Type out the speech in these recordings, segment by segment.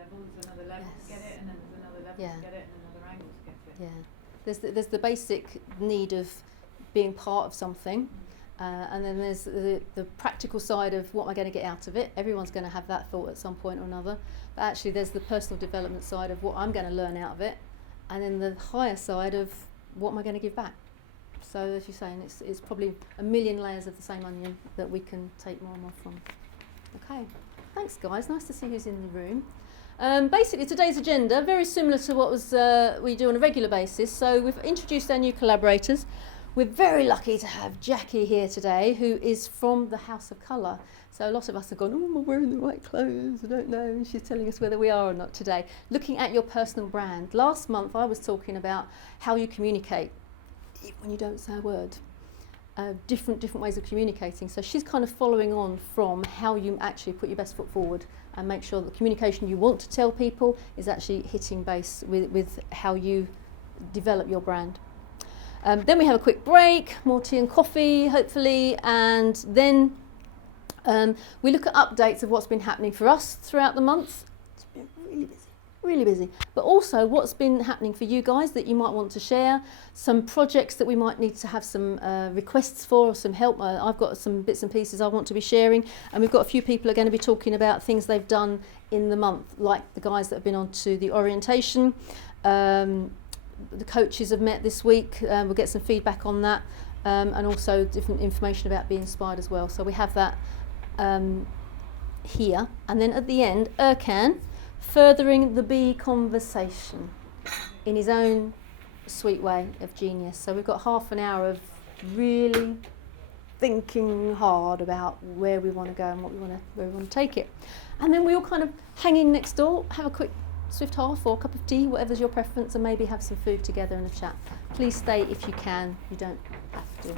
level, there's another level to get it, and then there's another level to get it, and another angle to get it. Yeah, there's the basic need of being part of something, and then there's the practical side of what am I going to get out of it. Everyone's going to have that thought at some point or another, but actually there's the personal development side of what I'm going to learn out of it, and then the higher side of what am I going to give back. So as you're saying, it's probably a million layers of the same onion that we can take more and more from. Okay, thanks guys, nice to see who's in the room. Basically today's agenda, very similar to what we do on a regular basis. So we've introduced our new collaborators. We're very lucky to have Jackie here today, who is from the House of Colour. So a lot of us have gone, oh, am I wearing the right clothes? I don't know. And she's telling us whether we are or not today. Looking at your personal brand. Last month I was talking about how you communicate when you don't say a word. Different ways of communicating. So she's kind of following on from how you actually put your best foot forward and make sure that the communication you want to tell people is actually hitting base with how you develop your brand. Then we have a quick break, more tea and coffee hopefully, and then we look at updates of what's been happening for us throughout the month. It's been really busy, but also what's been happening for you guys that you might want to share, some projects that we might need to have some requests for or some help. I've got some bits and pieces I want to be sharing, and we've got a few people who are going to be talking about things they've done in the month, like the guys that have been on to the orientation. The coaches have met this week, we'll get some feedback on that, and also different information about Be Inspired as well. So we have that here, and then at the end, Erkan, furthering the Be conversation in his own sweet way of genius. So we've got half an hour of really thinking hard about where we want to go and where we want to take it. And then we all kind of hang in next door, have a quick swift half or a cup of tea, whatever's your preference, and maybe have some food together and a chat. Please stay if you can, you don't have to.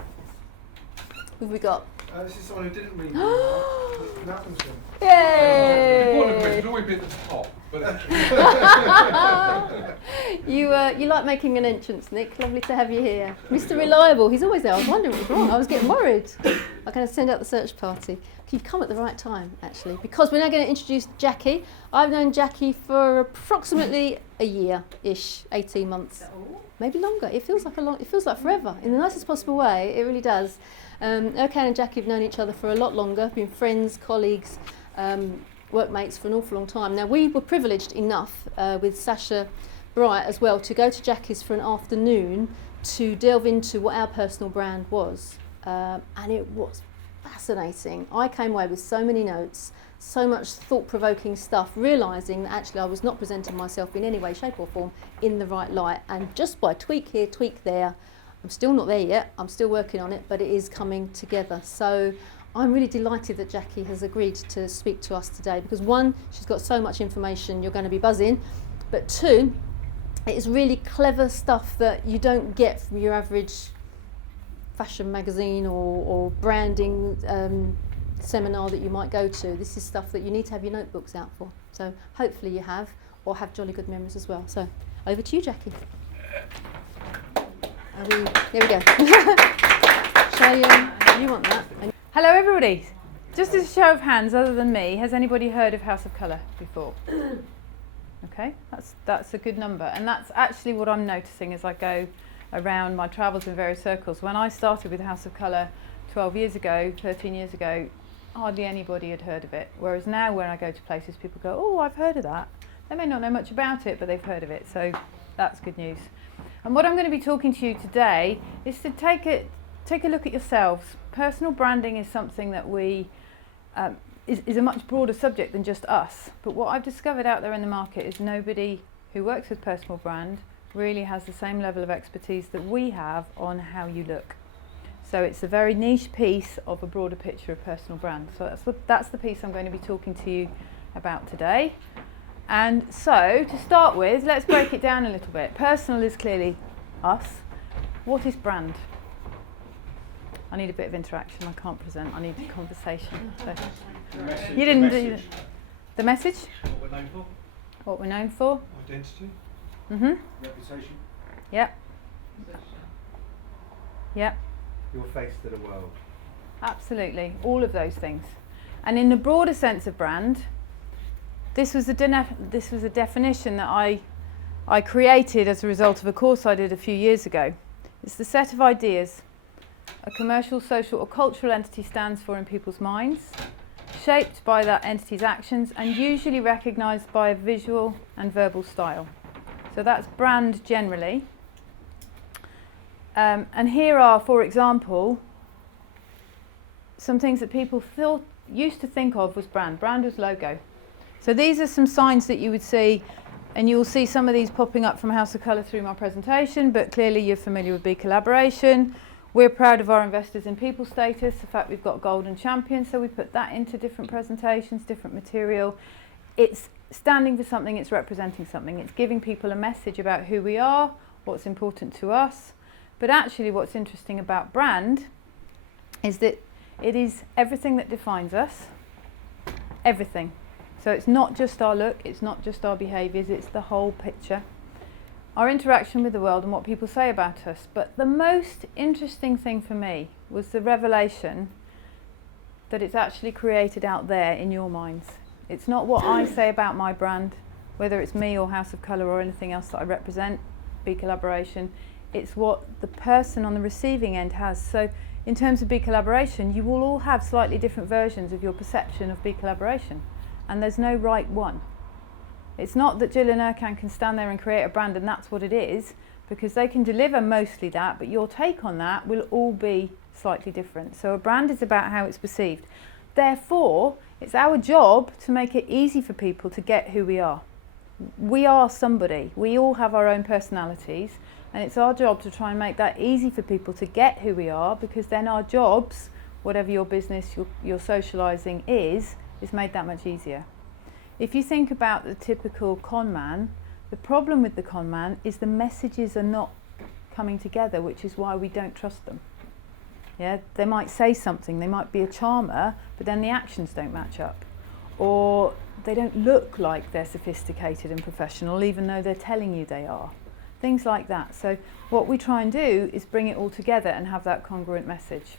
Who have we got? This is someone who didn't read Malcolm's one. Yay! It can always be at the top. But you like making an entrance, Nick. Lovely to have you here. Mr. Reliable, he's always there. I was wondering what was wrong. I was getting worried. I'm going to send out the search party. You've come at the right time, actually, because we're now going to introduce Jackie. I've known Jackie for approximately a year-ish, 18 months, maybe longer. It feels like forever, in the nicest possible way. It really does. Erkan and Jackie have known each other for a lot longer, been friends, colleagues, workmates for an awful long time. Now, we were privileged enough with Sasha Bright as well to go to Jackie's for an afternoon to delve into what our personal brand was, and it was fascinating. I came away with so many notes, so much thought-provoking stuff, realising that actually I was not presenting myself in any way, shape or form in the right light, and just by tweak here, tweak there, I'm still not there yet, I'm still working on it, but it is coming together. So I'm really delighted that Jackie has agreed to speak to us today, because one, she's got so much information, you're going to be buzzing, but two, it is really clever stuff that you don't get from your average fashion magazine or branding seminar that you might go to. This is stuff that you need to have your notebooks out for. So hopefully you have, or have jolly good memories as well. So over to you, Jackie. There we go. Show you want that. Hello everybody. Just as a show of hands, other than me, has anybody heard of House of Colour before? Okay, that's a good number, and that's actually what I'm noticing as I go around my travels in various circles. When I started with House of Colour 12 years ago, 13 years ago, hardly anybody had heard of it. Whereas now when I go to places, people go, oh, I've heard of that. They may not know much about it, but they've heard of it, so that's good news. And what I'm going to be talking to you today is to take a look at yourselves. Personal branding is something that is a much broader subject than just us. But what I've discovered out there in the market is nobody who works with personal brand really has the same level of expertise that we have on how you look. So it's a very niche piece of a broader picture of personal brand. So that's the piece I'm going to be talking to you about today. And so to start with, let's break it down a little bit. Personal is clearly us. What is brand? I need a bit of interaction. I can't present. I need a conversation. So you didn't do the message. What we're known for. What we're known for. Identity. Reputation. Yep. Yep. Your face to the world. Absolutely. All of those things. And in the broader sense of brand, this was a definition that I created as a result of a course I did a few years ago. It's the set of ideas a commercial, social or cultural entity stands for in people's minds, shaped by that entity's actions and usually recognised by a visual and verbal style. So that's brand generally. And here are, for example, some things that people used to think of was brand. Brand was logo. So these are some signs that you would see, and you'll see some of these popping up from House of Colour through my presentation, but clearly you're familiar with BeCollaboration. We're proud of our investors in people status, the fact we've got golden champion, so we put that into different presentations, different material. It's standing for something, it's representing something, it's giving people a message about who we are, what's important to us. But actually what's interesting about brand is that it is everything that defines us, everything. So it's not just our look, it's not just our behaviours, it's the whole picture. Our interaction with the world and what people say about us. But the most interesting thing for me was the revelation that it's actually created out there in your minds. It's not what I say about my brand, whether it's me or House of Colour or anything else that I represent, BeCollaboration. It's what the person on the receiving end has. So in terms of BeCollaboration, you will all have slightly different versions of your perception of BeCollaboration, and there's no right one. It's not that Jill and Erkan can stand there and create a brand and that's what it is, because they can deliver mostly that, but your take on that will all be slightly different. So a brand is about how it's perceived. Therefore, it's our job to make it easy for people to get who we are. We are somebody. We all have our own personalities, and it's our job to try and make that easy for people to get who we are, because then our jobs, whatever your business, your socialising is made that much easier. If you think about the typical con man, the problem with the con man is the messages are not coming together, which is why we don't trust them. Yeah, they might say something, they might be a charmer, but then the actions don't match up. Or they don't look like they're sophisticated and professional, even though they're telling you they are. Things like that. So what we try and do is bring it all together and have that congruent message.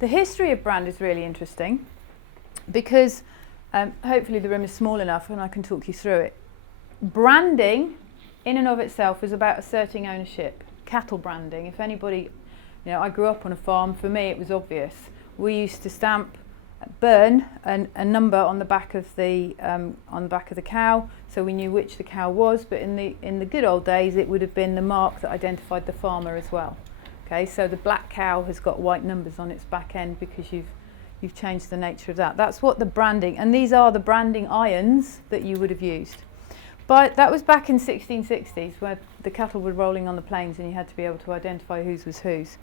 The history of brand is really interesting because hopefully the room is small enough and I can talk you through it. Branding in and of itself is about asserting ownership. Cattle branding, if anybody, I grew up on a farm, for me it was obvious. We used to burn a number on the back of the cow, so we knew which the cow was, but in the good old days it would have been the mark that identified the farmer as well. Okay, so the black cow has got white numbers on its back end because you've changed the nature of that. That's what the branding, and these are the branding irons that you would have used. But that was back in 1660s, where the cattle were rolling on the plains and you had to be able to identify whose was whose.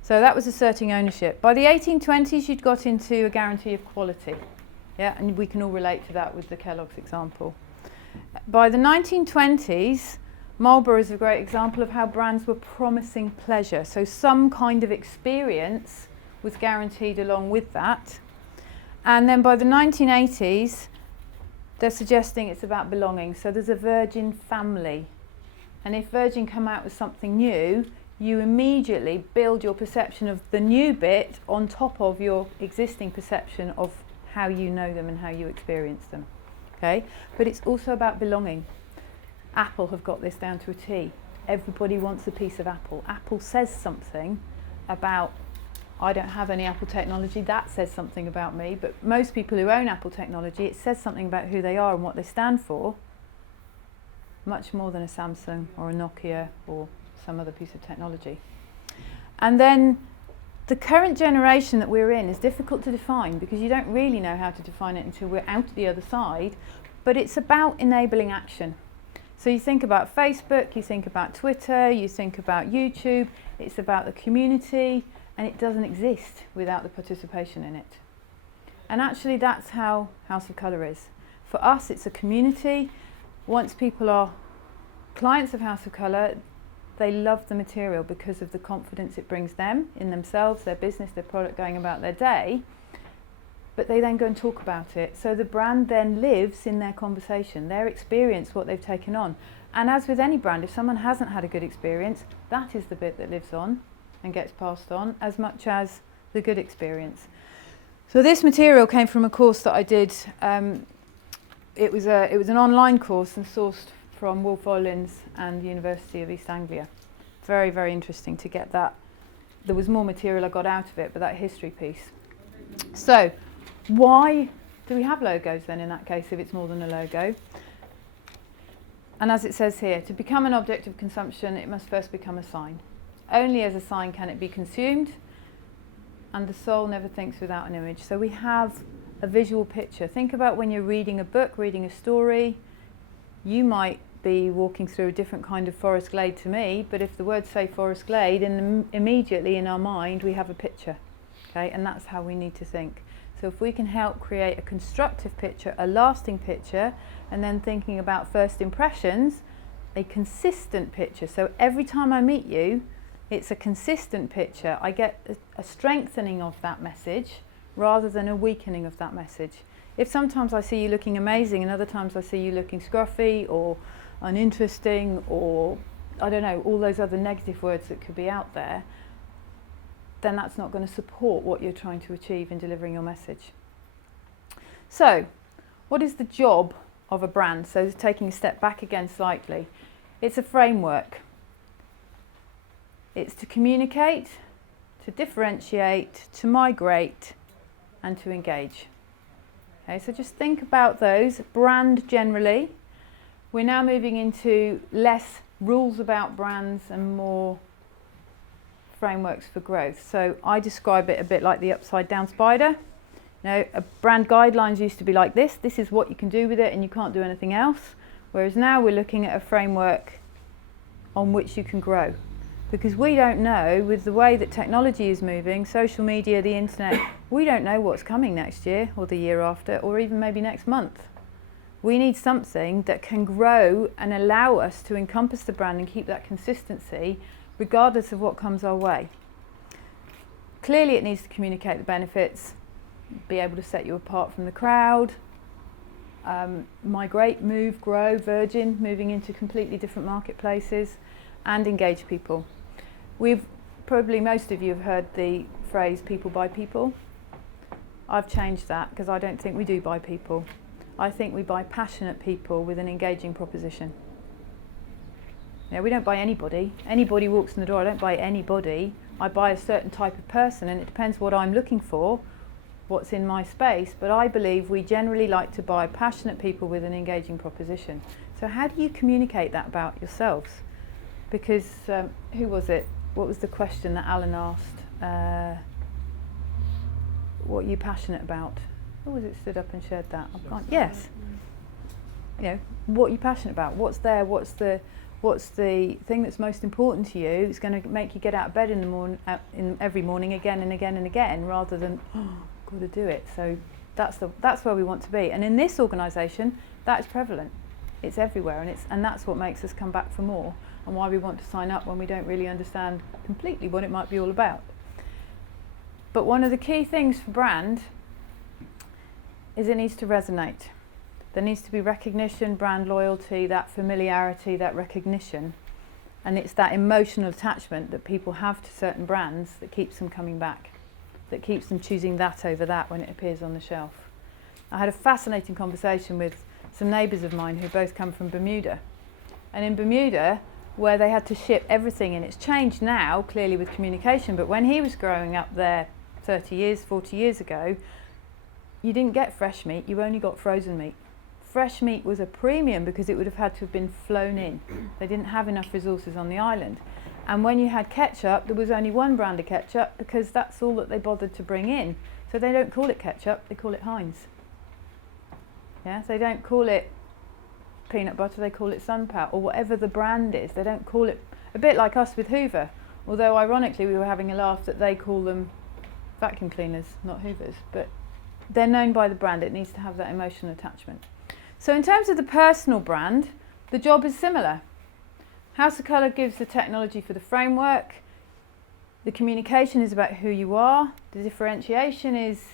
So that was asserting ownership. By the 1820s, you'd got into a guarantee of quality. Yeah, and we can all relate to that with the Kellogg's example. By the 1920s, Marlboro is a great example of how brands were promising pleasure. So some kind of experience was guaranteed along with that. And then by the 1980s, they're suggesting it's about belonging. So there's a Virgin family. And if Virgin come out with something new, you immediately build your perception of the new bit on top of your existing perception of how you know them and how you experience them. Okay? But it's also about belonging. Apple have got this down to a T. Everybody wants a piece of Apple. Apple says something about, I don't have any Apple technology, that says something about me, but most people who own Apple technology, it says something about who they are and what they stand for, much more than a Samsung or a Nokia or some other piece of technology. And then the current generation that we're in is difficult to define because you don't really know how to define it until we're out the other side, but it's about enabling action. So you think about Facebook, you think about Twitter, you think about YouTube, it's about the community, and it doesn't exist without the participation in it. And actually that's how House of Colour is. For us, it's a community. Once people are clients of House of Colour, they love the material because of the confidence it brings them in themselves, their business, their product, going about their day. But they then go and talk about it. So the brand then lives in their conversation, their experience, what they've taken on. And as with any brand, if someone hasn't had a good experience, that is the bit that lives on and gets passed on as much as the good experience. So this material came from a course that I did it was an online course and sourced from Wolf Ollins and the University of East Anglia. Very, very interesting to get that. There was more material I got out of it, but that history piece. So, why do we have logos then in that case if it's more than a logo? And as it says here, to become an object of consumption, it must first become a sign. Only as a sign can it be consumed, and the soul never thinks without an image. So we have a visual picture. Think about when you're reading a book, reading a story. You might be walking through a different kind of forest glade to me, but if the words say forest glade, immediately in our mind we have a picture. Okay, and that's how we need to think. So if we can help create a constructive picture, a lasting picture, and then thinking about first impressions, a consistent picture. So every time I meet you, it's a consistent picture. I get a strengthening of that message rather than a weakening of that message. If sometimes I see you looking amazing and other times I see you looking scruffy or uninteresting or, I don't know, all those other negative words that could be out there, then that's not going to support what you're trying to achieve in delivering your message. So, what is the job of a brand? So taking a step back again slightly. It's a framework. It's to communicate, to differentiate, to migrate, and to engage. Okay, so just think about those. Brand generally. We're now moving into less rules about brands and more frameworks for growth. So I describe it a bit like the upside down spider. You know, brand guidelines used to be like this. This is what you can do with it and you can't do anything else. Whereas now we're looking at a framework on which you can grow. Because we don't know, with the way that technology is moving, social media, the internet, we don't know what's coming next year or the year after or even maybe next month. We need something that can grow and allow us to encompass the brand and keep that consistency regardless of what comes our way. Clearly it needs to communicate the benefits, be able to set you apart from the crowd, migrate, move, grow, Virgin, moving into completely different marketplaces, and engage people. Probably most of you have heard the phrase people buy people. I've changed that because I don't think we do buy people. I think we buy passionate people with an engaging proposition. You know, we don't buy anybody. Anybody walks in the door, I don't buy anybody. I buy a certain type of person, and it depends what I'm looking for, what's in my space, but I believe we generally like to buy passionate people with an engaging proposition. So how do you communicate that about yourselves? Because, who was it? What was the question that Alan asked? What are you passionate about? Who was it stood up and shared that? I can't. Yes. You know, what are you passionate about? What's there? What's the thing that's most important to you? It's going to make you get out of bed in the morning, every morning, again and again and again, rather than got to do it. So that's where we want to be. And in this organisation, that is prevalent. It's everywhere, and that's what makes us come back for more, and why we want to sign up when we don't really understand completely what it might be all about. But one of the key things for brand is it needs to resonate. There needs to be recognition, brand loyalty, that familiarity, that recognition. And it's that emotional attachment that people have to certain brands that keeps them coming back, that keeps them choosing that over that when it appears on the shelf. I had a fascinating conversation with some neighbours of mine who both come from Bermuda. And in Bermuda, where they had to ship everything, and it's changed now, clearly with communication, but when he was growing up there 30 years, 40 years ago, you didn't get fresh meat, you only got frozen meat. Fresh meat was a premium because it would have had to have been flown in. They didn't have enough resources on the island. And when you had ketchup, there was only one brand of ketchup because that's all that they bothered to bring in. So they don't call it ketchup, they call it Heinz. Yeah, they don't call it peanut butter, they call it Sunpower, or whatever the brand is. They don't call it, a bit like us with Hoover. Although ironically we were having a laugh that they call them vacuum cleaners, not Hoovers. But they're known by the brand, it needs to have that emotional attachment. So in terms of the personal brand, the job is similar. House of Colour gives the technology for the framework. The communication is about who you are. The differentiation is,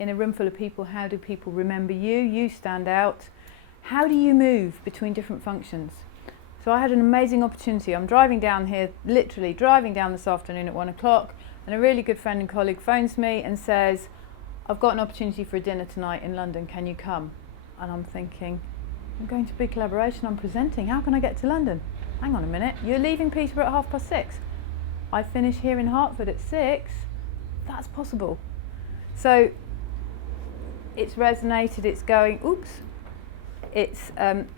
in a room full of people, how do people remember you? You stand out. How do you move between different functions? So I had an amazing opportunity. I'm driving down here, literally driving down this afternoon at 1 o'clock, and a really good friend and colleague phones me and says, I've got an opportunity for a dinner tonight in London, can you come? and I'm thinking, I'm going to BeCollaboration, I'm presenting, how can I get to London? Hang on a minute, you're leaving Peterborough at 6:30. I finish here in Hertford at 6. That's possible. So it's resonated, it's going,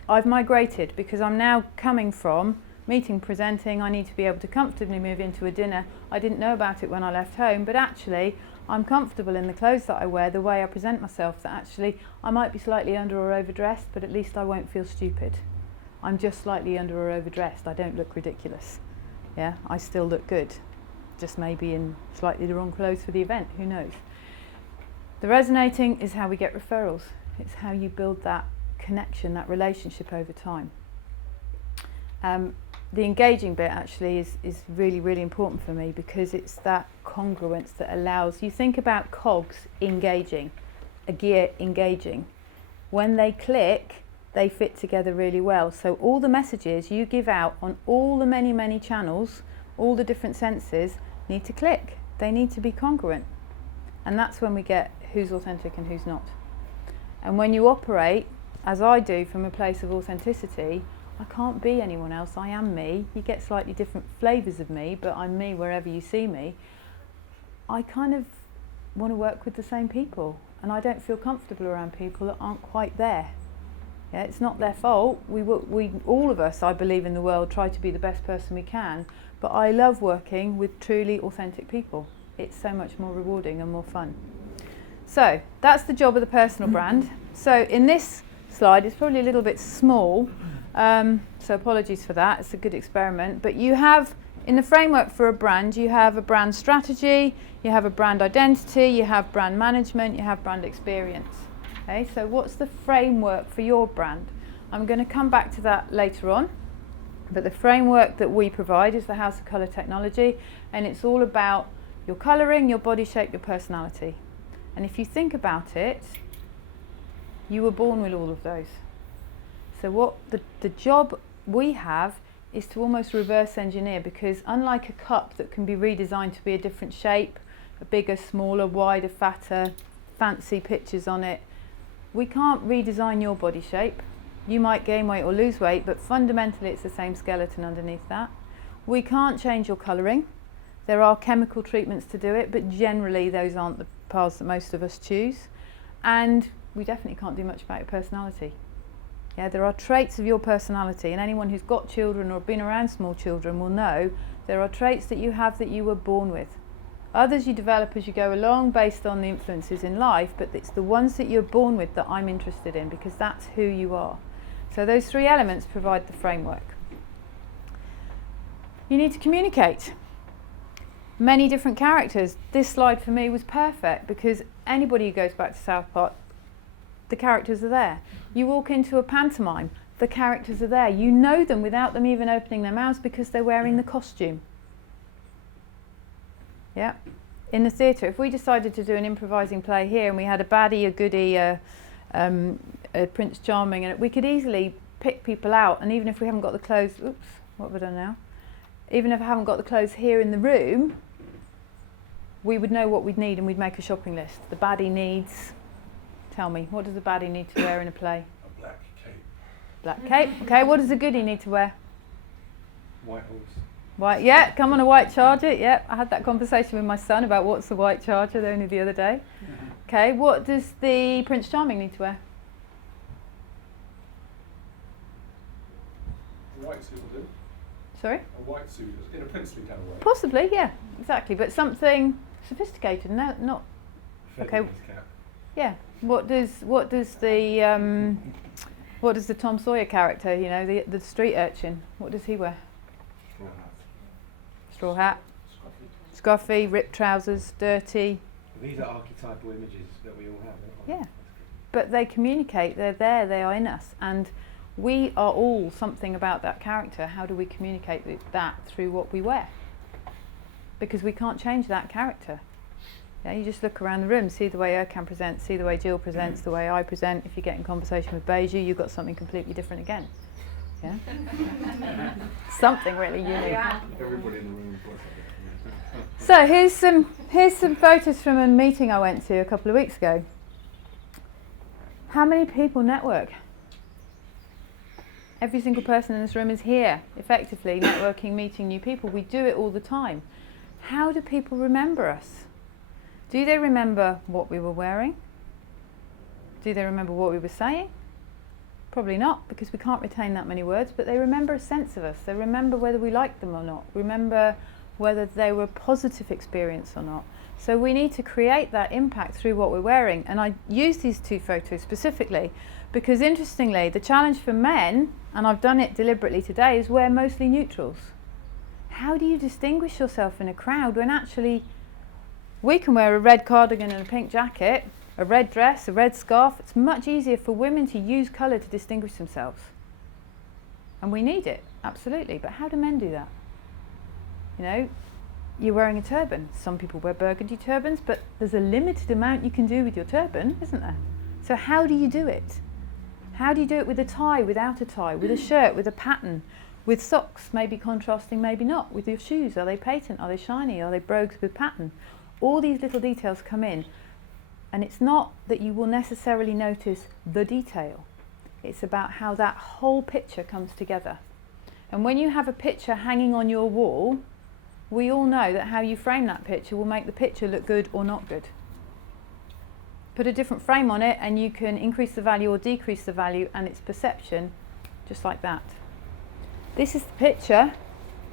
I've migrated because I'm now coming from meeting, presenting, I need to be able to comfortably move into a dinner. I didn't know about it when I left home, but actually I'm comfortable in the clothes that I wear, the way I present myself, that actually I might be slightly under or overdressed, but at least I won't feel stupid. I'm just slightly under or overdressed, I don't look ridiculous. Yeah, I still look good, just maybe in slightly the wrong clothes for the event, who knows. The resonating is how we get referrals. It's how you build that connection, that relationship over time. The engaging bit actually is really, really important for me because it's that congruence that allows, you think about cogs engaging, a gear engaging. When they click, they fit together really well. So all the messages you give out on all the many, many channels, all the different senses need to click. They need to be congruent. And that's when we get who's authentic and who's not. And when you operate, as I do, from a place of authenticity, I can't be anyone else, I am me. You get slightly different flavours of me, but I'm me wherever you see me. I kind of want to work with the same people, and I don't feel comfortable around people that aren't quite there. Yeah, it's not their fault. We all of us, I believe, in the world try to be the best person we can, but I love working with truly authentic people. It's so much more rewarding and more fun. So that's the job of the personal brand. So in this slide, it's probably a little bit small, so apologies for that. It's a good experiment. But you have, in the framework for a brand, you have a brand strategy, you have a brand identity, you have brand management, you have brand experience. Okay, so what's the framework for your brand? I'm going to come back to that later on. But the framework that we provide is the House of Colour Technology, and it's all about your colouring, your body shape, your personality. And if you think about it, you were born with all of those. So what the job we have is to almost reverse engineer, because unlike a cup that can be redesigned to be a different shape, a bigger, smaller, wider, fatter, fancy pictures on it, we can't redesign your body shape. You might gain weight or lose weight, but fundamentally it's the same skeleton underneath that. We can't change your colouring. There are chemical treatments to do it, but generally those aren't the paths that most of us choose. And we definitely can't do much about your personality. Yeah, there are traits of your personality, and anyone who's got children or been around small children will know there are traits that you have that you were born with. Others you develop as you go along based on the influences in life, but it's the ones that you're born with that I'm interested in, because that's who you are. So those three elements provide the framework. You need to communicate. Many different characters. This slide for me was perfect because anybody who goes back to South Park, the characters are there. You walk into a pantomime, the characters are there. You know them without them even opening their mouths because they're wearing the costume. Yeah. In the theatre, if we decided to do an improvising play here and we had a baddie, a goodie, a Prince Charming, and we could easily pick people out, and even if we haven't got the clothes, oops, what have I done now? Even if I haven't got the clothes here in the room, we would know what we'd need and we'd make a shopping list. The baddie needs, tell me, what does the baddie need to wear in a play? A black cape. Black cape. Okay, what does the goodie need to wear? White horse. White, yeah, come on a white charger. Yeah, I had that conversation with my son about what's a white charger only the other day. Okay, what does the Prince Charming need to wear? A white suit will do. Sorry? A white suit in a princely kind of way. Possibly, yeah, exactly, but something sophisticated. No, not okay. Feather in his cap. Yeah. What does the Tom Sawyer character? You know, the street urchin. What does he wear? Straw hat. Straw hat, Scruffy. scruffy, ripped trousers, dirty. These are archetypal images that we all have. Yeah. But they communicate. They're there. They are in us, and we are all something about that character. How do we communicate that through what we wear? Because we can't change that character. Yeah, you just look around the room, see the way Erkan presents, see the way Jill presents, the way I present. If you get in conversation with Beiju, you've got something completely different again. Yeah, something really unique. Everybody in the room was So here's some photos from a meeting I went to a couple of weeks ago. How many people network? Every single person in this room is here, effectively networking, meeting new people. We do it all the time. How do people remember us? Do they remember what we were wearing? Do they remember what we were saying? Probably not, because we can't retain that many words, but they remember a sense of us. They remember whether we liked them or not. Remember whether they were a positive experience or not. So we need to create that impact through what we're wearing. And I use these two photos specifically because, interestingly, the challenge for men, and I've done it deliberately today, is wear mostly neutrals. How do you distinguish yourself in a crowd when actually we can wear a red cardigan and a pink jacket, a red dress, a red scarf? It's much easier for women to use colour to distinguish themselves. And we need it, absolutely. But how do men do that? You know, you're wearing a turban. Some people wear burgundy turbans, but there's a limited amount you can do with your turban, isn't there? So how do you do it? How do you do it with a tie, without a tie, with a shirt, with a pattern, with socks, maybe contrasting, maybe not, with your shoes? Are they patent? Are they shiny? Are they brogues with pattern? All these little details come in. And it's not that you will necessarily notice the detail. It's about how that whole picture comes together. And when you have a picture hanging on your wall, we all know that how you frame that picture will make the picture look good or not good. Put a different frame on it and you can increase the value or decrease the value and its perception just like that. This is the picture.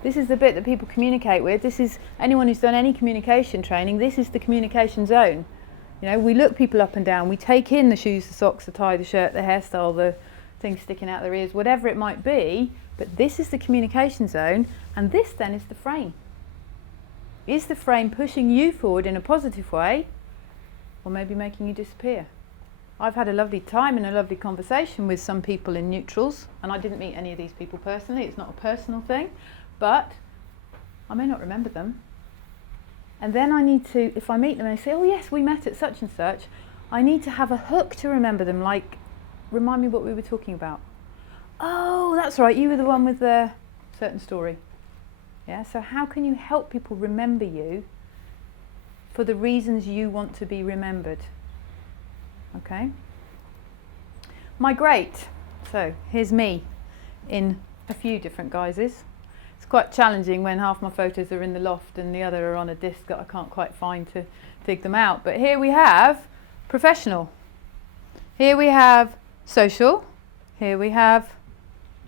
This is the bit that people communicate with. This is anyone who's done any communication training. This is the communication zone. You know, we look people up and down. We take in the shoes, the socks, the tie, the shirt, the hairstyle, the things sticking out their ears, whatever it might be. But this is the communication zone, and this then is the frame. Is the frame pushing you forward in a positive way, or maybe making you disappear? I've had a lovely time and a lovely conversation with some people in neutrals, and I didn't meet any of these people personally. It's not a personal thing, but I may not remember them. And then I need to, if I meet them and they say, oh yes, we met at such and such, I need to have a hook to remember them, like, remind me what we were talking about. Oh, that's right, you were the one with the certain story. Yeah, so how can you help people remember you for the reasons you want to be remembered? Okay. Migrate. So here's me in a few different guises. It's quite challenging when half my photos are in the loft and the other are on a disc that I can't quite find to dig them out. But here we have professional. Here we have social. Here we have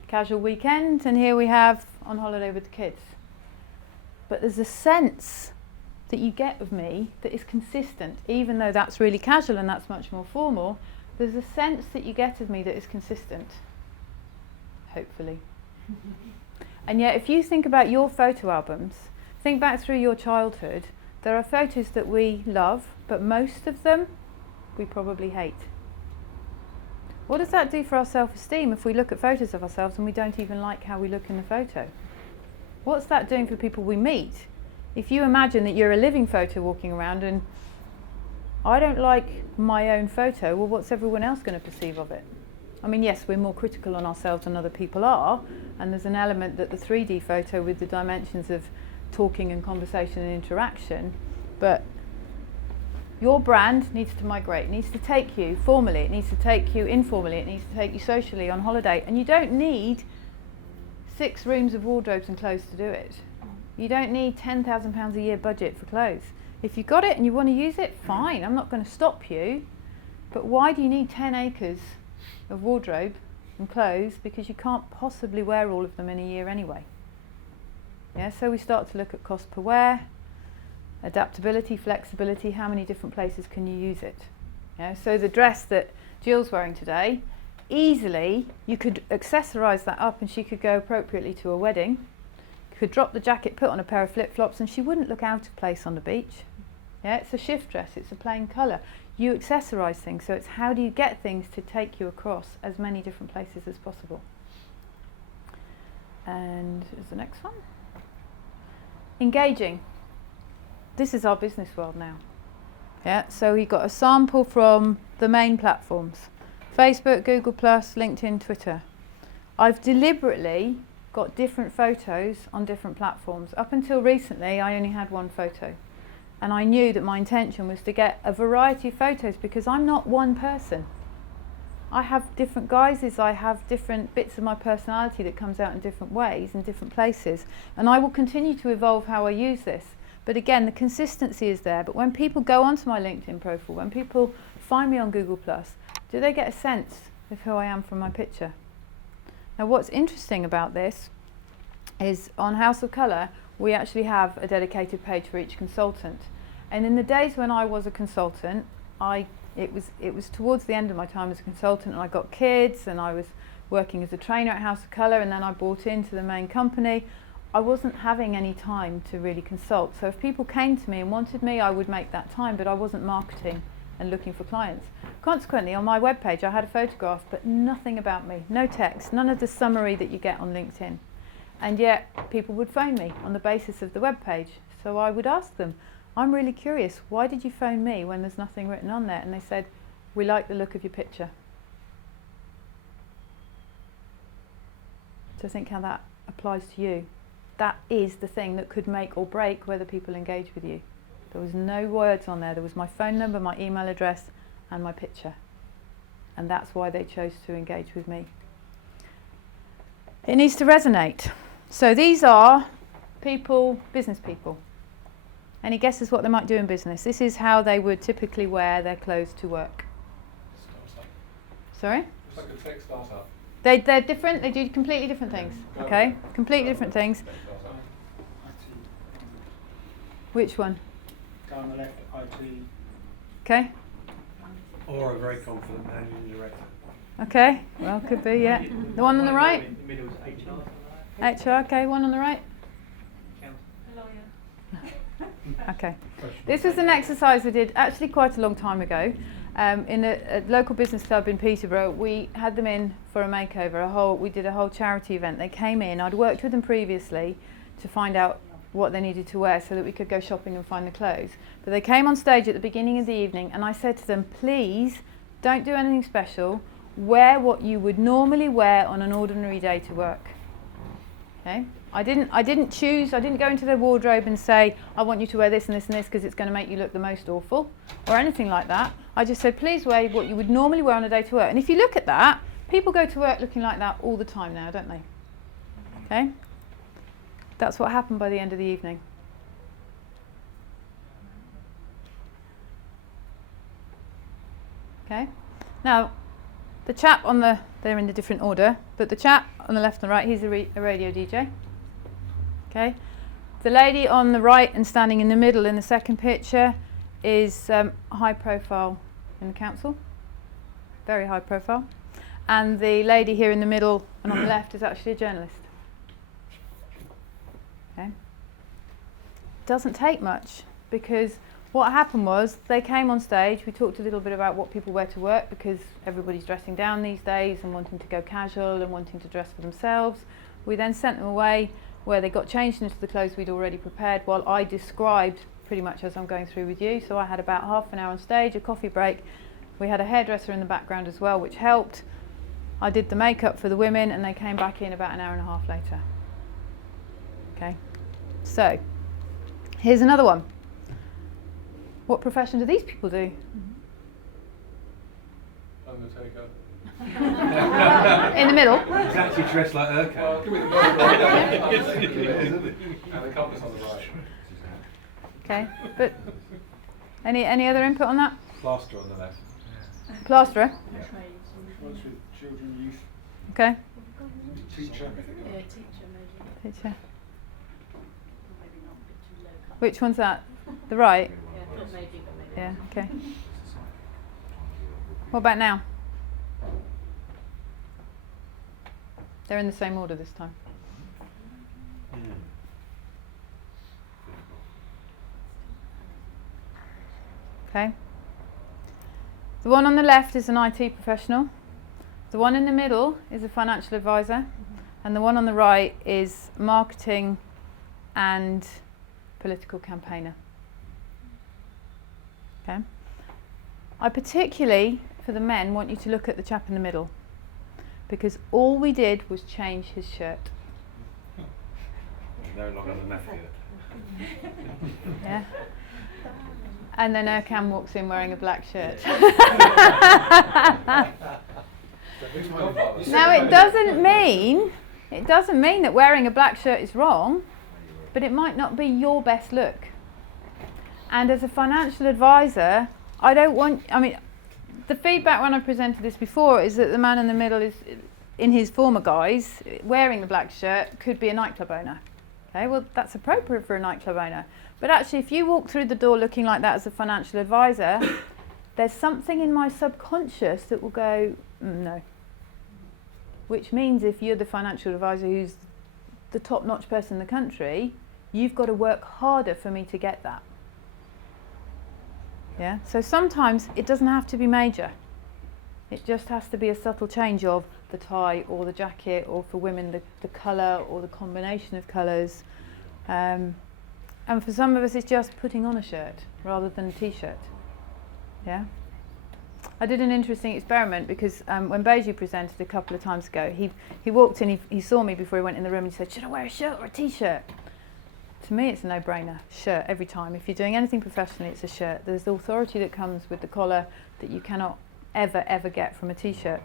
casual weekend. And here we have on holiday with the kids. But there's a sense that you get of me that is consistent, even though that's really casual and that's much more formal. There's a sense that you get of me that is consistent, hopefully. And yet, if you think about your photo albums, think back through your childhood, there are photos that we love, but most of them we probably hate. What does that do for our self-esteem if we look at photos of ourselves and we don't even like how we look in the photo? What's that doing for people we meet? If you imagine that you're a living photo walking around and I don't like my own photo, well, what's everyone else going to perceive of it? I mean, yes, we're more critical on ourselves than other people are, and there's an element that the 3D photo with the dimensions of talking and conversation and interaction, but your brand needs to migrate, needs to take you formally, it needs to take you informally, it needs to take you socially on holiday, and you don't need 6 rooms of wardrobes and clothes to do it. You don't need £10,000 a year budget for clothes. If you've got it and you want to use it, fine, I'm not going to stop you, but why do you need 10 acres of wardrobe and clothes, because you can't possibly wear all of them in a year anyway? Yeah, so we start to look at cost per wear, adaptability, flexibility, how many different places can you use it? Yeah, so the dress that Jill's wearing today, easily you could accessorise that up and she could go appropriately to a wedding. You could drop the jacket, put on a pair of flip-flops and she wouldn't look out of place on the beach. Yeah, it's a shift dress, it's a plain colour. You accessorise things, so it's how do you get things to take you across as many different places as possible. And is the next one? Engaging. This is our business world now. Yeah, so we got a sample from the main platforms. Facebook, Google+, LinkedIn, Twitter. I've deliberately got different photos on different platforms. Up until recently, I only had one photo. And I knew that my intention was to get a variety of photos because I'm not one person. I have different guises, I have different bits of my personality that comes out in different ways in different places, and I will continue to evolve how I use this. But again, the consistency is there. But when people go onto my LinkedIn profile, when people find me on Google+, do they get a sense of who I am from my picture? Now what's interesting about this is on House of Colour, we actually have a dedicated page for each consultant. And in the days when I was a consultant, it was towards the end of my time as a consultant, and I got kids and I was working as a trainer at House of Colour, and then I bought into the main company. I wasn't having any time to really consult. So if people came to me and wanted me, I would make that time, but I wasn't marketing and looking for clients. Consequently, on my webpage I had a photograph, but nothing about me, no text, none of the summary that you get on LinkedIn. And yet people would phone me on the basis of the webpage. So I would ask them, I'm really curious, why did you phone me when there's nothing written on there? And they said, we like the look of your picture. So think how that applies to you. That is the thing that could make or break whether people engage with you. There was no words on there. There was my phone number, my email address, and my picture. And that's why they chose to engage with me. It needs to resonate. So these are people, business people. Any guesses what they might do in business? This is how they would typically wear their clothes to work. Startup. Sorry? It's like a tech startup. They're different, they do completely different things. Okay? Completely different things. Tech startup. Which one? Go on the left, IT. Okay? Or a very confident managing director. Okay, well, could be, yeah. The one on the right? In the middle is HR. HR, okay, one on the right? Okay. This was an exercise we did actually quite a long time ago. In a local business club in Peterborough, we had them in for a makeover. We did a whole charity event. They came in. I'd worked with them previously to find out what they needed to wear so that we could go shopping and find the clothes. But they came on stage at the beginning of the evening, and I said to them, please don't do anything special. Wear what you would normally wear on an ordinary day to work. Okay? I didn't go into their wardrobe and say, I want you to wear this and this and this because it's going to make you look the most awful, or anything like that. I just said, please wear what you would normally wear on a day to work. And if you look at that, people go to work looking like that all the time now, don't they? Okay? That's what happened by the end of the evening. Okay? Now, the chap on they're in a different order, but the chap on the left and right, he's a radio DJ. Okay? The lady on the right and standing in the middle in the second picture is high profile in the council, very high profile. And the lady here in the middle and on the left is actually a journalist. Okay? Doesn't take much, because what happened was they came on stage, we talked a little bit about what people wear to work, because everybody's dressing down these days and wanting to go casual and wanting to dress for themselves. We then sent them away where they got changed into the clothes we'd already prepared while I described pretty much as I'm going through with you. So I had about half an hour on stage, a coffee break. We had a hairdresser in the background as well, which helped. I did the makeup for the women, and they came back in about an hour and a half later. Okay, so here's another one. What profession do these people do? Undertaker. In the middle. He's actually dressed like Urkel. Well, give me the bird right. And the compass on the right. Okay, but any other input on that? Plaster on the left. Plasterer. Works with children, youth, Okay. teacher. Picture. Which one's that? The right? Yeah, okay. What about now? They're in the same order this time. Okay. The one on the left is an IT professional. The one in the middle is a financial advisor. And the one on the right is marketing and political campaigner. Okay. I particularly, for the men, want you to look at the chap in the middle, because all we did was change his shirt. No longer the nephew. Yeah. And then Erkan walks in wearing a black shirt. Which one is it? Now it doesn't mean that wearing a black shirt is wrong, but it might not be your best look. And as a financial advisor, the feedback when I presented this before is that the man in the middle is, in his former guise, wearing the black shirt could be a nightclub owner. Okay, well that's appropriate for a nightclub owner. But actually if you walk through the door looking like that as a financial advisor, there's something in my subconscious that will go, no. Which means if you're the financial advisor who's the top-notch person in the country, you've got to work harder for me to get that. Yeah. So sometimes it doesn't have to be major. It just has to be a subtle change of the tie or the jacket, or for women the colour or the combination of colours. And for some of us it's just putting on a shirt rather than a t-shirt. Yeah. I did an interesting experiment because when Beju presented a couple of times ago, he walked in, he saw me before he went in the room and he said, should I wear a shirt or a t-shirt? To me it's a no-brainer, shirt every time. If you're doing anything professionally, it's a shirt. There's the authority that comes with the collar that you cannot ever get from a t-shirt.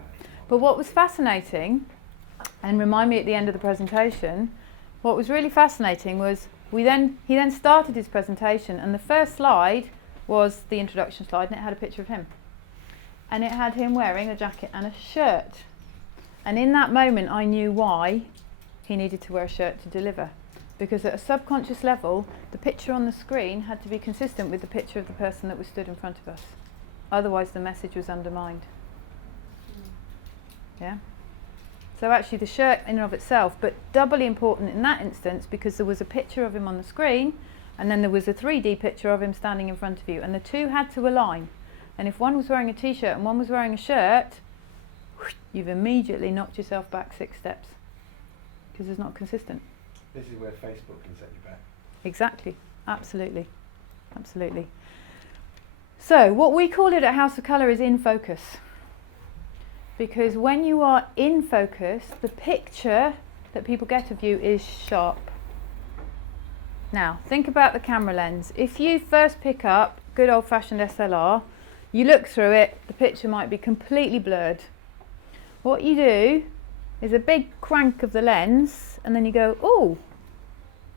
But what was fascinating, and remind me at the end of the presentation, what was really fascinating was he then started his presentation, and the first slide was the introduction slide, and it had a picture of him. And it had him wearing a jacket and a shirt. And in that moment I knew why he needed to wear a shirt to deliver. Because at a subconscious level, the picture on the screen had to be consistent with the picture of the person that was stood in front of us. Otherwise the message was undermined. Yeah? So actually the shirt in and of itself, but doubly important in that instance because there was a picture of him on the screen and then there was a 3D picture of him standing in front of you, and the two had to align. And if one was wearing a t-shirt and one was wearing a shirt, you've immediately knocked yourself back 6 steps because it's not consistent. This is where Facebook can set you back. Exactly, absolutely. So what we call it at House of Colour is in focus. Because when you are in focus, the picture that people get of you is sharp. Now, think about the camera lens. If you first pick up good old-fashioned SLR, you look through it, the picture might be completely blurred. What you do is a big crank of the lens, and then you go, oh,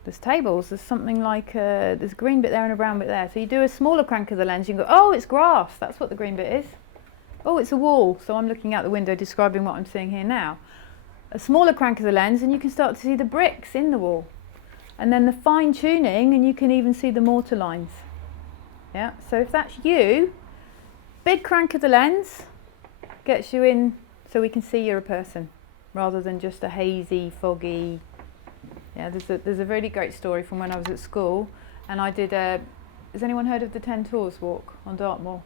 there's tables, there's something like, there's a green bit there and a brown bit there. So you do a smaller crank of the lens, you can go, oh, it's grass, that's what the green bit is. Oh, it's a wall, so I'm looking out the window describing what I'm seeing here now. A smaller crank of the lens, and you can start to see the bricks in the wall. And then the fine tuning, and you can even see the mortar lines. Yeah, so if that's you, big crank of the lens gets you in so we can see you're a person rather than just a hazy, foggy. Yeah, there's a really great story from when I was at school, and I did has anyone heard of the 10 Tours walk on Dartmoor?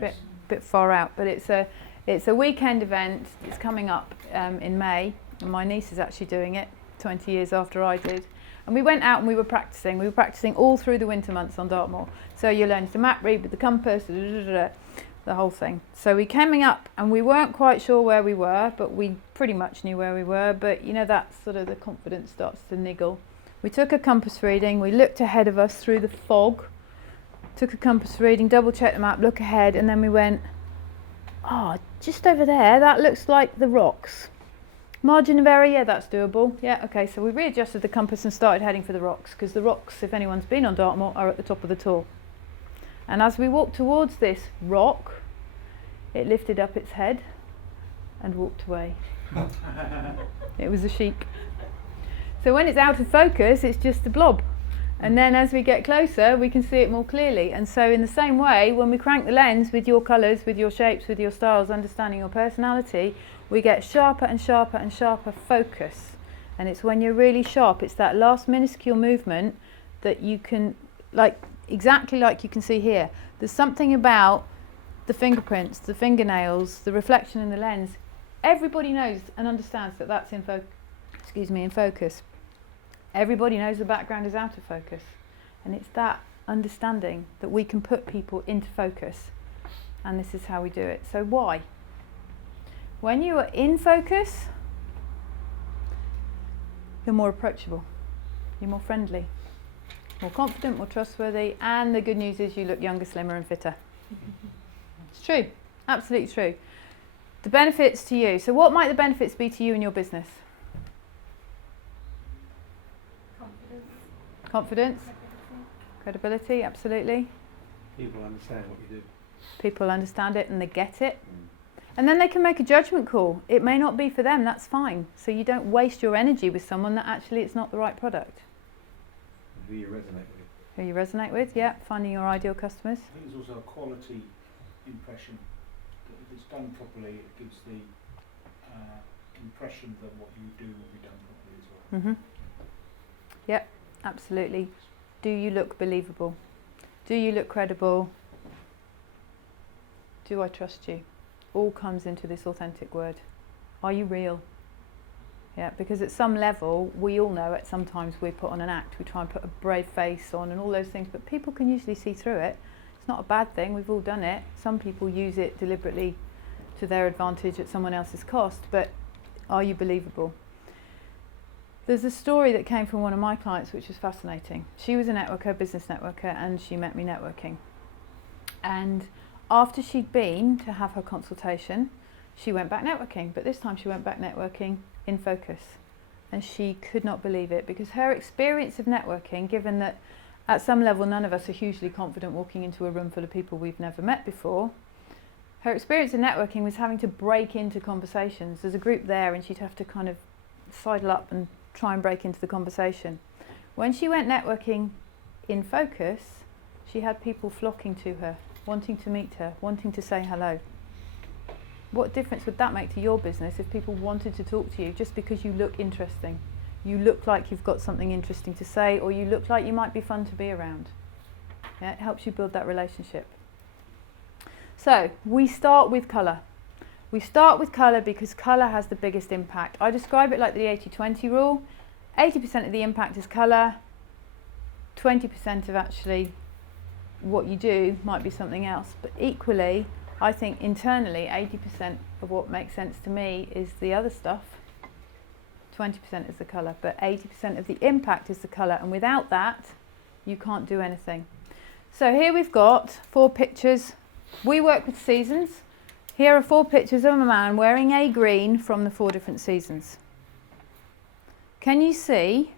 Yes. Bit far out, but it's a weekend event. It's coming up in May, and my niece is actually doing it 20 years after I did. And we went out and we were practicing all through the winter months on Dartmoor. So you learn to map read with the compass, the whole thing. So we came up and we weren't quite sure where we were, but we pretty much knew where we were. But you know, that sort of the confidence starts to niggle. We took a compass reading, we looked ahead of us through the fog, took a compass reading, double checked the map, look ahead, and then we went, oh, just over there, that looks like the rocks. Margin of error, yeah, that's doable. Yeah, okay, so we readjusted the compass and started heading for the rocks, because the rocks, if anyone's been on Dartmoor, are at the top of the tour. And as we walked towards this rock, it lifted up its head and walked away. It was a sheep. So when it's out of focus, it's just a blob. And then as we get closer, we can see it more clearly. And so in the same way, when we crank the lens with your colours, with your shapes, with your styles, understanding your personality, we get sharper and sharper and sharper focus. And it's when you're really sharp, it's that last minuscule movement that you can, exactly like you can see here. There's something about the fingerprints, the fingernails, the reflection in the lens. Everybody knows and understands that that's in focus. Everybody knows the background is out of focus, and it's that understanding that we can put people into focus, and this is how we do it. So why? When you are in focus, you're more approachable, you're more friendly, more confident, more trustworthy, and the good news is you look younger, slimmer and fitter. It's true, absolutely true. The benefits to you. So what might the benefits be to you and your business? Confidence. Credibility, absolutely. People understand what you do. People understand it and they get it. And then they can make a judgment call. It may not be for them, that's fine. So you don't waste your energy with someone that actually it's not the right product. Who you resonate with. Who you resonate with, yeah. Finding your ideal customers. I think there's also a quality impression. That if it's done properly, it gives the impression that what you do will be done properly as well. Yep, absolutely. Do you look believable? Do you look credible? Do I trust you? All comes into this authentic word. Are you real? Yeah, because at some level, we all know at sometimes we put on an act, we try and put a brave face on and all those things, but people can usually see through it. It's not a bad thing, we've all done it. Some people use it deliberately to their advantage at someone else's cost, but are you believable? There's a story that came from one of my clients which was fascinating. She was a networker, business networker, and she met me networking. And after she'd been to have her consultation, she went back networking, but this time she went back networking in focus. And she could not believe it because her experience of networking, given that at some level none of us are hugely confident walking into a room full of people we've never met before, her experience of networking was having to break into conversations. There's a group there and she'd have to kind of sidle up and try and break into the conversation. When she went networking in focus, she had people flocking to her, wanting to meet her, wanting to say hello. What difference would that make to your business if people wanted to talk to you just because you look interesting? You look like you've got something interesting to say, or you look like you might be fun to be around. Yeah, it helps you build that relationship. So we start with colour. We start with colour because colour has the biggest impact. I describe it like the 80-20 rule. 80% of the impact is colour. 20% of actually what you do might be something else. But equally, I think internally 80% of what makes sense to me is the other stuff. 20% is the colour, but 80% of the impact is the colour. And without that, you can't do anything. So here we've got 4 pictures. We work with seasons. Here are 4 pictures of a man wearing a green from the 4 different seasons. Can you see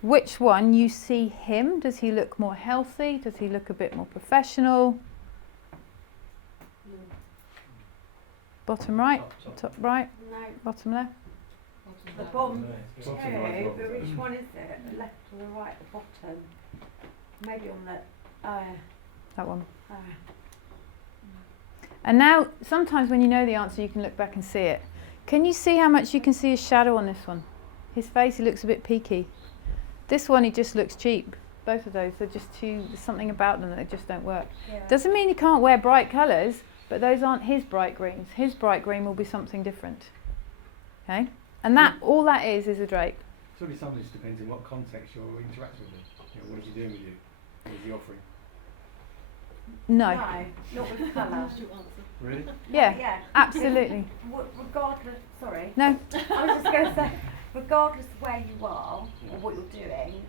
which one you see him? Does he look more healthy? Does he look a bit more professional? Bottom right? Top right? No, Bottom left? the bottom two, Bottom right, but bottom. which one is it? The left or the right, the bottom? Maybe on the, That one. oh. And now, sometimes when you know the answer, you can look back and see it. Can you see how much you can see his shadow on this one? His face, he looks a bit peaky. This one, he just looks cheap. Both of those, they're just too, there's something about them that just don't work. Yeah. Doesn't mean he can't wear bright colours, but those aren't his bright greens. His bright green will be something different. Okay? And that, all that is a drape. Surely some of this depends in what context you're interacting with them. You know, what is he doing with you? What is he offering? No. No, not with colour. Really? Yeah, Yeah. absolutely. Regardless, sorry. No. I was just going to say, regardless of where you are or what you're doing,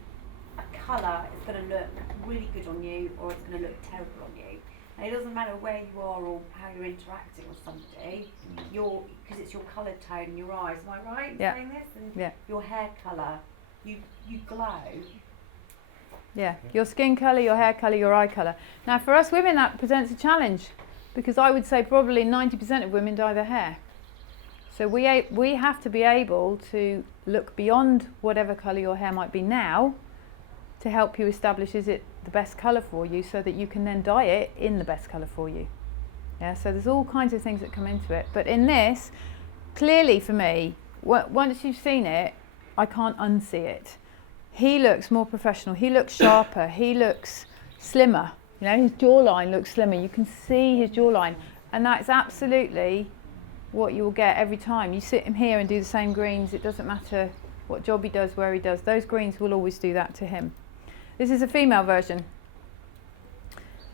a colour is going to look really good on you or it's going to look terrible on you. And it doesn't matter where you are or how you're interacting with somebody, because it's your coloured tone in your eyes. Am I right in Yeah. saying this? And Yeah. your hair colour, you glow. Yeah, your skin colour, your hair colour, your eye colour. Now for us women that presents a challenge because I would say probably 90% of women dye their hair. So we have to be able to look beyond whatever colour your hair might be now to help you establish is it the best colour for you so that you can then dye it in the best colour for you. Yeah, so there's all kinds of things that come into it. But in this, clearly for me, once you've seen it, I can't unsee it. He looks more professional, he looks sharper, he looks slimmer. You know, his jawline looks slimmer, you can see his jawline. And that's absolutely what you will get every time. You sit him here and do the same greens, it doesn't matter what job he does, where he does, those greens will always do that to him. This is a female version.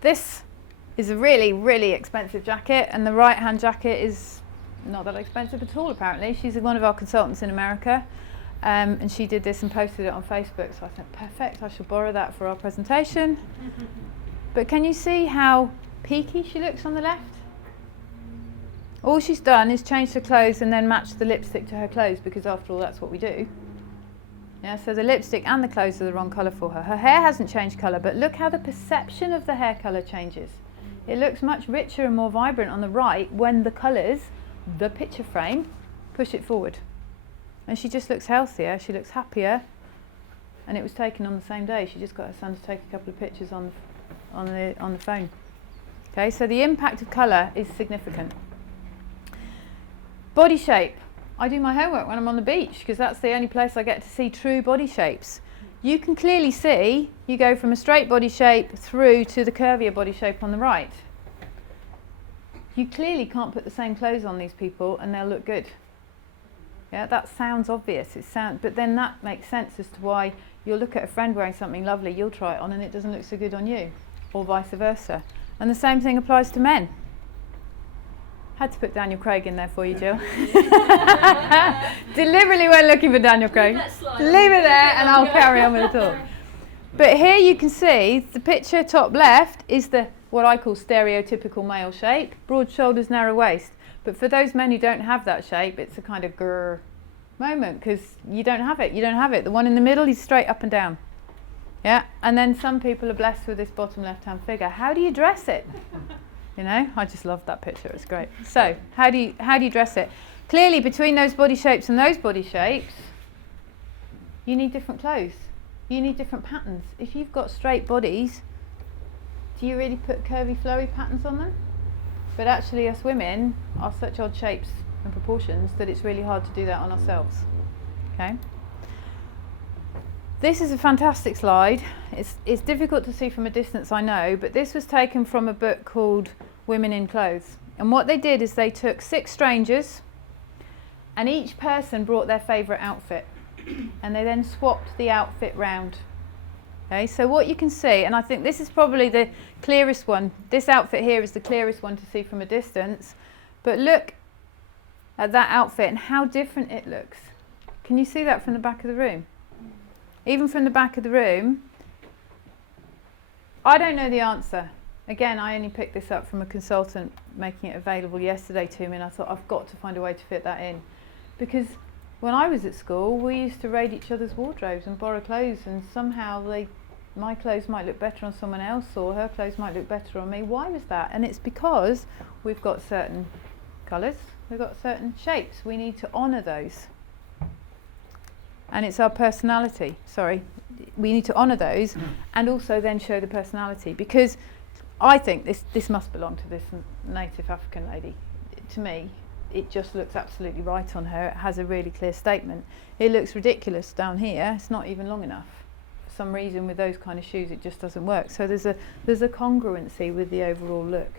This is a really, really expensive jacket, and the right-hand jacket is not that expensive at all apparently. She's one of our consultants in America. And she did this and posted it on Facebook, so I thought, perfect, I shall borrow that for our presentation. But can you see how peaky she looks on the left? All she's done is change her clothes and then match the lipstick to her clothes, because after all that's what we do. Yeah, so the lipstick and the clothes are the wrong colour for her. Her hair hasn't changed colour, but look how the perception of the hair colour changes. It looks much richer and more vibrant on the right when the colours, the picture frame, push it forward. And she just looks healthier, she looks happier, and it was taken on the same day. She just got her son to take a couple of pictures on the phone. Okay, so the impact of colour is significant. Body shape. I do my homework when I'm on the beach because that's the only place I get to see true body shapes. You can clearly see you go from a straight body shape through to the curvier body shape on the right. You clearly can't put the same clothes on these people and they'll look good. Yeah, that sounds obvious. But then that makes sense as to why you'll look at a friend wearing something lovely, you'll try it on and it doesn't look so good on you, or vice versa. And the same thing applies to men. Had to put Daniel Craig in there for you, Jill. Deliberately went looking for Daniel Craig. Leave it there and I'll carry on with the talk. But here you can see the picture top left is the what I call stereotypical male shape, broad shoulders, narrow waist. But for those men who don't have that shape, it's a kind of grrr moment because you don't have it. You don't have it. The one in the middle is straight up and down. Yeah, and then some people are blessed with this bottom left-hand figure. How do you dress it? You know, I just loved that picture. It's great. So, how do you dress it? Clearly, between those body shapes and those body shapes, you need different clothes. You need different patterns. If you've got straight bodies, do you really put curvy, flowy patterns on them? But actually, us women are such odd shapes and proportions that it's really hard to do that on ourselves. Okay. This is a fantastic slide. It's difficult to see from a distance, I know, but this was taken from a book called Women in Clothes. And what they did is they took 6 strangers and each person brought their favourite outfit and they then swapped the outfit round. Okay, so what you can see, and I think this is probably the clearest one, this outfit here is the clearest one to see from a distance, but look at that outfit and how different it looks. Can you see that from the back of the room? Even from the back of the room, I don't know the answer. Again, I only picked this up from a consultant making it available yesterday to me, and I thought I've got to find a way to fit that in. Because when I was at school, we used to raid each other's wardrobes and borrow clothes, and somehow my clothes might look better on someone else, or her clothes might look better on me. Why was that? And it's because we've got certain colours, we've got certain shapes. We need to honour those. And it's our personality, we need to honour those and also then show the personality, because I think this must belong to this native African lady. To me, it just looks absolutely right on her. It has a really clear statement. It looks ridiculous down here, it's not even long enough. For some reason with those kind of shoes it just doesn't work. So there's a congruency with the overall look.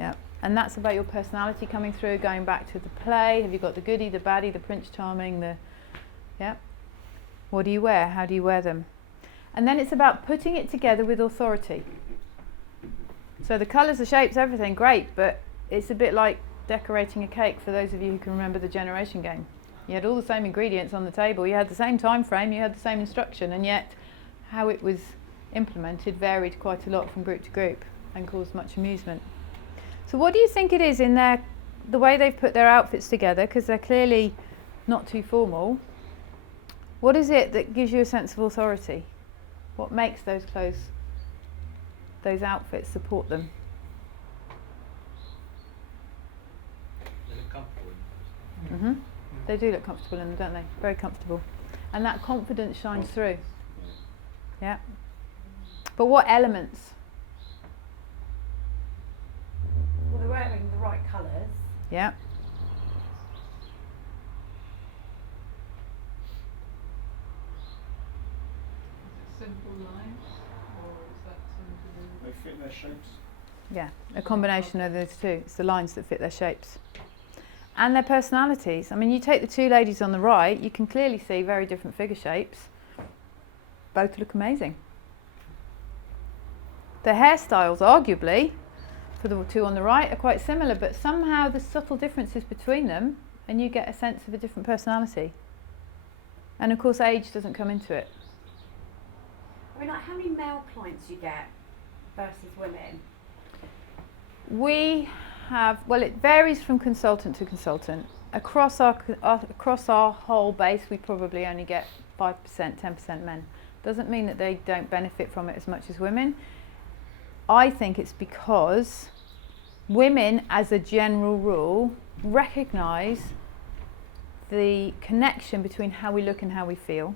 Yeah. And that's about your personality coming through, going back to the play. Have you got the goodie, the baddie, the Prince Charming, yeah. What do you wear? How do you wear them? And then it's about putting it together with authority. So the colours, the shapes, everything, great, but it's a bit like decorating a cake for those of you who can remember the Generation game. You had all the same ingredients on the table, you had the same time frame, you had the same instruction, and yet how it was implemented varied quite a lot from group to group and caused much amusement. So what do you think it is in the way they've put their outfits together, because they're clearly not too formal? What is it that gives you a sense of authority? What makes those clothes, those outfits support them? They look comfortable. Mm-hmm. They do look comfortable in them, don't they? Very comfortable. And that confidence shines through. Yeah. But what elements? Well, they're wearing the right colours. Yeah. Simple lines, or is that something to do? They fit their shapes. Yeah, a combination of those two. It's the lines that fit their shapes. And their personalities. I mean, you take the 2 ladies on the right, you can clearly see very different figure shapes. Both look amazing. Their hairstyles, arguably, for the 2 on the right, are quite similar, but somehow there's subtle differences between them, and you get a sense of a different personality. And of course, age doesn't come into it. I mean, like, how many male clients you get versus women? We have, well, it varies from consultant to consultant. Across our whole base, we probably only get 5%, 10% men. Doesn't mean that they don't benefit from it as much as women. I think it's because women, as a general rule, recognise the connection between how we look and how we feel.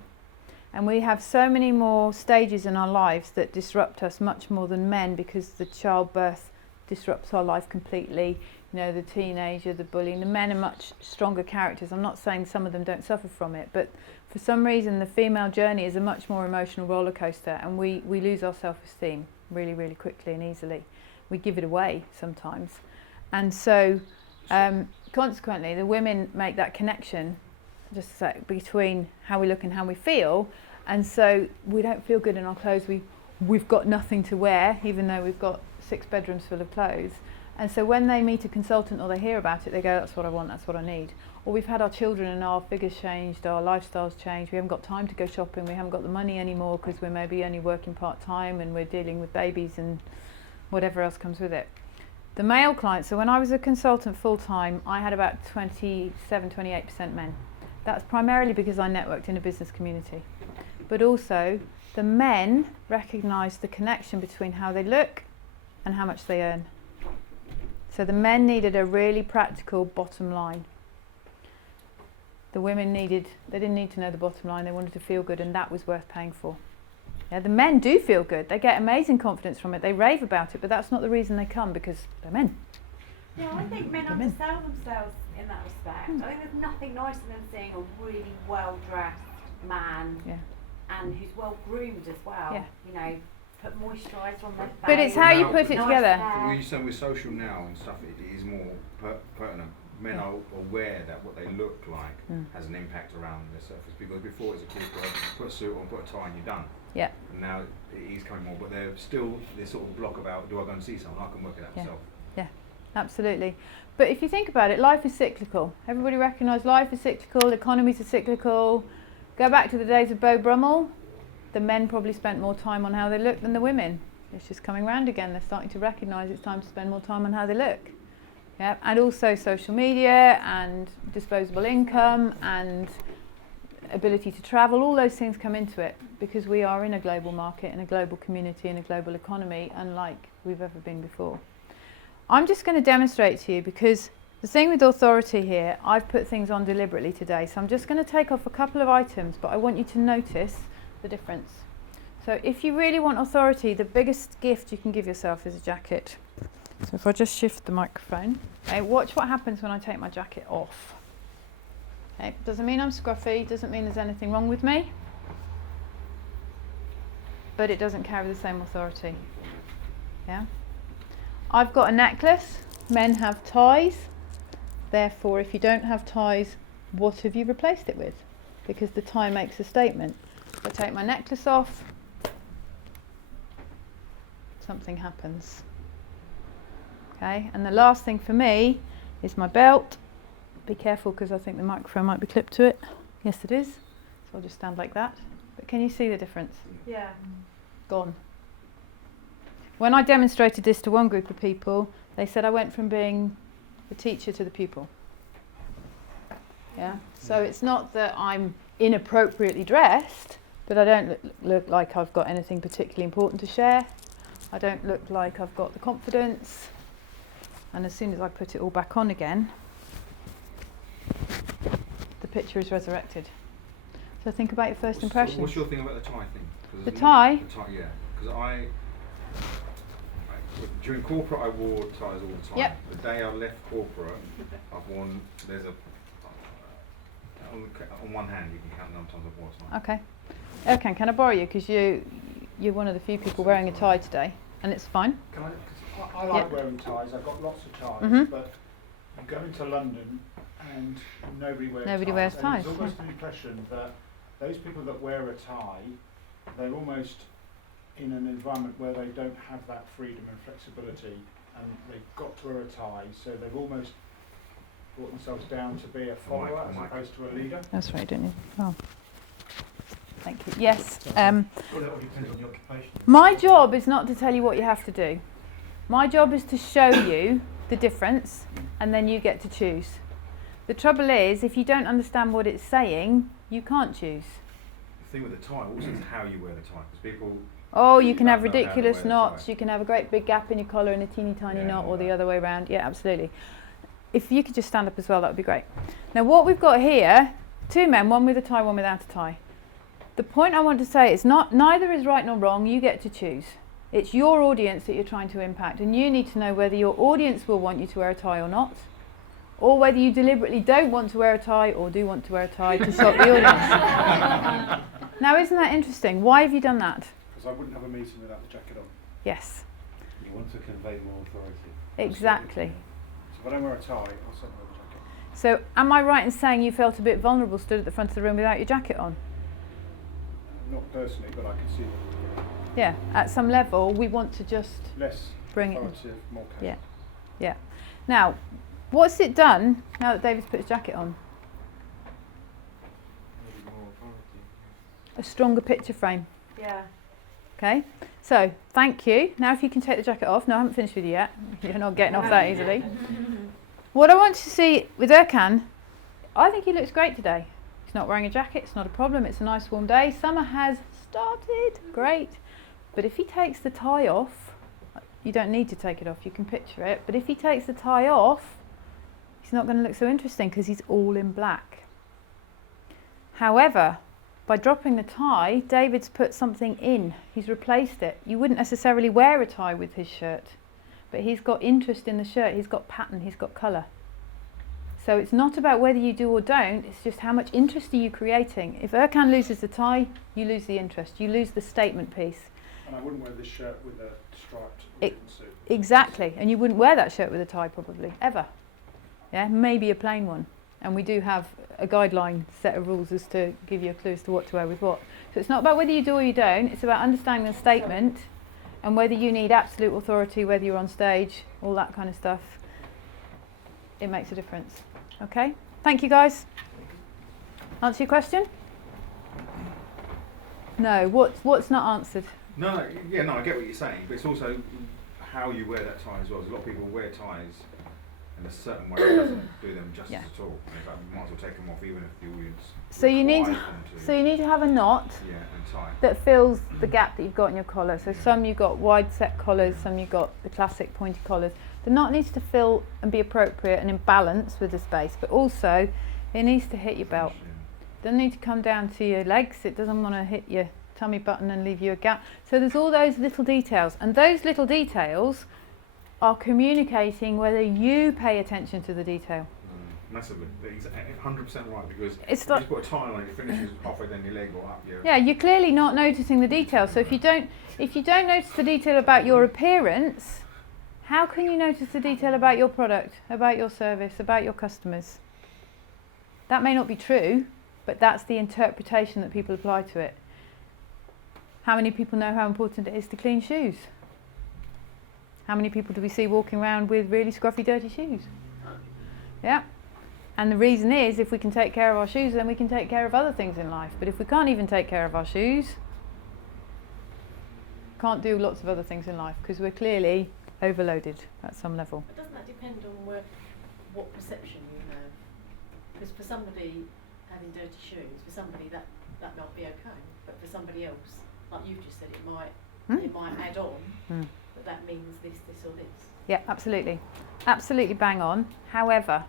And we have so many more stages in our lives that disrupt us much more than men, because the childbirth disrupts our life completely. You know, the teenager, the bullying. The men are much stronger characters. I'm not saying some of them don't suffer from it, but for some reason the female journey is a much more emotional roller coaster, and we lose our self-esteem really, really quickly and easily. We give it away sometimes. And so consequently the women make that connection just between how we look and how we feel, and so we don't feel good in our clothes. We've got nothing to wear, even though we've got 6 bedrooms full of clothes. And so when they meet a consultant or they hear about it, they go, that's what I want, that's what I need. Or we've had our children and our figures changed, our lifestyles changed, we haven't got time to go shopping, we haven't got the money anymore because we're maybe only working part-time and we're dealing with babies and whatever else comes with it. The male clients, so when I was a consultant full-time, I had about 27-28% men. That's primarily because I networked in a business community. But also, the men recognise the connection between how they look and how much they earn. So the men needed a really practical bottom line. The women they didn't need to know the bottom line, they wanted to feel good, and that was worth paying for. Yeah, the men do feel good, they get amazing confidence from it, they rave about it, but that's not the reason they come, because they're men. Yeah, I think men undersell themselves in that respect. I think there's nothing nicer than seeing a really well-dressed man, and who's well-groomed as well. Yeah. You know, put moisturiser on their face. But it's how you put it together. We're saying we're social now and stuff, it is more pertinent. Men are aware that what they look like has an impact around their surface, because before it's a corporate, put a suit on, put a tie and you're done. Yeah. And now it is coming more, but they're still this sort of block about, do I go and see someone? I can work it out myself. Yeah, absolutely. But if you think about it, life is cyclical. Everybody recognise life is cyclical, economies are cyclical. Go back to the days of Beau Brummel, the men probably spent more time on how they look than the women. It's just coming round again. They're starting to recognise it's time to spend more time on how they look. Yeah, and also social media and disposable income and ability to travel, all those things come into it, because we are in a global market, in a global community, in a global economy, unlike we've ever been before. I'm just going to demonstrate to you, because the thing with authority here, I've put things on deliberately today, so I'm just going to take off a couple of items, but I want you to notice the difference. So if you really want authority, the biggest gift you can give yourself is a jacket. So if I just shift the microphone, okay, watch what happens when I take my jacket off. Okay, doesn't mean I'm scruffy, doesn't mean there's anything wrong with me, but it doesn't carry the same authority. Yeah. I've got a necklace, men have ties, therefore if you don't have ties, what have you replaced it with? Because the tie makes a statement. If I take my necklace off, something happens. Okay, and the last thing for me is my belt. Be careful, because I think the microphone might be clipped to it. Yes, it is. So I'll just stand like that. But can you see the difference? Yeah. Gone. When I demonstrated this to one group of people, they said I went from being the teacher to the pupil. Yeah. So it's not that I'm inappropriately dressed, but I don't look like I've got anything particularly important to share. I don't look like I've got the confidence. And as soon as I put it all back on again, the picture is resurrected. So think about your first impression. What's your thing about the tie thing? The tie? The tie, yeah. Because during corporate I wore ties all the time. Yep. The day I left corporate, I've worn, on one hand you can count the number of times I've worn a tie. Okay. Okay, can I borrow you? Because you're one of the few people wearing a tie today, and it's fine. Can I like wearing ties, I've got lots of ties, but you go into London and nobody wears ties. There's almost an impression that those people that wear a tie, they're almost in an environment where they don't have that freedom and flexibility, and they've got to wear a tie, so they've almost brought themselves down to be a follower as opposed to a leader. That's right, don't you? Oh. Thank you. Yes. Well, that all depends on the occupation. My job is not to tell you what you have to do. My job is to show you the difference, and then you get to choose. The trouble is, if you don't understand what it's saying, you can't choose. The thing with the tie also is how you wear the tie, because people. Oh, you can don't have know how to wear ridiculous the knots, tie. you can have a great big gap in your collar and a teeny tiny Yeah, knot, all or the that. other way around. Yeah, absolutely. If you could just stand up as well, that would be great. Now what we've got here, two men, one with a tie, one without a tie. The point I want to say is neither is right nor wrong, you get to choose. It's your audience that you're trying to impact, and you need to know whether your audience will want you to wear a tie or not, or whether you deliberately don't want to wear a tie or do want to wear a tie to shock the audience. Now isn't that interesting? Why have you done that? Because I wouldn't have a meeting without the jacket on. Yes. You want to convey more authority. Exactly. So if I don't wear a tie, I'll certainly wear the jacket. So am I right in saying you felt a bit vulnerable stood at the front of the room without your jacket on? Not personally, but I can see that Yeah, at some level we want to just less bring it in. authoritative, more casual. Yeah. Yeah. Now, what's it done now that David's put his jacket on? Maybe more authority. A stronger picture frame. Yeah. Okay, so thank you. Now if you can take the jacket off. No, I haven't finished with you yet. You're not getting off that easily. What I want to see with Erkan, I think he looks great today. He's not wearing a jacket, it's not a problem, it's a nice warm day. Summer has started, great. But if he takes the tie off, you don't need to take it off, you can picture it. But if he takes the tie off, he's not going to look so interesting because he's all in black. However, by dropping the tie, David's put something in. He's replaced it. You wouldn't necessarily wear a tie with his shirt, but he's got interest in the shirt, he's got pattern, he's got colour. So it's not about whether you do or don't, it's just how much interest are you creating. If Erkan loses the tie, you lose the interest, you lose the statement piece. And I wouldn't wear this shirt with a striped ribbon suit. Exactly, and you wouldn't wear that shirt with a tie probably, ever. Yeah, maybe a plain one. And we do have a guideline set of rules as to give you a clue as to what to wear with what. So it's not about whether you do or you don't, it's about understanding the statement and whether you need absolute authority, whether you're on stage, all that kind of stuff. It makes a difference. Okay, thank you guys. Answer your question? No, what's not answered? No, I get what you're saying, but it's also how you wear that tie as well. There's a lot of people wear ties in a certain way that doesn't do them justice at all. And in fact, you might as well take them off even if the audience So you need requires them to. So you need to have a knot Yeah, and tie. that fills the gap that you've got in your collar. So some you've got wide set collars, some you've got the classic pointy collars. The knot needs to fill and be appropriate and in balance with the space, but also it needs to hit your belt. It doesn't need to come down to your legs, it doesn't want to hit your tummy button and leave you a gap. So there's all those little details, and those little details are communicating whether you pay attention to the detail. Massively, 100% right, because It's if like, you just put a tie on, it finishes halfway down your leg or up your. yeah, you're clearly not noticing the detail. So if you don't notice the detail about your appearance, how can you notice the detail about your product, about your service, about your customers? That may not be true, but that's the interpretation that people apply to it. How many people know how important it is to clean shoes? How many people do we see walking around with really scruffy, dirty shoes? Yeah. And the reason is, if we can take care of our shoes, then we can take care of other things in life. But if we can't even take care of our shoes, can't do lots of other things in life because we're clearly overloaded at some level. But doesn't that depend on what perception you have? Because for somebody having dirty shoes, for somebody that might be okay, but for somebody else, like you've just said, it might add on, but that means this or this. Yeah, absolutely. Absolutely bang on. However,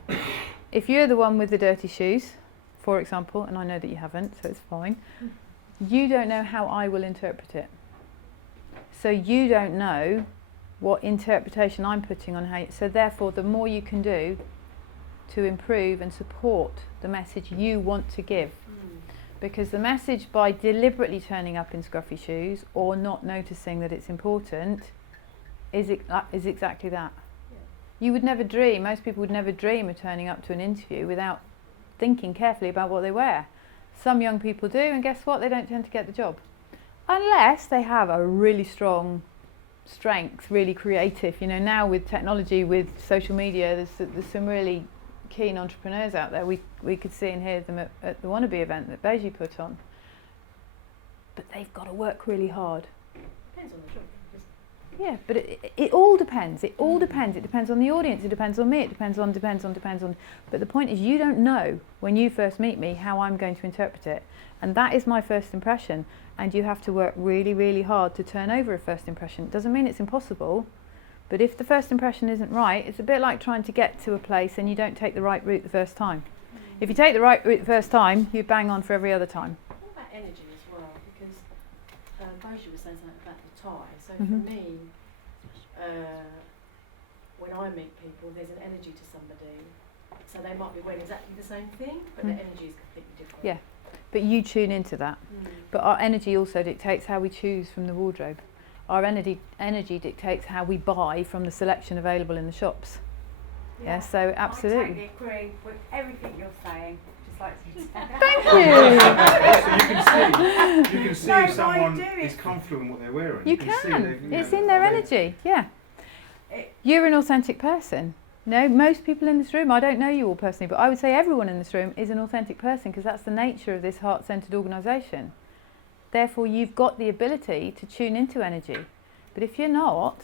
if you're the one with the dirty shoes, for example, and I know that you haven't, so it's fine, you don't know how I will interpret it. So you don't know what interpretation I'm putting on how so therefore the more you can do to improve and support the message you want to give. Because the message by deliberately turning up in scruffy shoes or not noticing that it's important is exactly that. You would never dream, most people would never dream of turning up to an interview without thinking carefully about what they wear. Some young people do, and guess what? They don't tend to get the job. Unless they have a really strong strength, really creative. You know, now with technology, with social media, there's some really keen entrepreneurs out there. We could see and hear them at the Wannabe event that Beji put on. But they've got to work really hard. Depends on the job. Yeah, but it all depends. It all depends. It depends on the audience. It depends on me. It depends on. But the point is, you don't know when you first meet me how I'm going to interpret it, and that is my first impression. And you have to work really, really hard to turn over a first impression. It doesn't mean it's impossible, but if the first impression isn't right, it's a bit like trying to get to a place and you don't take the right route the first time. If you take the right route the first time, you bang on for every other time. What about energy as well? Because Bosia was saying something about the tie. So Mhm. for me, when I meet people, there's an energy to somebody. So they might be wearing exactly the same thing, but the energy is completely different. Yeah. But you tune into that. But our energy also dictates how we choose from the wardrobe. Our energy dictates how we buy from the selection available in the shops. Yeah, so absolutely. I totally agree with everything you're saying. Just like you said. Thank you. So you can see No, if someone I do. is comfortable in what they're wearing. You see can. they've, you It's know, in their they- energy. Yeah. You're an authentic person. No, most people in this room, I don't know you all personally, but I would say everyone in this room is an authentic person because that's the nature of this heart-centered organisation. Therefore, you've got the ability to tune into energy. But if you're not,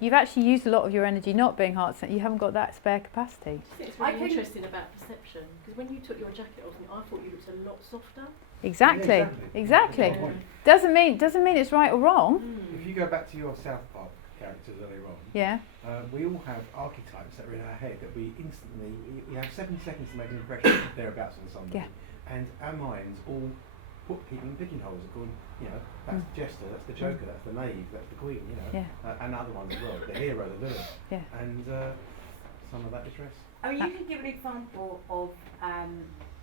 you've actually used a lot of your energy not being heart-centered. You haven't got that spare capacity. I think it's I really can- interesting about perception, because when you took your jacket off, I thought you looked a lot softer. Exactly. Yeah, Exactly. Good point. Doesn't mean it's right or wrong. If you go back to your South Park characters earlier on, Yeah. we all have archetypes that are in our head that we instantly, we have 7 seconds to make an impression thereabouts on somebody. Yeah. And our minds all put people in pigeonholes and going, you know, that's the jester, that's the joker, that's the knave, that's the queen, you know, Yeah. and other ones as well, the hero, the villain. Yeah. And some of that is dress. I mean, you can give an example of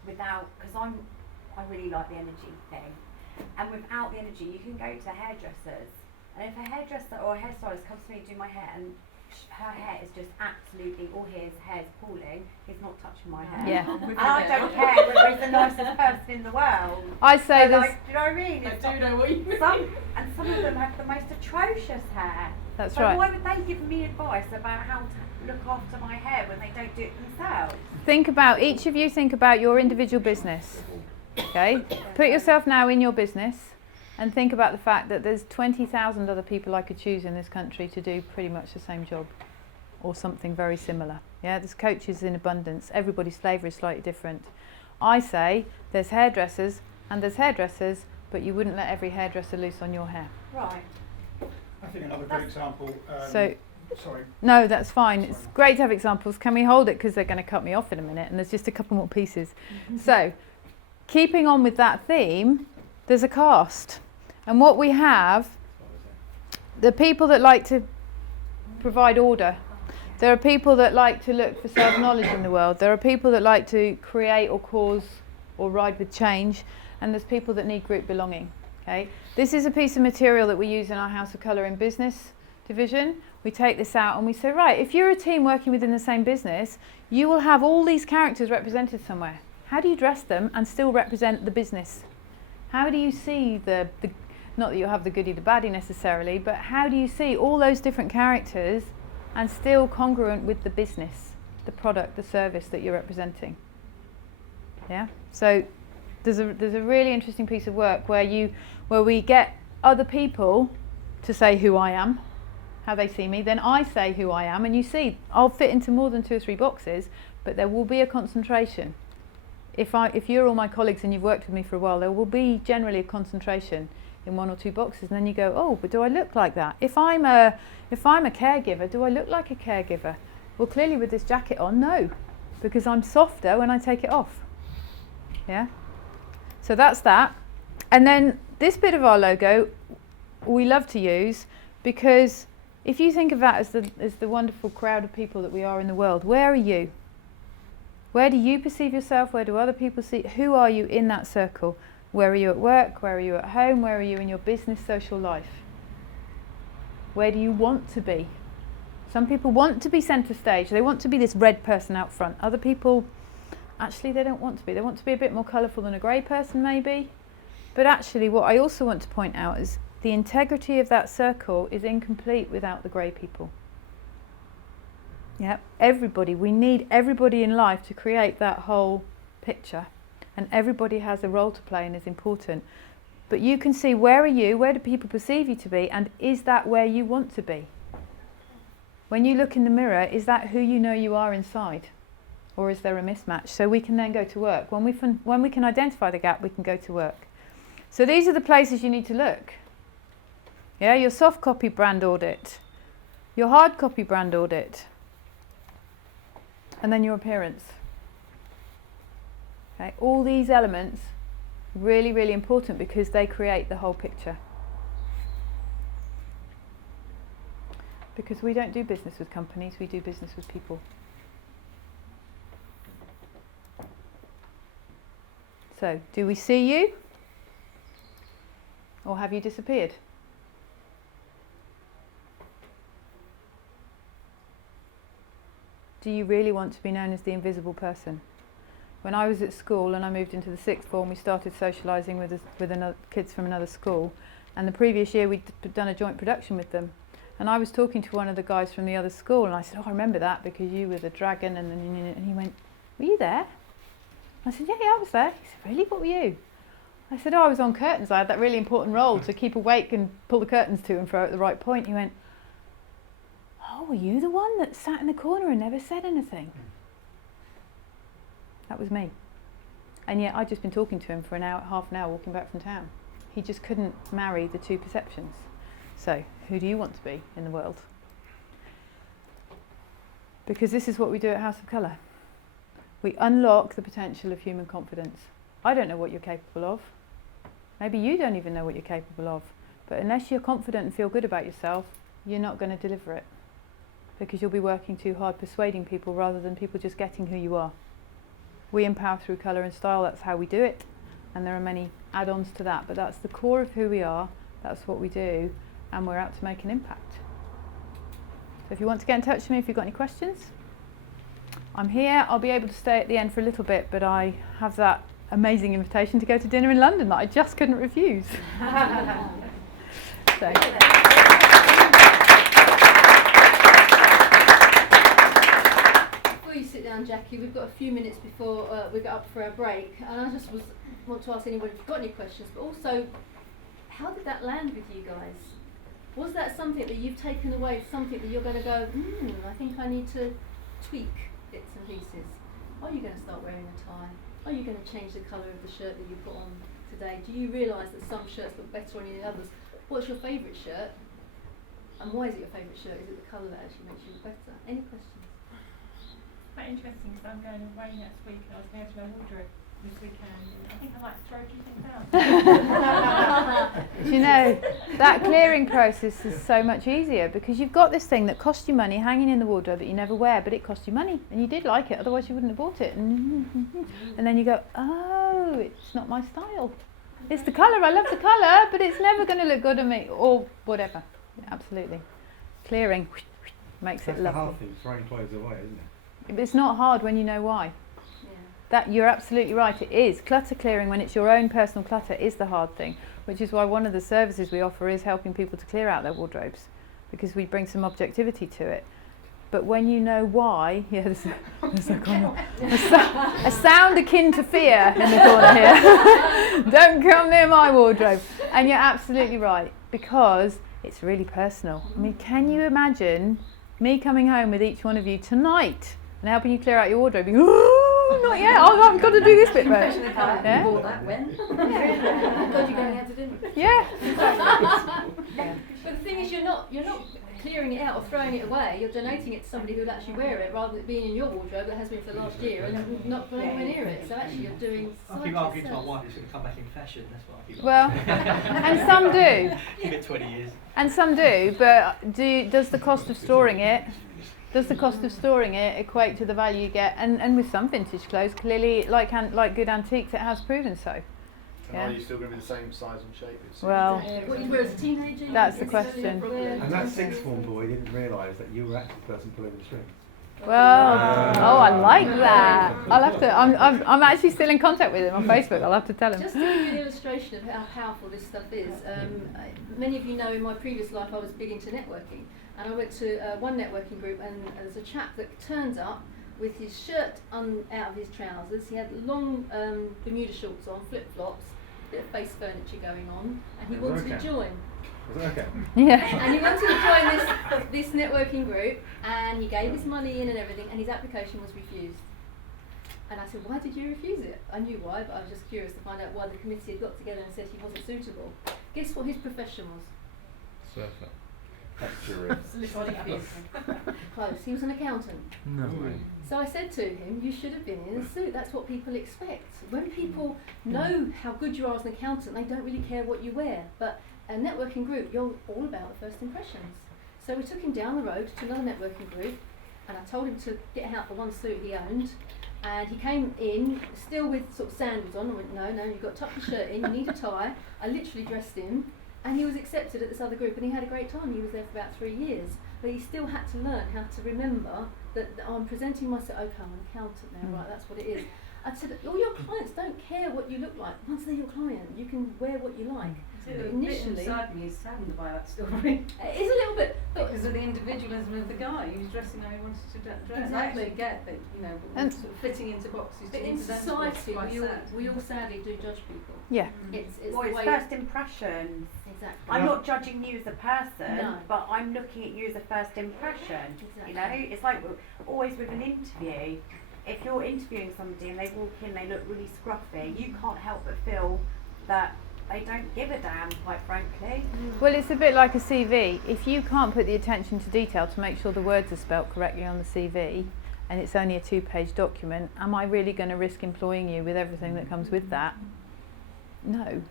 without, because I really like the energy thing, and without the energy, you can go to hairdressers, and if a hairdresser or a hairstylist comes to me to do my hair, and her hair is just absolutely, all his hair's pooling, he's not touching my hair. Yeah. And I don't care whether he's the nicest person in the world. I say But there's. like, do you know what I mean? I It's do not- know what you mean. some of them have the most atrocious hair. That's So right. why would they give me advice about how to look after my hair when they don't do it themselves? Think about, each of you think about your individual business. Okay? Put yourself now in your business and think about the fact that there's 20,000 other people I could choose in this country to do pretty much the same job or something very similar. Yeah, there's coaches in abundance. Everybody's flavour is slightly different. I say there's hairdressers and there's hairdressers, but you wouldn't let every hairdresser loose on your hair. Right. I think another good example. So, Sorry. no, that's fine. It's great to have examples. Can we hold it because they're going to cut me off in a minute and there's just a couple more pieces. So, keeping on with that theme, there's a cast. And what we have, the people that like to provide order. There are people that like to look for self-knowledge in the world. There are people that like to create or cause or ride with change. And there's people that need group belonging. Okay? This is a piece of material that we use in our House of Colour in business division. We take this out and we say, right, if you're a team working within the same business, you will have all these characters represented somewhere. How do you dress them and still represent the business? How do you see the not that you have the goodie, the baddie necessarily, but how do you see all those different characters and still congruent with the business, the product, the service that you're representing? Yeah. So there's a really interesting piece of work where we get other people to say who I am, how they see me, then I say who I am, and you see I'll fit into more than 2 or 3 boxes, but there will be a concentration. If you're all my colleagues and you've worked with me for a while, there will be generally a concentration in 1 or 2 boxes, and then you go, oh, but do I look like that? If I'm a caregiver, do I look like a caregiver? Well, clearly with this jacket on, no, because I'm softer when I take it off. Yeah. So that's that. And then this bit of our logo we love to use, because if you think of that as the wonderful crowd of people that we are in the world, where are you? Where do you perceive yourself? Where do other people see? Who are you in that circle? Where are you at work? Where are you at home? Where are you in your business social life? Where do you want to be? Some people want to be centre stage. They want to be this red person out front. Other people, actually, they don't want to be. They want to be a bit more colourful than a grey person, maybe. But actually, what I also want to point out is the integrity of that circle is incomplete without the grey people. Yeah, everybody. We need everybody in life to create that whole picture. And everybody has a role to play and is important. but you can see where are you, where do people perceive you to be, and is that where you want to be? When you look in the mirror, is that who you know you are inside? Or is there a mismatch? So we can then go to work. When we can identify the gap, we can go to work. So these are the places you need to look. Yeah, your soft copy brand audit, your hard copy brand audit, and then your appearance. Okay, all these elements, really, really important because they create the whole picture. Because we don't do business with companies, we do business with people. So, do we see you? Or have you disappeared? Do you really want to be known as the invisible person? When I was at school and I moved into the sixth form, we started socialising with another, kids from another school, and the previous year we'd done a joint production with them. And I was talking to one of the guys from the other school, and I said, "Oh, I remember that because you were the dragon." And he went, "Were you there?" I said, "Yeah, I was there." He said, "Really? What were you?" I said, "Oh, I was on curtains. I had that really important role to keep awake and pull the curtains to and fro at the right point." He went, "Oh, were you the one that sat in the corner and never said anything?" That was me. And yet I'd just been talking to him for half an hour walking back from town. He just couldn't marry the two perceptions. So, who do you want to be in the world? Because this is what we do at House of Colour. We unlock the potential of human confidence. I don't know what you're capable of. Maybe you don't even know what you're capable of. But unless you're confident and feel good about yourself, you're not going to deliver it. Because you'll be working too hard persuading people rather than people just getting who you are. We empower through colour and style, that's how we do it. And there are many add-ons to that, but that's the core of who we are, that's what we do, and we're out to make an impact. So if you want to get in touch with me, if you've got any questions, I'm here. I'll be able to stay at the end for a little bit, but I have that amazing invitation to go to dinner in London that I just couldn't refuse. So. Before you sit down, Jackie, we've got a few minutes before we go up for our break, and I just want to ask anybody if you've got any questions, but also, how did that land with you guys? Was that something that you've taken away, something that you're going to go, I think I need to tweak bits and pieces? Are you going to start wearing a tie? Are you going to change the colour of the shirt that you put on today? Do you realise that some shirts look better on you than others? What's your favourite shirt? And why is it your favourite shirt? Is it the colour that actually makes you look better? Any questions? Quite interesting because I'm going away next week and I was going to my wardrobe this weekend and I think I might throw a few things out. Do you know, that clearing process is so much easier because you've got this thing that costs you money hanging in the wardrobe that you never wear, but it cost you money and you did like it, otherwise you wouldn't have bought it. And then you go, oh, it's not my style. It's the colour, I love the colour, but it's never going to look good on me, or whatever. Yeah, absolutely. Clearing makes it lovely. That's the hard thing, throwing clothes away, isn't it? It's not hard when you know why. Yeah. That you're absolutely right, it is. Clutter clearing when it's your own personal clutter is the hard thing, which is why one of the services we offer is helping people to clear out their wardrobes, because we bring some objectivity to it. But when you know why, yeah, there's a kind of a sound akin to fear in the corner here. Don't come near my wardrobe. And you're absolutely right, because it's really personal. I mean, can you imagine me coming home with each one of you tonight and helping you clear out your wardrobe? Oh, not yet. I've got to do this bit first. Yeah? That when? God, you're going out to dinner. Yeah. Yeah. But the thing is, you're not clearing it out or throwing it away. You're donating it to somebody who would actually wear it, rather than it being in your wardrobe that has been for the last year and not going anywhere near it. So actually, you're doing. I keep arguing to my wife it's going to come back in fashion. That's what I keep. Well, and some do. Give it 20 years. And some do, but does the cost of storing it? Does the cost of storing it equate to the value you get? And with some vintage clothes, clearly, like good antiques, it has proven so. And are you still going to be the same size and shape? Well, What you wear as a teenager? that's the question. And that sixth form boy didn't realise that you were actually the person pulling the string. Well, oh, I like that. I'll have to. I'm actually still in contact with him on Facebook. I'll have to tell him. Just to give you an illustration of how powerful this stuff is. Many of you know in my previous life I was big into networking, and I went to one networking group, and there's a chap that turns up with his shirt out of his trousers. He had long Bermuda shorts on, flip-flops, bit of face furniture going on, and he It was wanted to okay. join. Was it okay? Yeah. And he wanted to join this networking group, and he gave his money in and everything, and his application was refused. And I said, why did you refuse it? I knew why, but I was just curious to find out why the committee had got together and said he wasn't suitable. Guess what his profession was? Surfer. Actuary. Close. He was an accountant. No way. So I said to him, you should have been in a suit. That's what people expect. When people know how good you are as an accountant, they don't really care what you wear. But a networking group, you're all about the first impressions. So we took him down the road to another networking group, and I told him to get out the one suit he owned. And he came in, still with sort of sandals on. I went, no, you've got to tuck your shirt in, you need a tie. I literally dressed him, and he was accepted at this other group, and he had a great time. He was there for about 3 years. But he still had to learn how to remember that I'm presenting myself, okay, I'm an accountant now, right, that's what it is. I said, all your clients don't care what you look like. Once they're your client, you can wear what you like. But But initially, initially, inside me is saddened by that story. it is a little bit, but Because of the individualism of the guy, he was dressing how he wanted to dress. I Exactly. actually get that, you know, but And- sort of fitting into boxes. but to in present society, quite we all, sad. we all sadly do judge people. Yeah. It's Well, the it's way. first impressions. Exactly. I'm not judging you as a person, No. but I'm looking at you as a first impression. You know, it's like always with an interview. If you're interviewing somebody and they walk in, they look really scruffy, you can't help but feel that they don't give a damn, quite frankly. Well, it's a bit like a CV. If you can't put the attention to detail to make sure the words are spelt correctly on the CV, and it's only a 2-page document, am I really going to risk employing you with everything that comes with that? No.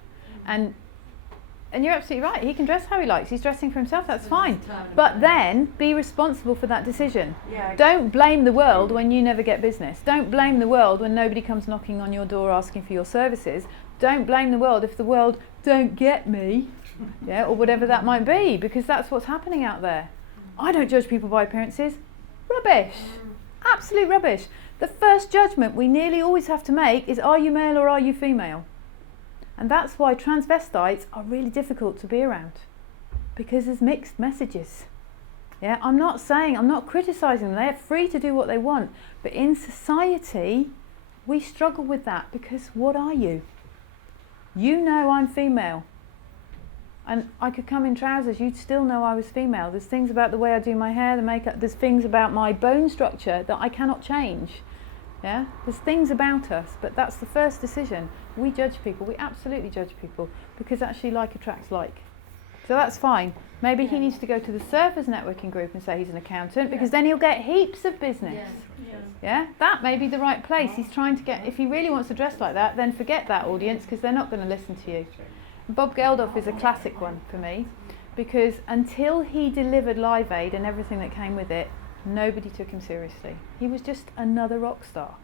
And you're absolutely right. He can dress how he likes. He's dressing for himself. That's fine. But then be responsible for that decision. Yeah. Don't blame the world when you never get business. Don't blame the world when nobody comes knocking on your door asking for your services. Don't blame the world if the world don't get me, yeah, or whatever that might be, because that's what's happening out there. I don't judge people by appearances. Rubbish. Absolute rubbish. The first judgment we nearly always have to make is, are you male or are you female? And that's why transvestites are really difficult to be around, because there's mixed messages. Yeah, I'm not criticising them. They're free to do what they want. But in society, we struggle with that, because what are you? You know I'm female. And I could come in trousers, you'd still know I was female. There's things about the way I do my hair, the makeup, there's things about my bone structure that I cannot change. Yeah, there's things about us, but that's the first decision. We judge people, we absolutely judge people, because actually like attracts like. So that's fine. Maybe he needs to go to the surfers networking group and say he's an accountant, because then he'll get heaps of business. Yeah, that may be the right place. He's trying to get, if he really wants to dress like that, then forget that audience, because they're not going to listen to you. Bob Geldof is a classic one for me, because until he delivered Live Aid and everything that came with it, nobody took him seriously. He was just another rock star.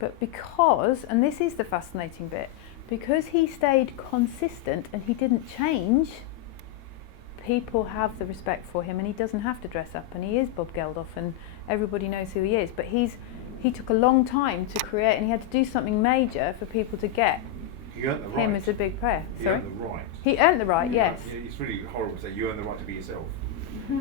But because, and this is the fascinating bit, because he stayed consistent and he didn't change, people have the respect for him, and he doesn't have to dress up, and he is Bob Geldof and everybody knows who he is. But he took a long time to create, and he had to do something major for people to get He earned the right. him as a big player. He Sorry? earned the right. He earned the right, yes. Yeah, it's really horrible to say you earn the right to be yourself.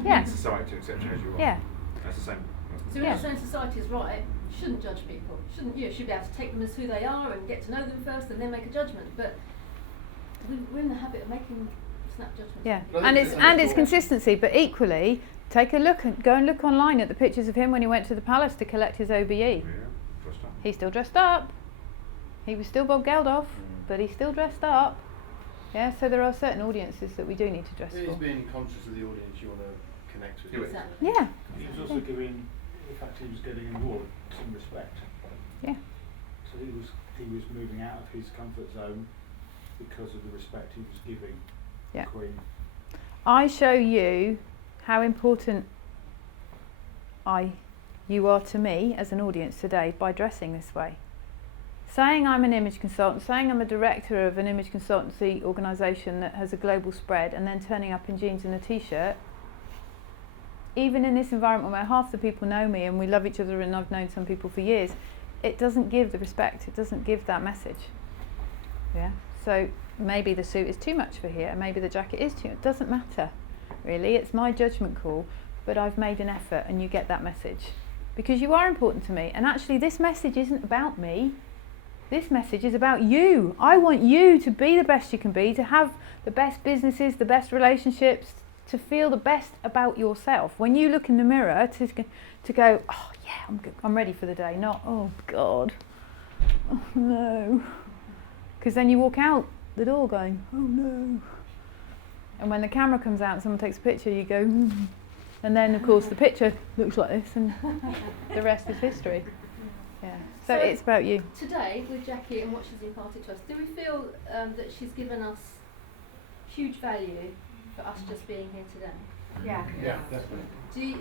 Yeah. In society to accept you as you are. Yeah. That's the same. So if you're saying society is right, you shouldn't judge people, shouldn't you? You should be able to take them as who they are and get to know them first and then make a judgment. But we're in the habit of making snap judgments. Yeah, Well, and it's consistency, but equally, take a look and go and look online at the pictures of him when he went to the palace to collect his OBE. Yeah, dressed up. He's still dressed up. He was still Bob Geldof, but he's still dressed up. Yeah, so there are certain audiences that we do need to dress He's for. being conscious of the audience you want to connect with. Exactly. Yeah. He was also giving, the fact he was getting an award, some respect. Yeah. So he was moving out of his comfort zone because of the respect he was giving Yeah. the Queen. I show you how important you are to me as an audience today by dressing this way. Saying I'm an image consultant, saying I'm a director of an image consultancy organisation that has a global spread, and then turning up in jeans and a t-shirt, even in this environment where half the people know me and we love each other and I've known some people for years, it doesn't give the respect, it doesn't give that message. Yeah. So maybe the suit is too much for here, maybe the jacket is too much, it doesn't matter really, it's my judgment call, but I've made an effort and you get that message. Because you are important to me, and actually this message isn't about me. This message is about you. I want you to be the best you can be, to have the best businesses, the best relationships, to feel the best about yourself. When you look in the mirror, to go, oh yeah, I'm good, I'm ready for the day, not, oh God, oh no. Because then you walk out the door going, oh no. And when the camera comes out and someone takes a picture, you go, and then of course the picture looks like this, and the rest is history. Yeah. So it's about you. Today, with Jackie and what she's imparted to us, do we feel that she's given us huge value for us just being here today? Yeah. Yeah, definitely.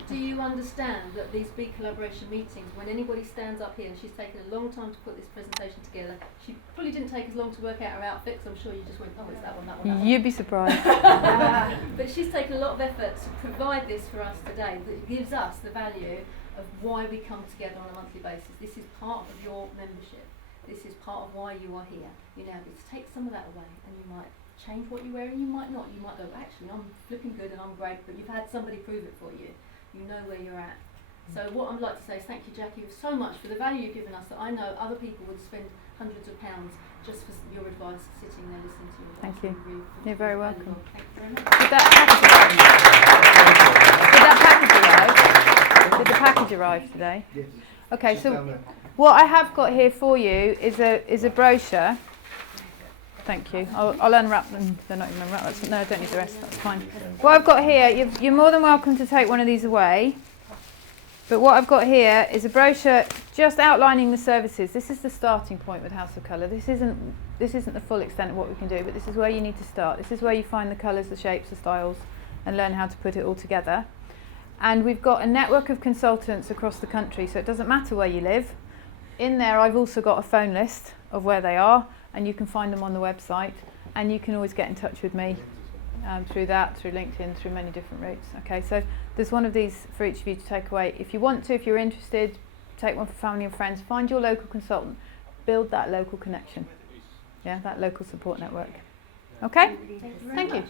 Do you understand that these BeCollaboration meetings, when anybody stands up here, and she's taken a long time to put this presentation together, she probably didn't take as long to work out her outfit, because I'm sure you just went, oh, it's that one, that one, that one. You'd be surprised. But she's taken a lot of effort to provide this for us today that gives us the value of why we come together on a monthly basis. This is part of your membership. This is part of why you are here. You now get to take some of that away, and you might change what you wear, and you might not. You might go, actually, I'm looking good and I'm great, but you've had somebody prove it for you. You know where you're at. So what I'd like to say is thank you, Jackie, so much for the value you've given us, that I know other people would spend hundreds of pounds just for your advice, sitting there listening to you. Thank you. You're very welcome. Thank you very much. Did that package arrive? Did the package arrive today? Yes. Okay, so what I have got here for you is a brochure. Thank you. I'll unwrap them. They're not even unwrapped. No, I don't need the rest. That's fine. What I've got here, you're more than welcome to take one of these away. But what I've got here is a brochure just outlining the services. This is the starting point with House of Colour. This isn't the full extent of what we can do, but this is where you need to start. This is where you find the colours, the shapes, the styles, and learn how to put it all together. And we've got a network of consultants across the country, so it doesn't matter where you live. In there, I've also got a phone list of where they are, and you can find them on the website, and you can always get in touch with me through that, through LinkedIn, through many different routes. Okay, so there's one of these for each of you to take away. If you want to, if you're interested, take one for family and friends. Find your local consultant. Build that local connection. Yeah, that local support network. Okay? Thank you.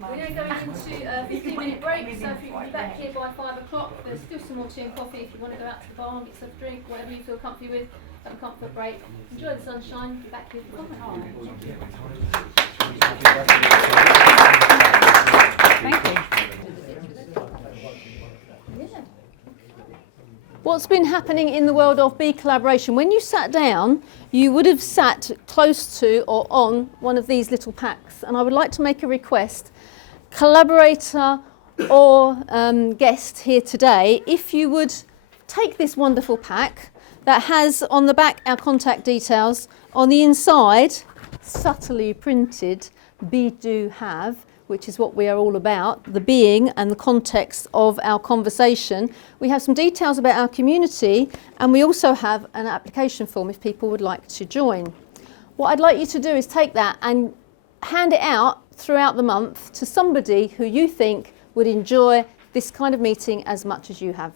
We're now going into a 15-minute break, so if you can be back here by 5 o'clock, there's still some more tea and coffee if you want to go out to the bar and get some drink, whatever you feel comfy with. Have a comfort break. Enjoy the sunshine. Be back here for coffee. Thank you. What's been happening in the world of BeCollaboration? When you sat down, you would have sat close to or on one of these little packs. And I would like to make a request. Collaborator or guest here today, if you would take this wonderful pack that has on the back our contact details, on the inside, subtly printed, be, do, have, which is what we are all about, the being and the context of our conversation. We have some details about our community, and we also have an application form if people would like to join. What I'd like you to do is take that and hand it out throughout the month to somebody who you think would enjoy this kind of meeting as much as you have.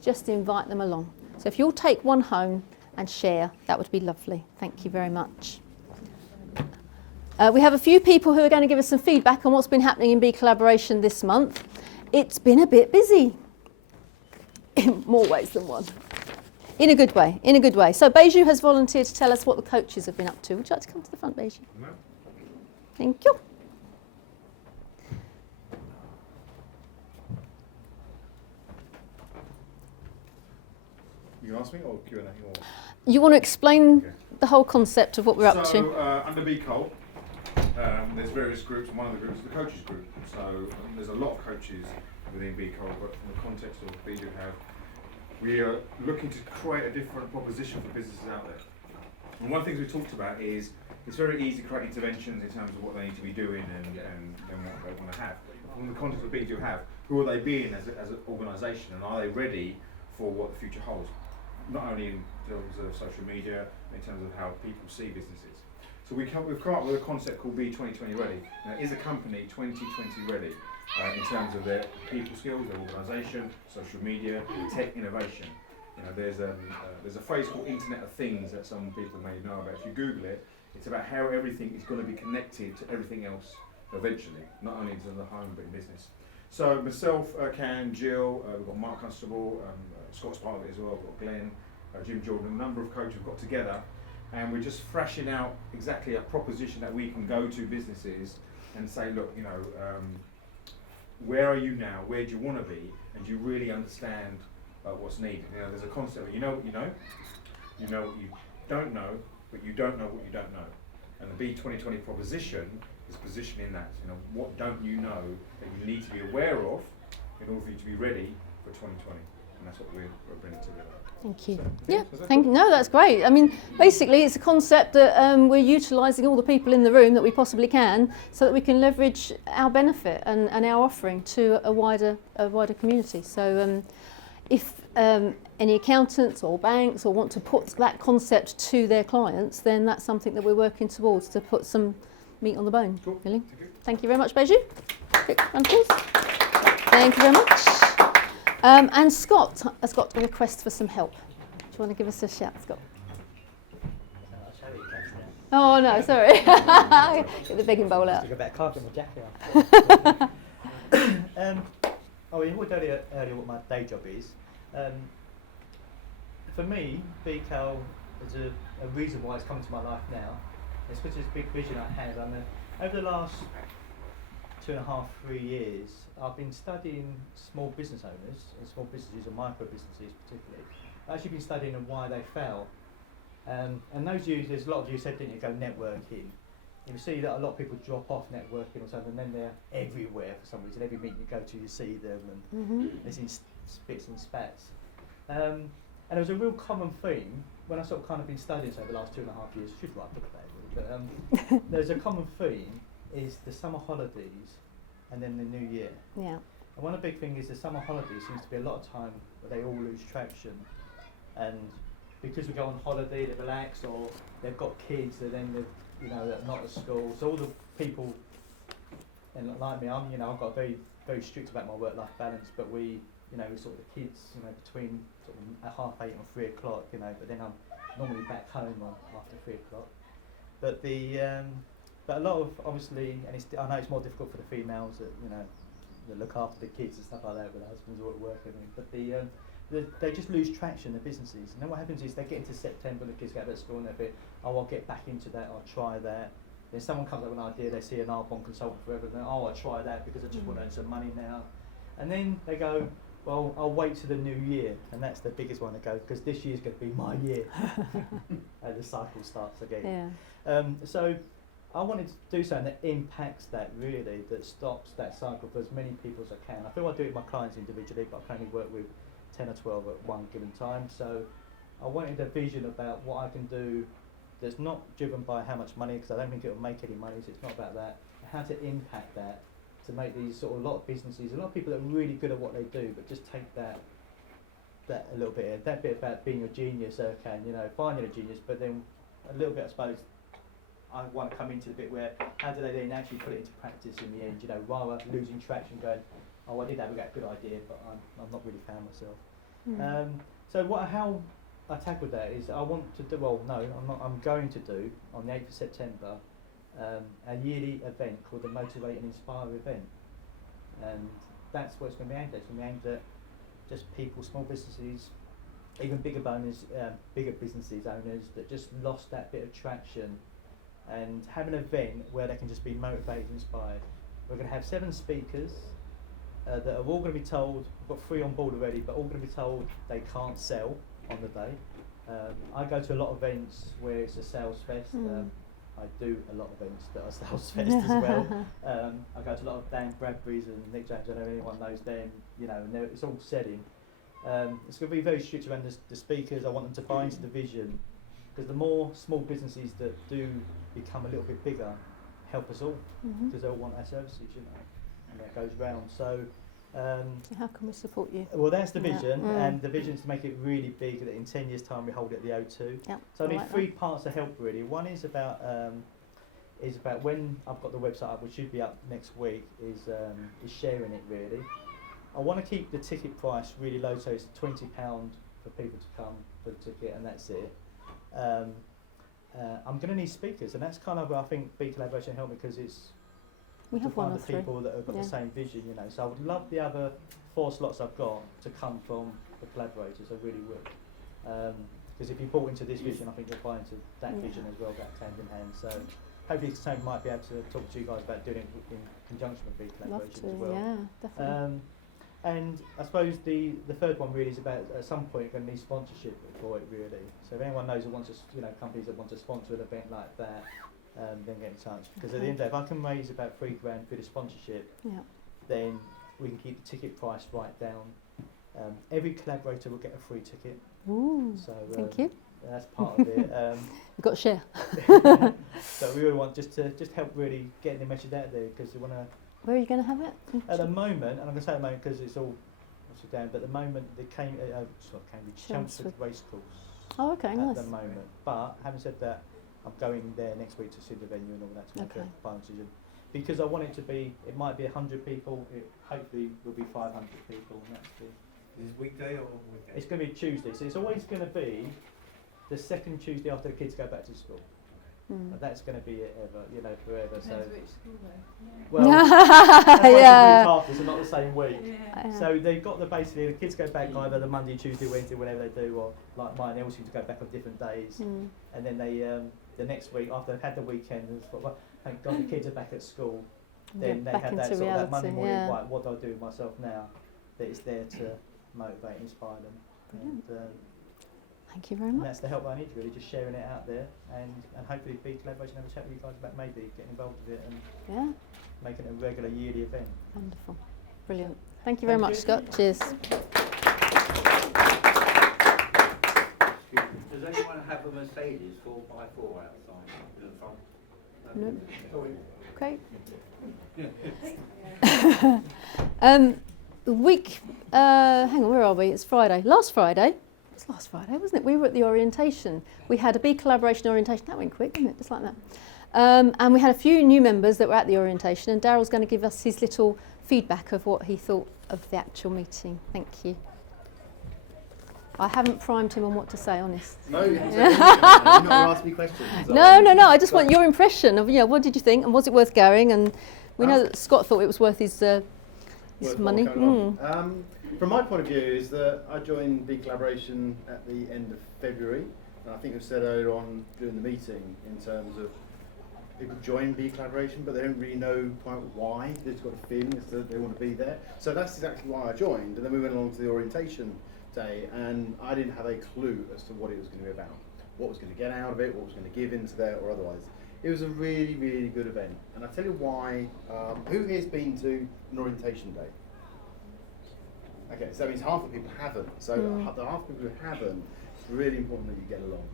Just invite them along. So if you'll take one home and share, that would be lovely. Thank you very much. We have a few people who are going to give us some feedback on what's been happening in BeCollaboration this month. It's been a bit busy, in more ways than one. In a good way, in a good way. So Beju has volunteered to tell us what the coaches have been up to. Would you like to come to the front, Beju? No. Thank you. You ask me or Q&A? Or? You want to explain Okay. the whole concept of what we're up to? So under BeColl, there's various groups, and one of the groups is the coaches group. So there's a lot of coaches within BeColl, but from the context of what we do have, we are looking to create a different proposition for businesses out there. And one of the things we talked about is it's very easy to create interventions in terms of what they need to be doing and what they want to have. From the context of what we do have, who are they being as an organisation, and are they ready for what the future holds? Not only in terms of social media, but in terms of how people see businesses. So we've come up with a concept called Be 2020 Ready. Now, is a company 2020 ready in terms of their people skills, their organisation, social media, tech innovation? You know, there's a phrase called Internet of Things that some people may know about. If you Google it, it's about how everything is going to be connected to everything else eventually, not only to the home but in business. So myself, Can, Jill, we've got Mark Constable, Scott's part of it as well, we've got Glenn, Jim Jordan, a number of coaches we've got together and we're just thrashing out exactly a proposition that we can go to businesses and say, look, you know, where are you now? Where do you want to be? And do you really understand what's needed? You know, there's a concept where you know what you know what you don't know, but you don't know what you don't know. And the B2020 proposition is positioning that. You know, what don't you know that you need to be aware of in order for you to be ready for 2020? And that's what we're bringing together. Thank you. So, Yeah, so thank you. No, that's great. I mean, basically, it's a concept that we're utilising all the people in the room that we possibly can, so that we can leverage our benefit and our offering to a wider community. So, if any accountants or banks or want to put that concept to their clients, then that's something that we're working towards to put some meat on the bone. Cool. Really. Thank you very much, Beju. Quick round of applause. Thank you very much. And Scott has got a request for some help. Do you want to give us a shout, Scott? Oh no, sorry. Get the begging bowl out. Stick a bit of carpet in my jacket on. Oh, you talked earlier what my day job is. For me, BeCol is a reason why it's come to my life now. It's because it's a big vision I had. Over the last 2.5, 3 years, I've been studying small business owners and small businesses and micro businesses particularly. I've actually been studying why they fail. And there's a lot of you said, didn't you, go networking. You see that a lot of people drop off networking or something, and then they're everywhere for some reason. Every meeting you go to, you see them, and there's in spits and spats. And there was a real common theme when I sort of kind of been studying this over the last 2.5 years. I should write a book about it, really, but there's a common theme is the summer holidays and then the new year. Yeah. And one of the big things is the summer holidays seems to be a lot of time where they all lose traction, and because we go on holiday, they relax, or they've got kids, and then they're, they're not at school. So all the people, and like me, I've got very, very strict about my work-life balance. But we sort of the kids, between sort of at 8:30 and 3 o'clock, but then I'm normally back home after 3 o'clock. But but a lot of obviously, and I know it's more difficult for the females that look after the kids and stuff like that, with the husbands all at work. But they just lose traction, the businesses. And then what happens is they get into September, the kids go to school, and they think, oh, I'll get back into that, I'll try that. Then someone comes up with an idea, they see an Arbonne consultant forever, and then, oh, I'll try that because I just want to earn some money now. And then they go, well, I'll wait to the new year, and that's the biggest one to go, because this year's going to be my year. And the cycle starts again. Yeah. So I wanted to do something that impacts that, really, that stops that cycle for as many people as I can. I feel I do it with my clients individually, but I can only work with 10 or 12 at one given time. So I wanted a vision about what I can do that's not driven by how much money, because I don't think it will make any money, so it's not about that. How to impact that, to make these sort of a lot of businesses, a lot of people that are really good at what they do, but just take that a little bit, that bit about being a genius, finding a genius, but then a little bit, I suppose, I want to come into the bit where, how do they then actually put it into practice in the end, rather losing traction, going, oh, I did have a good idea, but I'm not really found myself. So how I tackled that is I want to do, I'm going to do, on the 8th of September, a yearly event called the Motivate and Inspire event. And that's what it's going to be aimed at. It's going to be aimed at just people, small businesses, even bigger businesses owners that just lost that bit of traction, and have an event where they can just be motivated and inspired. We're going to have 7 speakers that are all going to be told, we've got 3 on board already, but all going to be told they can't sell on the day. I go to a lot of events where it's a sales fest. I do a lot of events that are sales fest as well. I go to a lot of Dan Bradbury's and Nick James, I know anyone knows them, and it's all selling. It's going to be very strict around the speakers. I want them to buy into the vision, because the more small businesses that do become a little bit bigger help us all, because they all want our services, and that goes round. So how can we support you? Well, that's the vision, and the vision is to make it really big, that in 10 years' time we hold it at the O2. Yep, so I need 3 parts of help, really. One is about when I've got the website up, which should be up next week, is sharing it, really. I want to keep the ticket price really low, so it's £20 for people to come for the ticket, and that's it. I'm going to need speakers, and that's kind of where I think BeCollaboration helped me, because we have one of the people that have got the same vision, So I would love the other 4 slots I've got to come from the collaborators. I really would. Because if you bought into this vision, I think you'll buy into that vision as well, that hand in hand. So hopefully Sam might be able to talk to you guys about doing it in conjunction with BeCollaboration as well. Yeah, definitely. And I suppose the third one really is about, at some point, going to need sponsorship for it really. So if anyone knows that wants to, companies that want to sponsor an event like that, then get in touch. Because at the end of the day, if I can raise about £3 for the sponsorship, then we can keep the ticket price right down. Every collaborator will get a free ticket. Ooh, so thank you. That's part of it. You've got to share. So we really want just help really getting the message out there, because we want to. Where are you going to have it? At the moment, and I'm going to say at the moment because it's all down, but at the moment the Cambridge Chelmsford Racecourse. Oh, okay, nice. At the moment, but having said that, I'm going there next week to see the venue and all that to make a final decision. Because I want it to be, it might be 100 people, it hopefully will be 500 people, and that's the. Is it weekday or weekend? It's going to be Tuesday, so it's always going to be the second Tuesday after the kids go back to school. And that's going to be it forever. Depends so which school though. well, that's like a week after, so not the same week. Yeah. So they've got basically the kids go back either the Monday, Tuesday, Wednesday, whenever they do, or like mine, they all seem to go back on different days. And then they the next week after they've had the weekend, it's like, well, thank God the kids are back at school. Then they have that sort of that Monday morning. Right, what do I do with myself now? That is there to motivate and inspire them. Thank you very much. And that's the help I need, really, just sharing it out there, and hopefully BeCollaboration have a chat with you guys about maybe getting involved with it and making it a regular yearly event. Wonderful. Brilliant. Thank you very much, Scott. Cheers. Does anyone have a Mercedes 4x4 outside in the front? No. Okay. Week, hang on, where are we? It's Friday. Last Friday, wasn't it? We were at the orientation. We had a BeCollaboration orientation. That went quick, didn't it? Just like that. And we had a few new members that were at the orientation, and Daryl's going to give us his little feedback of what he thought of the actual meeting. Thank you. I haven't primed him on what to say, honest. No, you haven't said anything. You're not asking me questions. No. I just want your impression of, what did you think, and was it worth going? And we know that Scott thought it was worth his money. From my point of view, is that I joined BeCollaboration at the end of February, and I think I've said earlier on during the meeting in terms of people join BeCollaboration, but they don't really know quite why. They've got a feeling as to they want to be there. So that's exactly why I joined, and then we went along to the orientation day, and I didn't have a clue as to what it was going to be about, what was going to get out of it, what was going to give into there or otherwise. It was a really, really good event, and I'll tell you why. Who here's been to an orientation day? Okay, so that means half the people haven't. So the half the people who haven't, it's really important that you get along.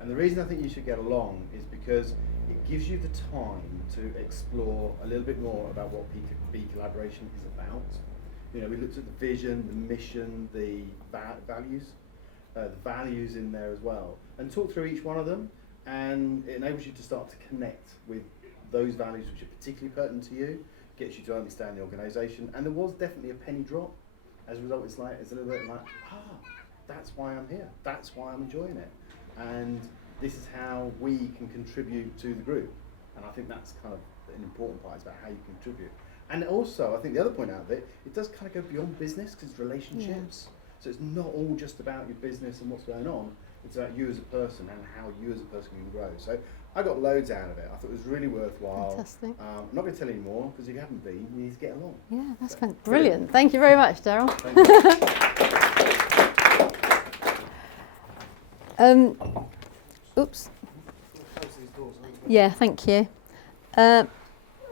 And the reason I think you should get along is because it gives you the time to explore a little bit more about what BeCollaboration is about. We looked at the vision, the mission, the values in there as well, and talk through each one of them. And it enables you to start to connect with those values which are particularly pertinent to you, gets you to understand the organisation. And there was definitely a penny drop. As a result, it's a little bit like, that's why I'm here. That's why I'm enjoying it. And this is how we can contribute to the group. And I think that's kind of an important part, is about how you contribute. And also, I think the other point out of it, it does kind of go beyond business, because it's relationships. So it's not all just about your business and what's going on. It's about you as a person and how you as a person can grow. So I got loads out of it. I thought it was really worthwhile. Fantastic. I'm not going to tell you more, because if you haven't been, you need to get along. Yeah, that's brilliant. Thank you very much, Daryl. Oops. Yeah, thank you.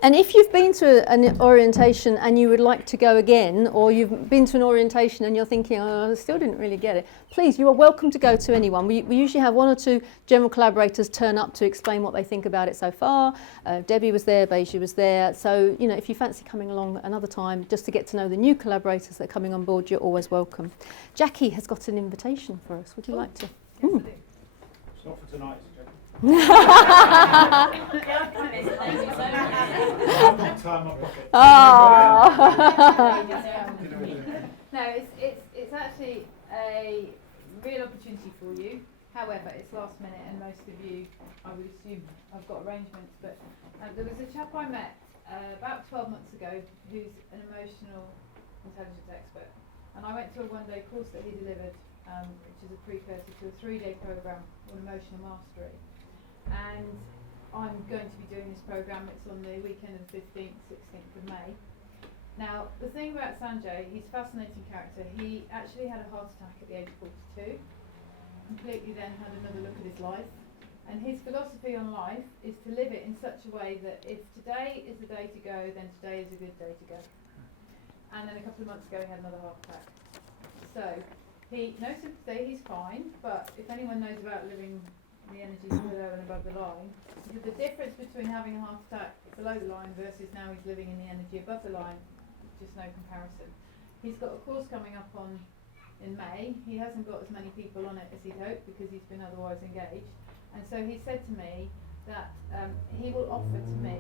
And if you've been to an orientation and you would like to go again, or you've been to an orientation and you're thinking, I still didn't really get it, please, you are welcome to go to anyone. We usually have one or two general collaborators turn up to explain what they think about it so far. Debbie was there, Beiju was there. So, if you fancy coming along another time just to get to know the new collaborators that are coming on board, you're always welcome. Jackie has got an invitation for us. Would you like to? It's not for tonight, it's No, it's actually a real opportunity for you. However, it's last minute, and most of you, I would assume, I've got arrangements. But there was a chap I met about 12 months ago who's an emotional intelligence expert, and I went to a one-day course that he delivered which is a precursor to a 3-day programme on emotional mastery. And I'm going to be doing this programme. It's on the weekend of the 15th, 16th of May. Now, the thing about Sanjay, he's a fascinating character. He actually had a heart attack at the age of 42, completely then had another look at his life. And his philosophy on life is to live it in such a way that if today is the day to go, then today is a good day to go. And then a couple of months ago he had another heart attack. So, no sympathy, he's fine, but if anyone knows about living the energies below and above the line, the difference between having a heart attack below the line versus now he's living in the energy above the line, just no comparison. He's got a course coming up in May. He hasn't got as many people on it as he'd hoped because he's been otherwise engaged. And so he said to me that he will offer to me,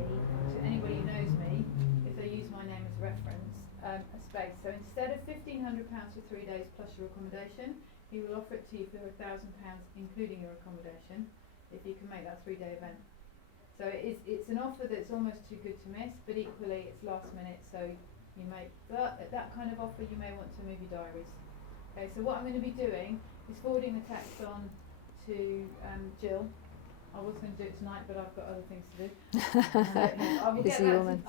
to anybody who knows me, if they use my name as a reference, a space. So instead of £1,500 for 3 days plus your accommodation, he will offer it to you for £1,000 including your accommodation if you can make that 3-day event. So it's an offer that's almost too good to miss, but equally it's last minute, so you may, at that kind of offer you may want to move your diaries. Okay, so what I'm going to be doing is forwarding the text on to Jill. I was going to do it tonight, but I've got other things to do.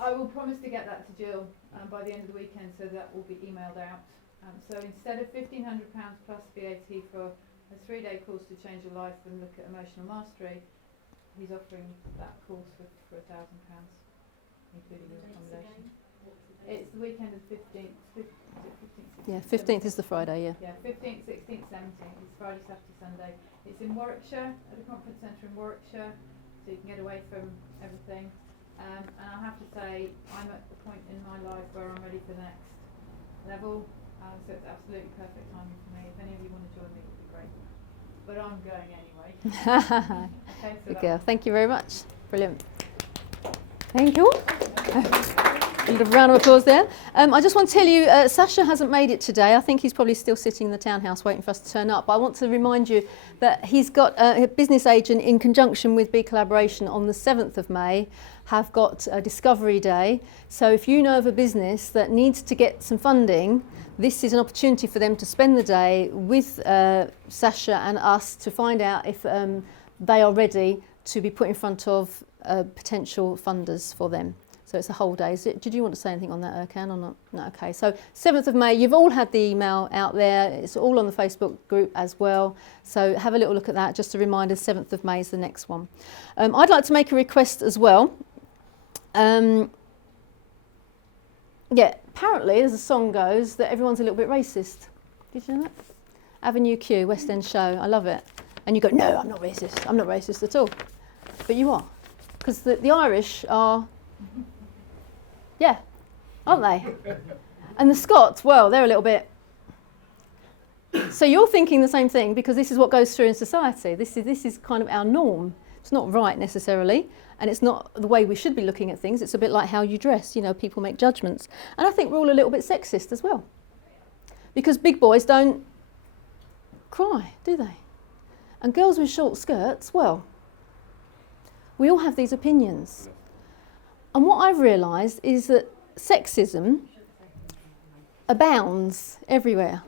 I will promise to get that to Jill by the end of the weekend, so that will be emailed out. So instead of £1,500 plus VAT for a 3-day course to change your life and look at emotional mastery, he's offering that course for £1,000, including your accommodation. It's the weekend of 15th. 15th, 16th, yeah, 15th is the Friday, yeah. Yeah, 15th, 16th, 17th. It's Friday, Saturday, Sunday. It's in Warwickshire, at the conference centre in Warwickshire, so you can get away from everything. And I have to say, I'm at the point in my life where I'm ready for the next level, so it's absolutely perfect timing for me. If any of you want to join me, it would be great. But I'm going anyway. Okay, so good girl. Thank you very much. Brilliant. Thank you. A little round of applause there. I just want to tell you, Sasha hasn't made it today. I think he's probably still sitting in the townhouse waiting for us to turn up. But I want to remind you that he's got a business agent in conjunction with BeCollaboration on the 7th of May have got a discovery day. So if you know of a business that needs to get some funding, this is an opportunity for them to spend the day with Sasha and us to find out if they are ready to be put in front of potential funders for them. So it's a whole day. Did you want to say anything on that, Erkan, or not? No, okay. So 7th of May, you've all had the email out there. It's all on the Facebook group as well. So have a little look at that. Just a reminder, 7th of May is the next one. I'd like to make a request as well. Yeah, apparently, as the song goes, that everyone's a little bit racist. Did you know that? Avenue Q, West End show. I love it. And you go, no, I'm not racist. I'm not racist at all. But you are. Because the Irish are... Yeah, aren't they? And the Scots, well, they're a little bit... So you're thinking the same thing because this is what goes through in society. This is kind of our norm. It's not right necessarily, and it's not the way we should be looking at things. It's a bit like how you dress. You know, people make judgments. And I think we're all a little bit sexist as well. Because big boys don't cry, do they? And girls with short skirts, well, we all have these opinions. And what I've realised is that sexism abounds everywhere.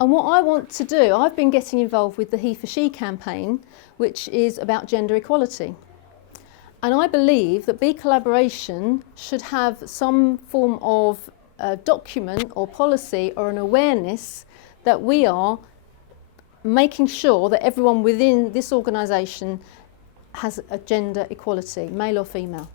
And what I want to do, I've been getting involved with the He for She campaign, which is about gender equality. And I believe that BeCollaboration should have some form of document or policy or an awareness that we are making sure that everyone within this organisation has a gender equality, male or female.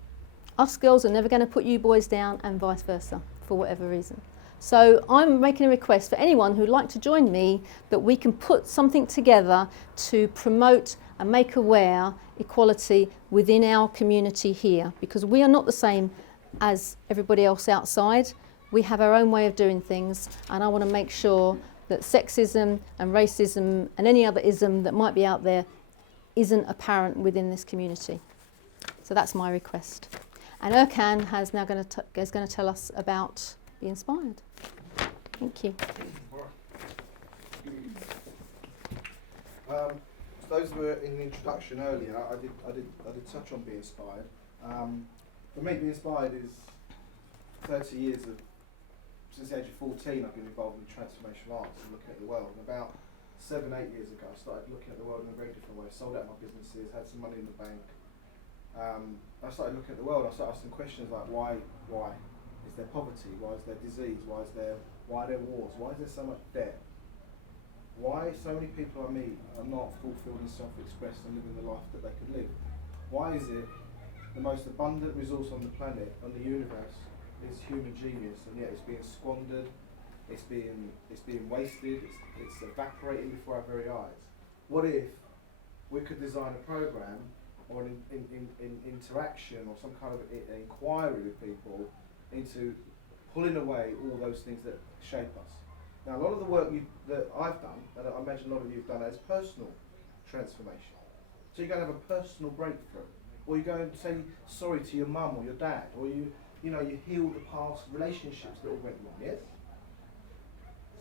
Us girls are never going to put you boys down and vice versa, for whatever reason. So I'm making a request for anyone who'd like to join me that we can put something together to promote and make aware equality within our community here, because we are not the same as everybody else outside. We have our own way of doing things, and I want to make sure that sexism and racism and any other ism that might be out there isn't apparent within this community. So that's my request. And Erkan is now going to tell us about Be Inspired. Thank you. Those who were in the introduction earlier, I did touch on Be Inspired. For me, Be Inspired is 30 years of, since the age of 14, I've been involved in transformational arts and looking at the world. And about 7, 8 years ago, I started looking at the world in a very different way. Sold out my businesses, had some money in the bank. I started looking at the world. I started asking questions like, why is there poverty? Why is there disease? Why are there wars? Why is there so much debt? Why so many people I meet are not fulfilled and self-expressed and living the life that they could live? Why is it the most abundant resource on the planet, on the universe, is human genius, and yet it's being squandered, it's being wasted, it's evaporating before our very eyes? What if we could design a program or an interaction or some kind of inquiry with people into pulling away all those things that shape us? Now, a lot of the work that I've done, and I imagine a lot of you have done, is personal transformation. So you're going to have a personal breakthrough, or you go and say sorry to your mum or your dad, or you heal the past relationships that all went wrong. Yes.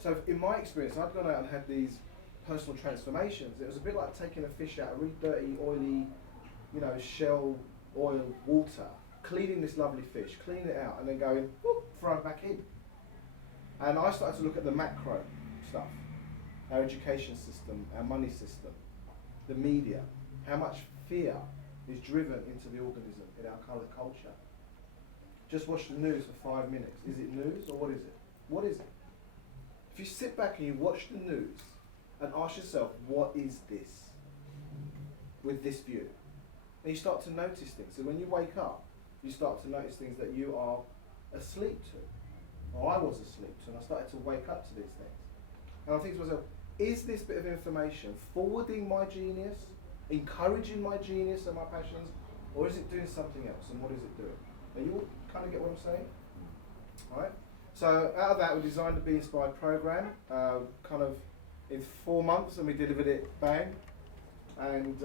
So in my experience, I've gone out and had these personal transformations. It was a bit like taking a fish out of really dirty, oily, shell oil water, cleaning this lovely fish, cleaning it out, and then going, whoop, throw it back in. And I started to look at the macro stuff, our education system, our money system, the media, how much fear is driven into the organism in our current culture. Just watch the news for 5 minutes. Is it news or what is it? What is it? If you sit back and you watch the news and ask yourself, what is this? With this view. And you start to notice things. So when you wake up, you start to notice things that you are asleep to. Or I was asleep to, and I started to wake up to these things. And I think to myself, is this bit of information forwarding my genius, encouraging my genius and my passions, or is it doing something else, and what is it doing? Now you all kind of get what I'm saying? Right? So out of that, we designed the Be Inspired program, kind of in 4 months, and we delivered it bang. And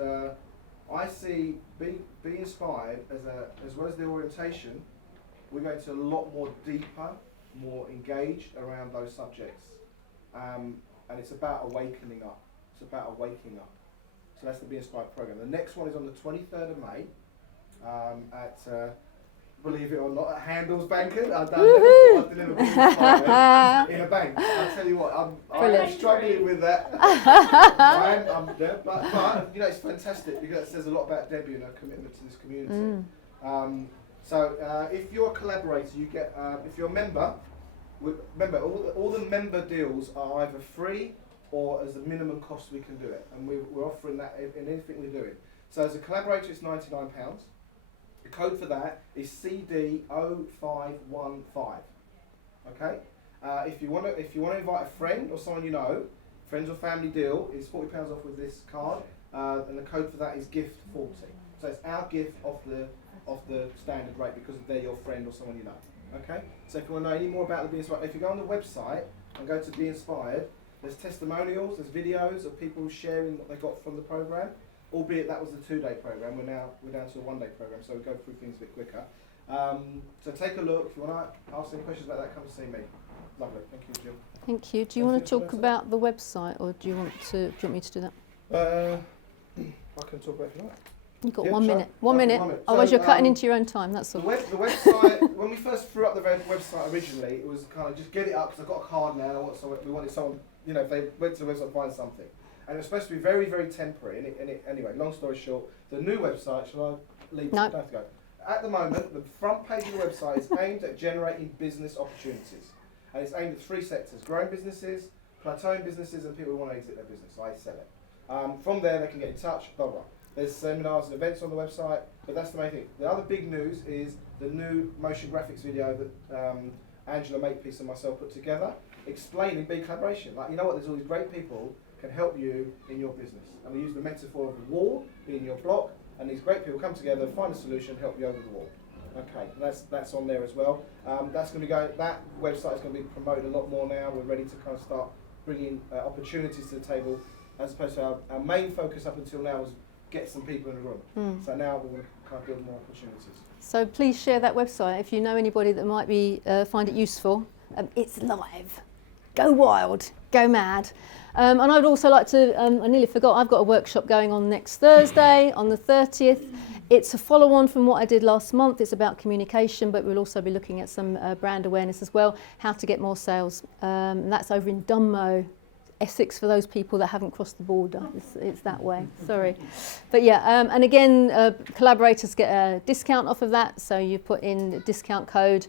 I see Be Inspired as well as the orientation, we're going to a lot more deeper, more engaged around those subjects. And it's about awakening up. It's about waking up. So that's the Be Inspired program. The next one is on the 23rd of May at, believe it or not, at Handels Banking. I've delivered Be Inspired in a bank. I'll tell you what, I'm struggling with that. I'm there, but it's fantastic because it says a lot about Debbie and her commitment to this community. So if you're a collaborator, you get, if you're a member, remember all the member deals are either free or as a minimum cost we can do it, and we're offering that in anything we're doing. So as a collaborator, it's £99. The code for that is CD0515. Okay. If you want to invite a friend or someone you know, friends or family deal is £40 off with this card, and the code for that is gift40. So it's our gift off the standard rate because they're your friend or someone you know. Okay. So if you want to know any more about the Be Inspired, if you go on the website and go to Be Inspired, there's testimonials, there's videos of people sharing what they got from the program. Albeit that was the 2-day program, we're down to a 1-day program, so we go through things a bit quicker. So take a look. If you want to ask any questions about that, come and see me. Lovely, thank you, Jill. Thank you. Do you want to talk about the website, or do you want me to do that? I can talk about it if you like. You've got 1 minute. 1 minute. Otherwise, you're cutting into your own time. That's all. The website. When we first threw up the website originally, it was kind of just get it up because I've got a card now. We wanted someone, if they went to the website to find something. And it was supposed to be very, very temporary. Anyway, long story short, the new website, shall I leave? No. Don't have to go. At the moment, the front page of the website is aimed at generating business opportunities. And it's aimed at 3 sectors: growing businesses, plateauing businesses, and people who want to exit their business, so I sell it. From there, they can get in touch, blah, blah. There's seminars and events on the website, but that's the main thing. The other big news is the new motion graphics video that Angela Makepeace and myself put together, explaining BeCollaboration. Like, you know what, there's all these great people can help you in your business. And we use the metaphor of the wall being your block, and these great people come together, find a solution, help you over the wall. Okay, that's on there as well. That's going to be going. That website is going to be promoted a lot more now. We're ready to kind of start bringing opportunities to the table, as opposed to our main focus up until now was get some people in the room. So now we're going to kind of build more opportunities. So please share that website if you know anybody that might be find it useful. It's live. Go wild. Go mad. And I would also like to, I nearly forgot, I've got a workshop going on next Thursday on the 30th. It's a follow-on from what I did last month. It's about communication, but we'll also be looking at some brand awareness as well, how to get more sales. And that's over in Dunmow, Essex for those people that haven't crossed the border. It's that way, sorry. But yeah, and again, collaborators get a discount off of that. So you put in the discount code,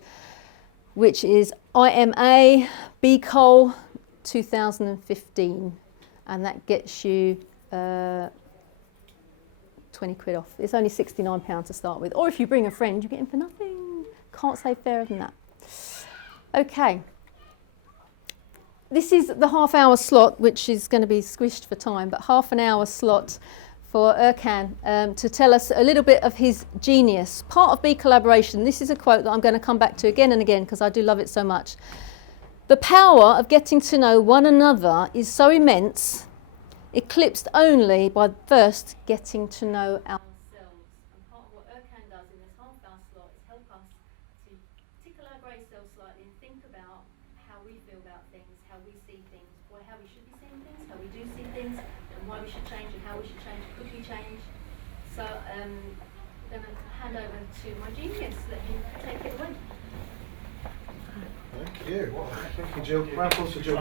which is IMA BeColl 2015. And that gets you 20 quid off. It's only £69 to start with. Or if you bring a friend, you get in for nothing. Can't say fairer than that. Okay. This is the half-hour slot, which is going to be squished for time, but half an hour slot for Erkan to tell us a little bit of his genius. Part of BeCollaboration, this is a quote that I'm going to come back to again and again because I do love it so much. The power of getting to know one another is so immense, eclipsed only by first getting to know ourselves. And part of what Erkan does in this half-hour slot is help us to collaborate ourselves slightly and think about how we feel about things, how we see things, how we should be seeing things, how we do see things, and why we should change and how we should change, could we change. So I'm going to hand over to my genius, let him take it away. Thank you. Thank you, Jill. Round of applause for Jill.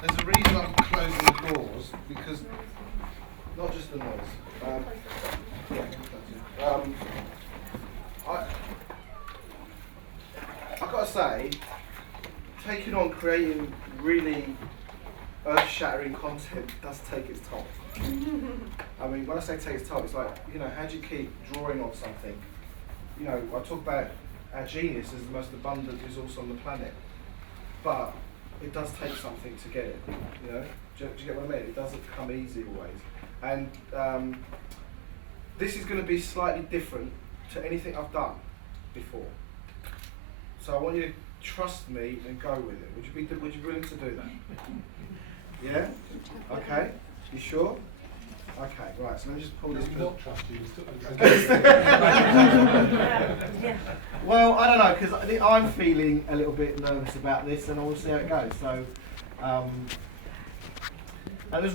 There's a reason I'm closing the doors, because not just the noise. I've got to say, taking on creating really earth-shattering content does take its toll. I mean, when I say take its toll, it's like, you know, how do you keep drawing on something? You know, I talk about our genius as the most abundant resource on the planet, but it does take something to get it, you know? Do you get what I mean? It doesn't come easy always. And this is going to be slightly different to anything I've done before. So I want you to trust me and go with it. Would you be willing to do that? Yeah? Okay. You sure? Okay, right, so let me just pull this. Not trust you, Well, I don't know, because I'm feeling a little bit nervous about this, and we'll see how it goes. So, and it was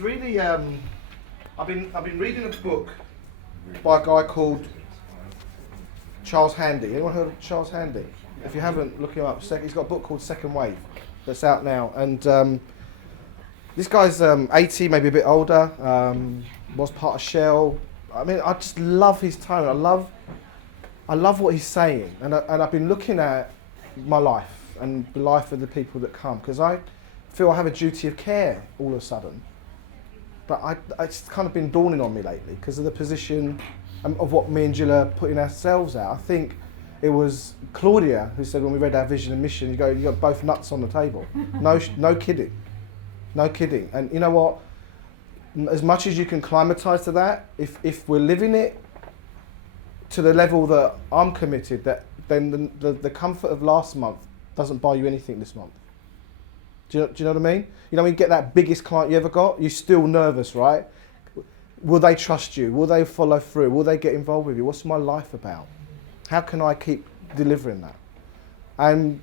really. I've been reading a book by a guy called Charles Handy. Anyone heard of Charles Handy? If you haven't, look him up. He's got a book called Second Wave that's out now, and. This guy's 80, maybe a bit older, was part of Shell. I mean, I just love his tone. I love what he's saying. And I've been looking at my life and the life of the people that come, because I feel I have a duty of care all of a sudden. But it's kind of been dawning on me lately because of the position of what me and Jill are putting ourselves out. I think it was Claudia who said when we read our vision and mission, you got both nuts on the table. No kidding. No kidding. And you know what? As much as you can climatise to that, if we're living it to the level that I'm committed, then the comfort of last month doesn't buy you anything this month. Do you know what I mean? You know, when you get that biggest client you ever got, you're still nervous, right? Will they trust you? Will they follow through? Will they get involved with you? What's my life about? How can I keep delivering that? And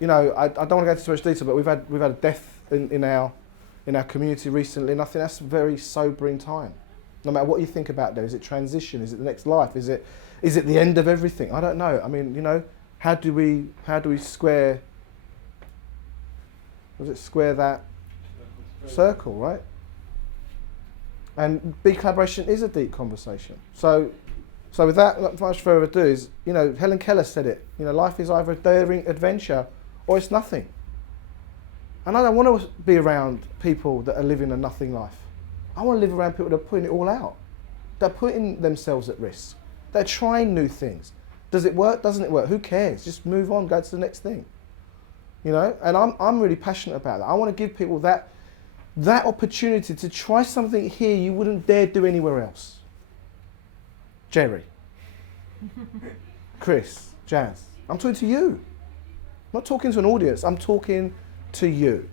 you know, I don't want to go into too much detail, but we've had a death in our community recently, and I think that's a very sobering time. No matter what you think about there, is it transition? Is it the next life? Is it the end of everything? I don't know. I mean, you know, how do we square? Square that circle, right? And BeCollaboration is a deep conversation. So with that, not much further ado, is, you know, Helen Keller said it. You know, life is either a daring adventure or it's nothing. And I don't want to be around people that are living a nothing life. I want to live around people that are putting it all out. They're putting themselves at risk. They're trying new things. Does it work? Doesn't it work? Who cares? Just move on, go to the next thing. You know, and I'm really passionate about that. I want to give people that opportunity to try something here you wouldn't dare do anywhere else. Jerry, Chris, Jazz, I'm talking to you. I'm not talking to an audience, I'm talking to you.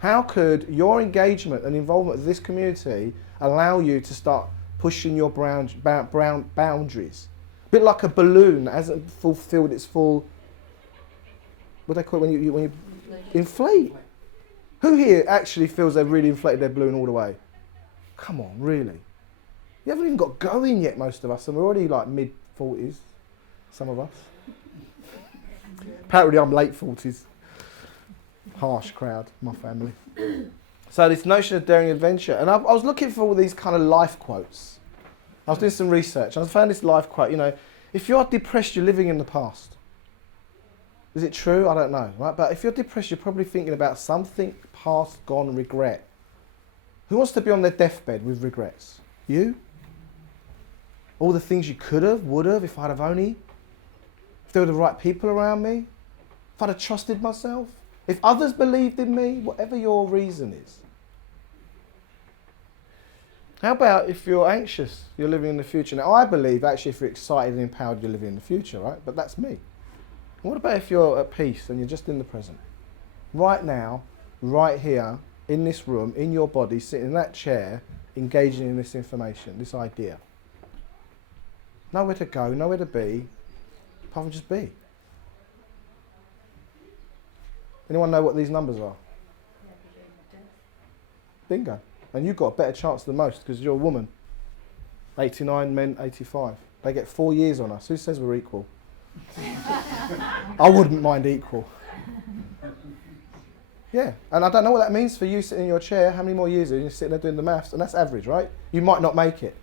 How could your engagement and involvement with this community allow you to start pushing your boundaries? A bit like a balloon that hasn't fulfilled its full, what do they call it when you inflate? Who here actually feels they've really inflated their balloon all the way? Come on, really? You haven't even got going yet, most of us, and we're already like mid-40s, some of us. Apparently I'm late 40s. Harsh crowd, my family. So this notion of daring adventure, and I was looking for all these kind of life quotes. I was doing some research, and I found this life quote, you know, if you're depressed, you're living in the past. Is it true? I don't know, right? But if you're depressed, you're probably thinking about something past, gone, regret. Who wants to be on their deathbed with regrets? You? All the things you could have, would have, if I'd have only, if there were the right people around me, if I'd have trusted myself, if others believed in me, whatever your reason is. How about if you're anxious, you're living in the future? Now, I believe actually if you're excited and empowered, you're living in the future, right? But that's me. What about if you're at peace and you're just in the present? Right now, right here, in this room, in your body, sitting in that chair, engaging in this information, this idea. Nowhere to go, nowhere to be, apart from just be. Anyone know what these numbers are? Bingo. And you've got a better chance than most because you're a woman. 89, men 85. They get 4 years on us. Who says we're equal? I wouldn't mind equal. Yeah, and I don't know what that means for you sitting in your chair. How many more years are you sitting there doing the maths? And that's average, right? You might not make it.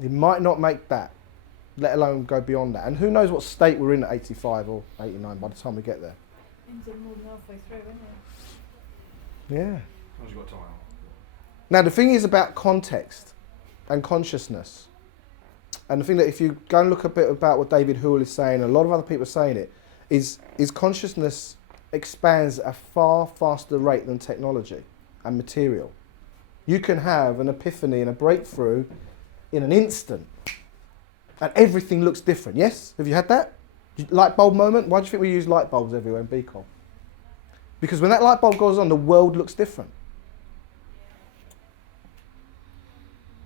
You might not make that, let alone go beyond that. And who knows what state we're in at 85 or 89 by the time we get there. Ends up more than halfway through, isn't it? Yeah. As long as you've got time. Now the thing is about context and consciousness. And the thing that if you go and look a bit about what David Hewell is saying, a lot of other people are saying it, is consciousness expands at a far faster rate than technology and material. You can have an epiphany and a breakthrough in an instant and everything looks different. Yes? Have you had that? Light bulb moment? Why do you think we use light bulbs everywhere in BeColl? Because when that light bulb goes on, the world looks different.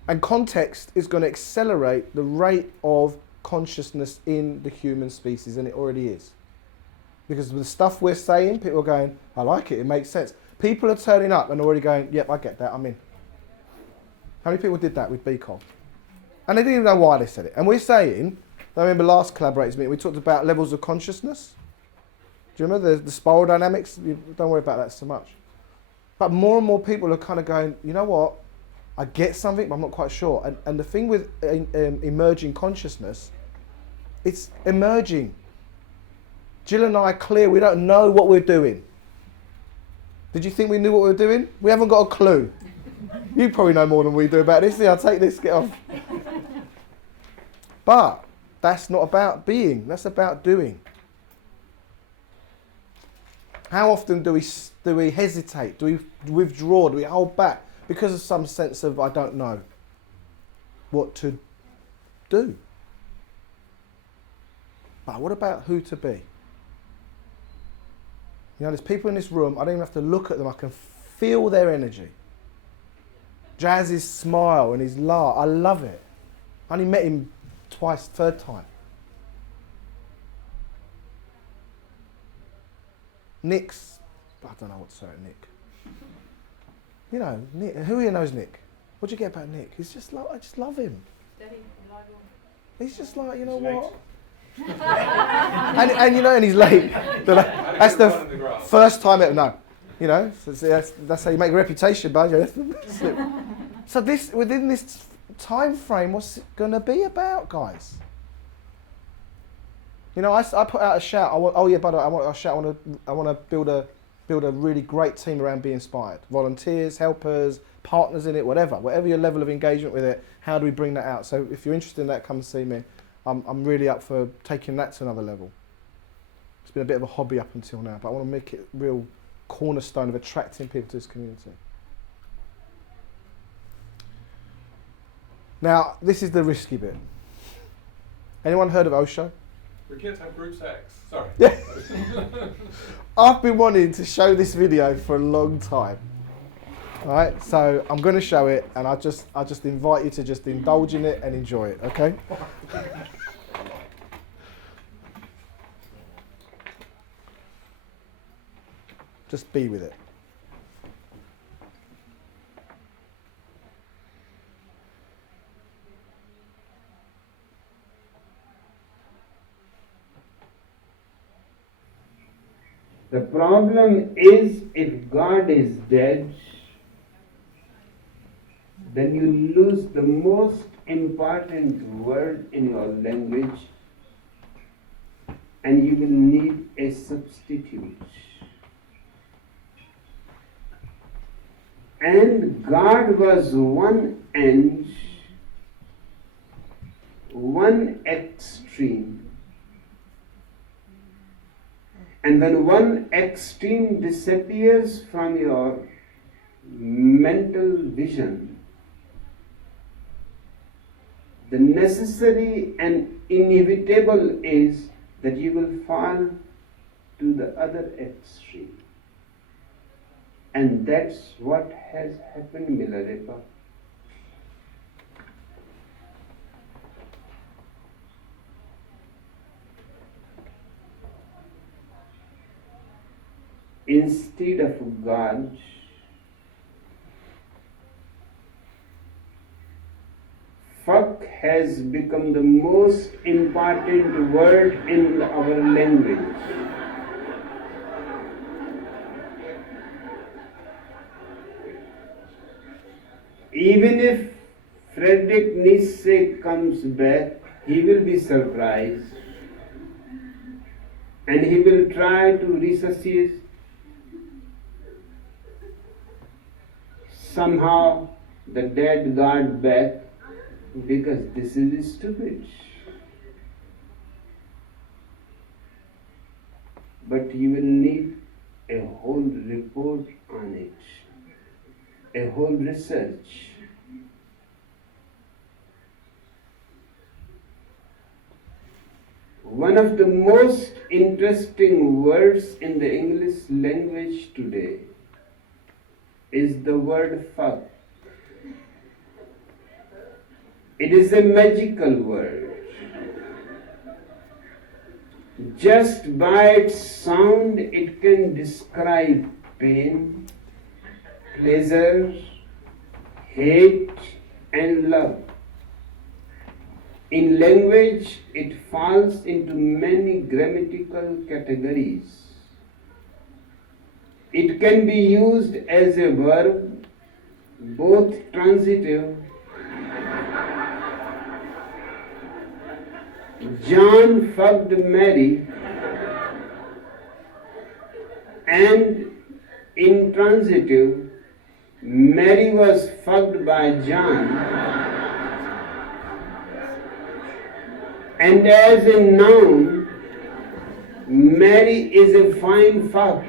And context is going to accelerate the rate of consciousness in the human species, and it already is. Because with the stuff we're saying, people are going, I like it, it makes sense. People are turning up and already going, yep, I get that, I'm in. How many people did that with BeColl? And they didn't even know why they said it. And we're saying, I remember last Collaborators meeting, we talked about levels of consciousness. Do you remember the spiral dynamics? Don't worry about that so much. But more and more people are kind of going, you know what? I get something, but I'm not quite sure. And the thing with emerging consciousness, it's emerging. Jill and I are clear, we don't know what we're doing. Did you think we knew what we were doing? We haven't got a clue. You probably know more than we do about this. I'll take this, get off. But that's not about being, that's about doing. How often do we hesitate? Do we withdraw? Do we hold back? Because of some sense of, I don't know what to do. But what about who to be? You know, there's people in this room, I don't even have to look at them, I can feel their energy. Jazz's smile and his laugh, I love it. I only met him twice, third time. Nick's, I don't know what to say at Nick. You know, Nick, who here knows Nick? What do you get about Nick? He's just like, I just love him. Steady, reliable. He's just like, you know what? and you know, and he's late. That's the first time ever. No, you know, that's how you make a reputation, bud. So this, within this time frame, what's it going to be about, guys? You know, I put out a shout. Oh yeah, by the way, I want a shout. I want to build a really great team around Be Inspired. Volunteers, helpers, partners in it, whatever your level of engagement with it. How do we bring that out? So if you're interested in that, come and see me. I'm really up for taking that to another level. It's been a bit of a hobby up until now, but I want to make it a real cornerstone of attracting people to this community. Now, this is the risky bit. Anyone heard of Osho? We can't have group sex. Sorry. Yeah. I've been wanting to show this video for a long time. All right, so I'm going to show it, and I just invite you to just indulge in it and enjoy it. Okay. Just be with it. The problem is, if God is dead, then you lose the most important word in your language, and you will need a substitute. And God was one end, one extreme. And when one extreme disappears from your mental vision, the necessary and inevitable is that you will fall to the other extreme. And that's what has happened, Milarepa. Instead of God, fuck has become the most important word in our language. Even if Friedrich Nietzsche comes back, he will be surprised and he will try to resuscitate somehow the dead God back, because this is stupid. But you will need a whole report on it, a whole research. One of the most interesting words in the English language today is the word fuck. It is a magical word. Just by its sound, it can describe pain, pleasure, hate, and love. In language, it falls into many grammatical categories. It can be used as a verb, both transitive. John fucked Mary, and intransitive, Mary was fucked by John. And as a noun, Mary is a fine fuck.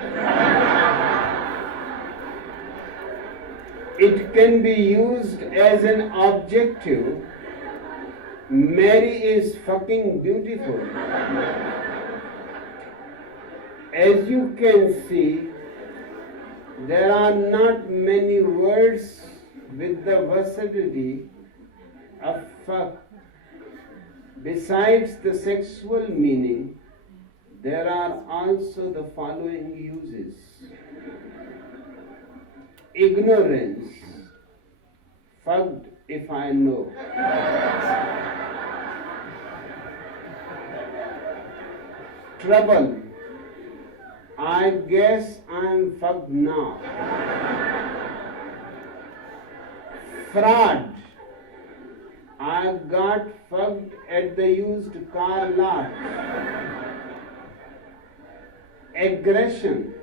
It can be used as an adjective. Mary is fucking beautiful. As you can see, there are not many words with the versatility of fuck. Besides the sexual meaning, there are also the following uses. Ignorance, fucked if I know. Trouble, I guess I'm fucked now. Fraud, I got fucked at the used car lot. Aggression,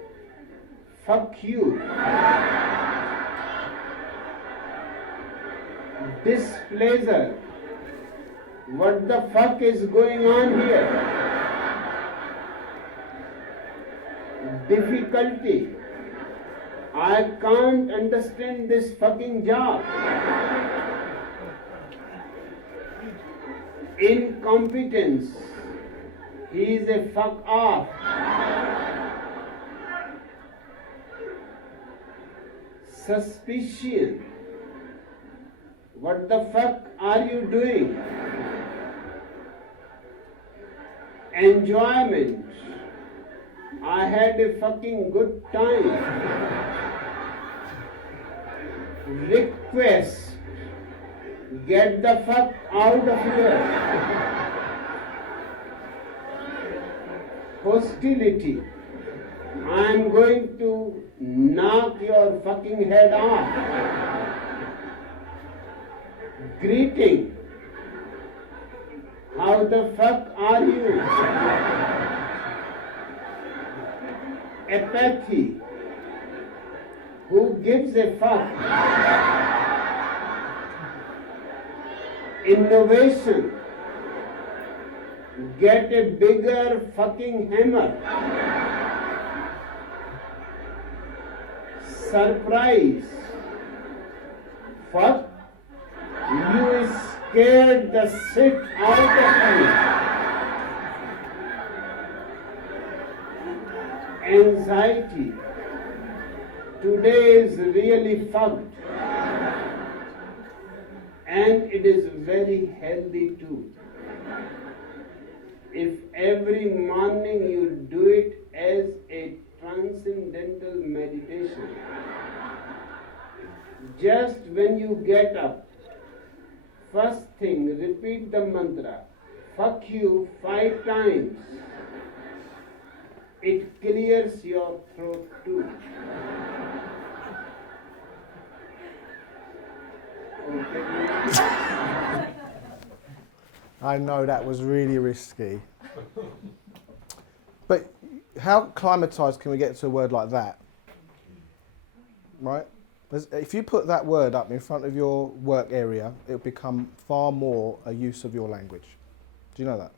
fuck you. Displeasure, what the fuck is going on here? Difficulty, I can't understand this fucking job. Incompetence, he is a fuck off. Suspicion, what the fuck are you doing? Enjoyment, I had a fucking good time. Request, get the fuck out of here. Hostility, I'm going to knock your fucking head off. Greeting. How the fuck are you? Apathy. Who gives a fuck? Innovation. Get a bigger fucking hammer. Surprise. Fuck. You scared the shit out of me. Anxiety. Today is really fucked. And it is very healthy too. If every morning you do it as a transcendental meditation, just when you get up, first thing, repeat the mantra, fuck you 5 times. It clears your throat too. I know that was really risky. But how climatized can we get to a word like that? Right? If you put that word up in front of your work area, it'll become far more a use of your language. Do you know that?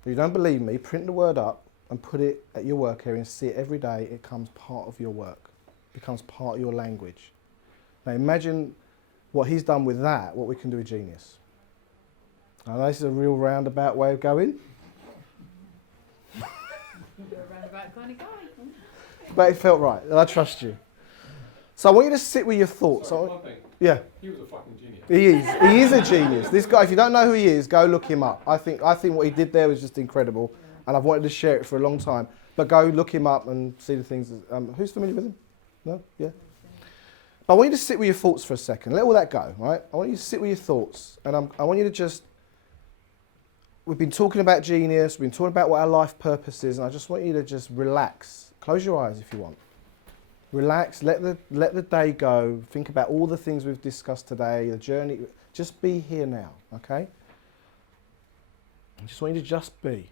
If you don't believe me, print the word up and put it at your work area and see it every day. It becomes part of your work. It becomes part of your language. Now imagine what he's done with that, what we can do with Genius. I know this is a real roundabout way of going. You're a roundabout kind of guy. But it felt right, and I trust you. So I want you to sit with your thoughts. Sorry, one thing. Yeah. He was a fucking genius. He is. He is a genius. This guy, if you don't know who he is, go look him up. I think what he did there was just incredible, and I've wanted to share it for a long time. But go look him up and see the things. Who's familiar with him? No? Yeah? But I want you to sit with your thoughts for a second. Let all that go, right? I want you to sit with your thoughts, and I want you to just... We've been talking about genius, we've been talking about what our life purpose is, and I just want you to just relax. Close your eyes if you want. Relax, let the day go. Think about all the things we've discussed today, the journey. Just be here now, okay? I just want you to just be.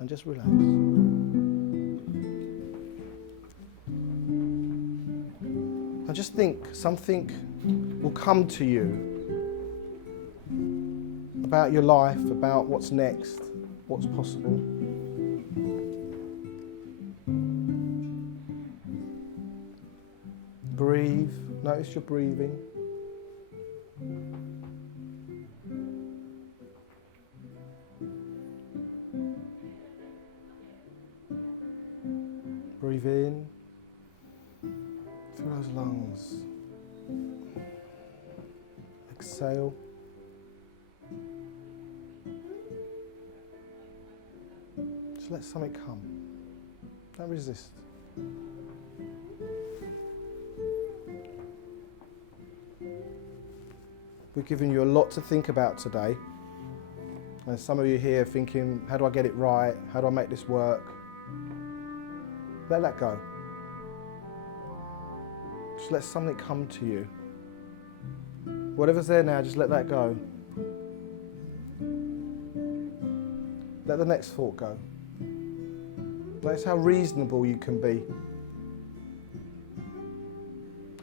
And just relax. And just think something will come to you about your life, about what's next, what's possible. Breathe. Notice your breathing. Breathe in. Feel those lungs. Exhale. Just let something come. Don't resist. We've given you a lot to think about today. And some of you here thinking, how do I get it right? How do I make this work? Let that go. Just let something come to you. Whatever's there now, just let that go. Let the next thought go. Notice how reasonable you can be.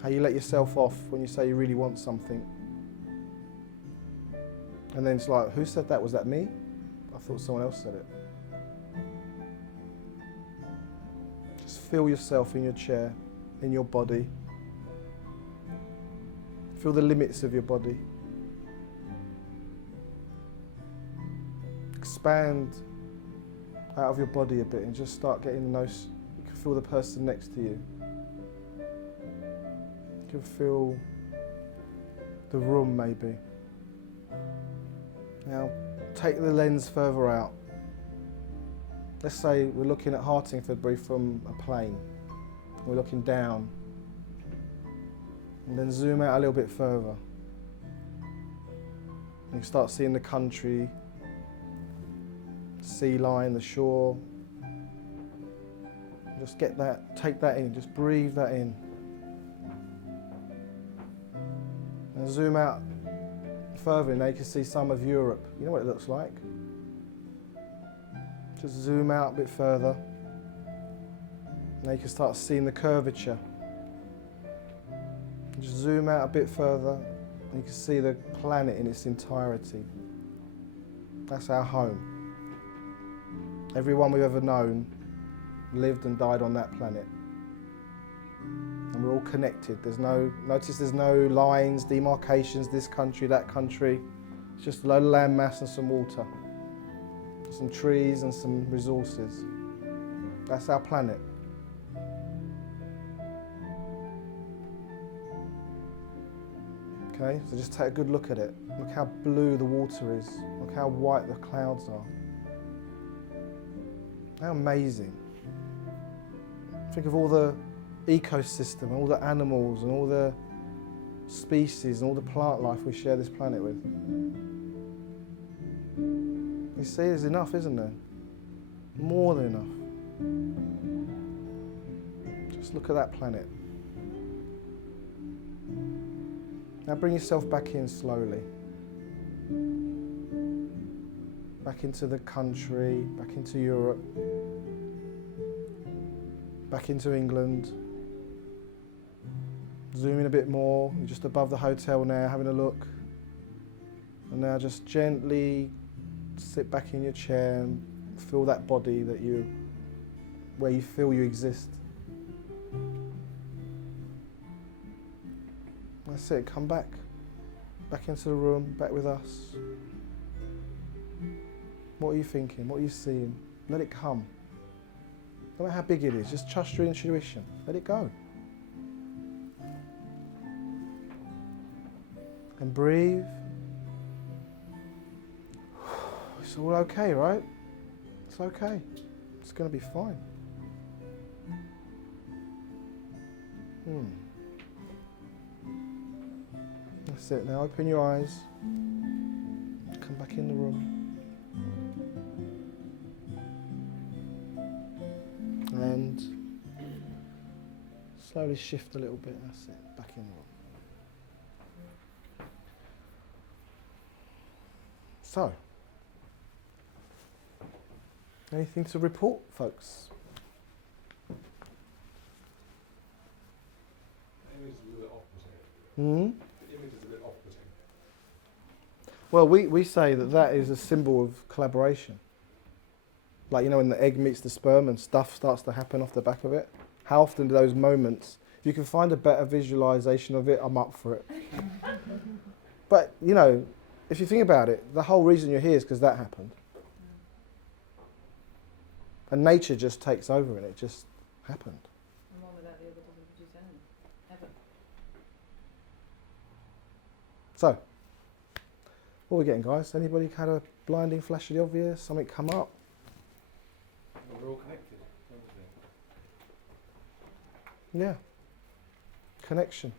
How you let yourself off when you say you really want something. And then it's like, who said that? Was that me? I thought someone else said it. Just feel yourself in your chair, in your body. Feel the limits of your body. Expand out of your body a bit and just start getting those. You can feel the person next to you. You can feel the room maybe. Now take the lens further out. Let's say we're looking at Hertford from a plane. We're looking down. And then zoom out a little bit further. And you start seeing the country. sea line, the shore. Just get that, take that in, just breathe that in. And zoom out further, and now you can see some of Europe. You know what it looks like. Just zoom out a bit further. Now you can start seeing the curvature. Just zoom out a bit further, and you can see the planet in its entirety. That's our home. Everyone we've ever known lived and died on that planet. And we're all connected. Notice there's no lines, demarcations, this country, that country. It's just a load of land mass and some water. Some trees and some resources. That's our planet. Okay, so just take a good look at it. Look how blue the water is. Look how white the clouds are. How amazing. Think of all the ecosystem, all the animals and all the species and all the plant life we share this planet with. You see, there's enough, isn't there? More than enough. Just look at that planet. Now bring yourself back in slowly. Back into the country, back into Europe, back into England. Zoom in a bit more. You're just above the hotel now, having a look. And now just gently sit back in your chair and feel that body where you feel you exist. That's it, come back. Back into the room, back with us. What are you thinking? What are you seeing? Let it come. No matter how big it is, just trust your intuition. Let it go. And breathe. It's all okay, right? It's okay. It's going to be fine. That's it. Now open your eyes. Come back in the room. And slowly shift a little bit. That's it. Back in the room. So, anything to report, folks? The image is a bit off-putting. Hmm? The image is a bit off-putting. Well, we say that is a symbol of collaboration. Like, you know, when the egg meets the sperm and stuff starts to happen off the back of it. How often do those moments, if you can find a better visualization of it, I'm up for it. But, you know, if you think about it, the whole reason you're here is because that happened. And nature just takes over and it just happened. And one without the other doesn't produce anything, ever. So, what are we getting, guys? Anybody had a blinding flash of the obvious? Something come up? Well, we're all connected, obviously. Yeah. Connection.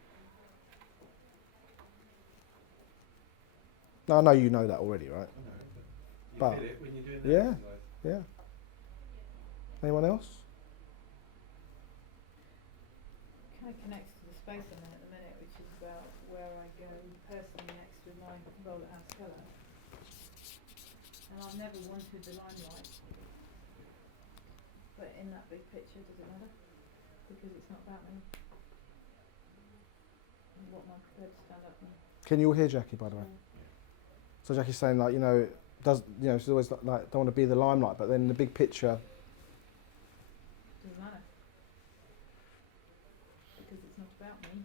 No, I know you know that already, right? I know, but you feel it when you're doing that yeah, exercise. yeah. Anyone else? Kind of connects to the space I'm in at the minute, which is about where I go personally next with my role at House Colour. And I've never wanted the limelight. But in that big picture, does it matter? Because it's not about me. And what am I prepared to stand up and... Can you all hear Jackie, by the way? So Jackie's saying, like, she's always like, don't want to be the limelight, but then the big picture. Doesn't matter. Because it's not about me.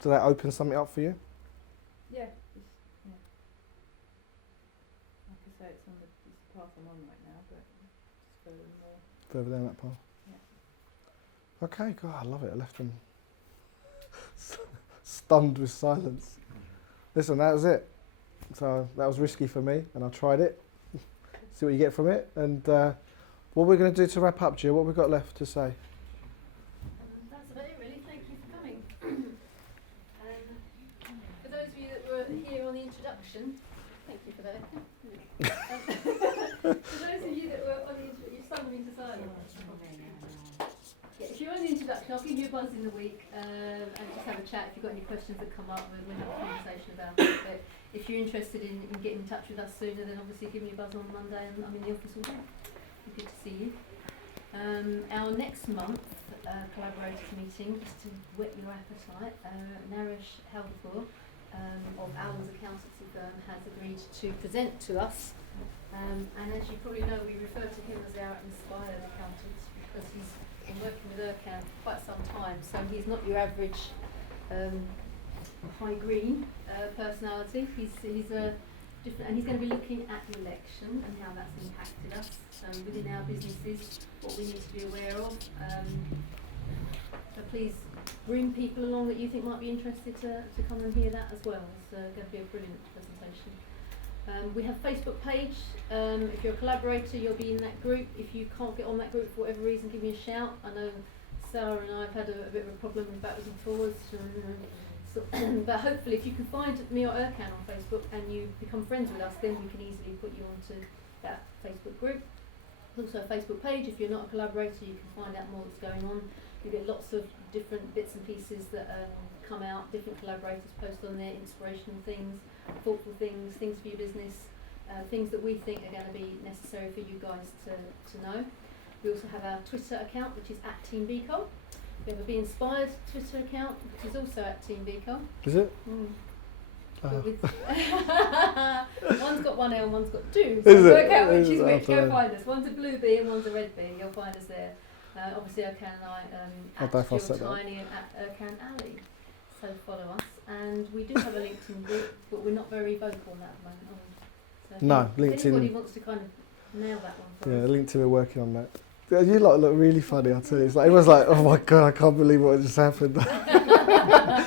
So that opens something up for you? Yeah. Yeah. Like I say, it's the path I'm on right now, but just further more. Further down that path? Yeah. Okay, God, I love it. I left them stunned with silence. Listen, that was it. So that was risky for me, and I tried it. See what you get from it. And what we're going to do to wrap up, Jill, what we've got left to say? That's about it, really. Thank you for coming. For those of you that were here on the introduction, Thank you for that. For those of you that were on the interview, you stung them into silence. Yeah, if you're on the introduction, I'll give you a buzz in the week and just have a chat if you've got any questions that come up. We'll have a conversation about it. But if you're interested in getting in touch with us sooner, then obviously give me a buzz on Monday, and I'm in the office all day. Good to see you. Our next month collaborators meeting, just to whet your appetite, Naresh Haldapour of Allen's accountancy firm has agreed to present to us. And as you probably know, we refer to him as our inspired accountant because he's been working with Ercan for quite some time. So he's not your average high green personality. He's a different, and he's going to be looking at the election and how that's impacted us within our businesses, what we need to be aware of. So please bring people along that you think might be interested to come and hear that as well. It's going to be a brilliant presentation. We have a Facebook page. If you're a collaborator, you'll be in that group. If you can't get on that group for whatever reason, give me a shout. I know Sarah and I have had a bit of a problem with backwards and forwards. But hopefully if you can find me or Ercan on Facebook and you become friends with us, then we can easily put you onto that Facebook group. There's also a Facebook page. If you're not a collaborator, you can find out more that's going on. You get lots of different bits and pieces that come out, different collaborators post on there, inspirational things, thoughtful things, things for your business, things that we think are going to be necessary for you guys to know. We also have our Twitter account, which is @TeamBeColl. We have a Be Inspired Twitter account, which is also @TeamBeColl. Is it? One's got one L and one's got two. So work out which is which. Go find us. One's a blue bee and one's a red bee. You'll find us there. Obviously, Ercan and I @Tiny and @Ercan Alley. So follow us. And we do have a LinkedIn group, but we're not very vocal on that at the moment. So No, if LinkedIn. anybody wants to kind of nail that one for Yeah, us. LinkedIn, we're working on that. You lot look really funny, I'll tell you. It's like, everyone's like, oh my God, I can't believe what just happened.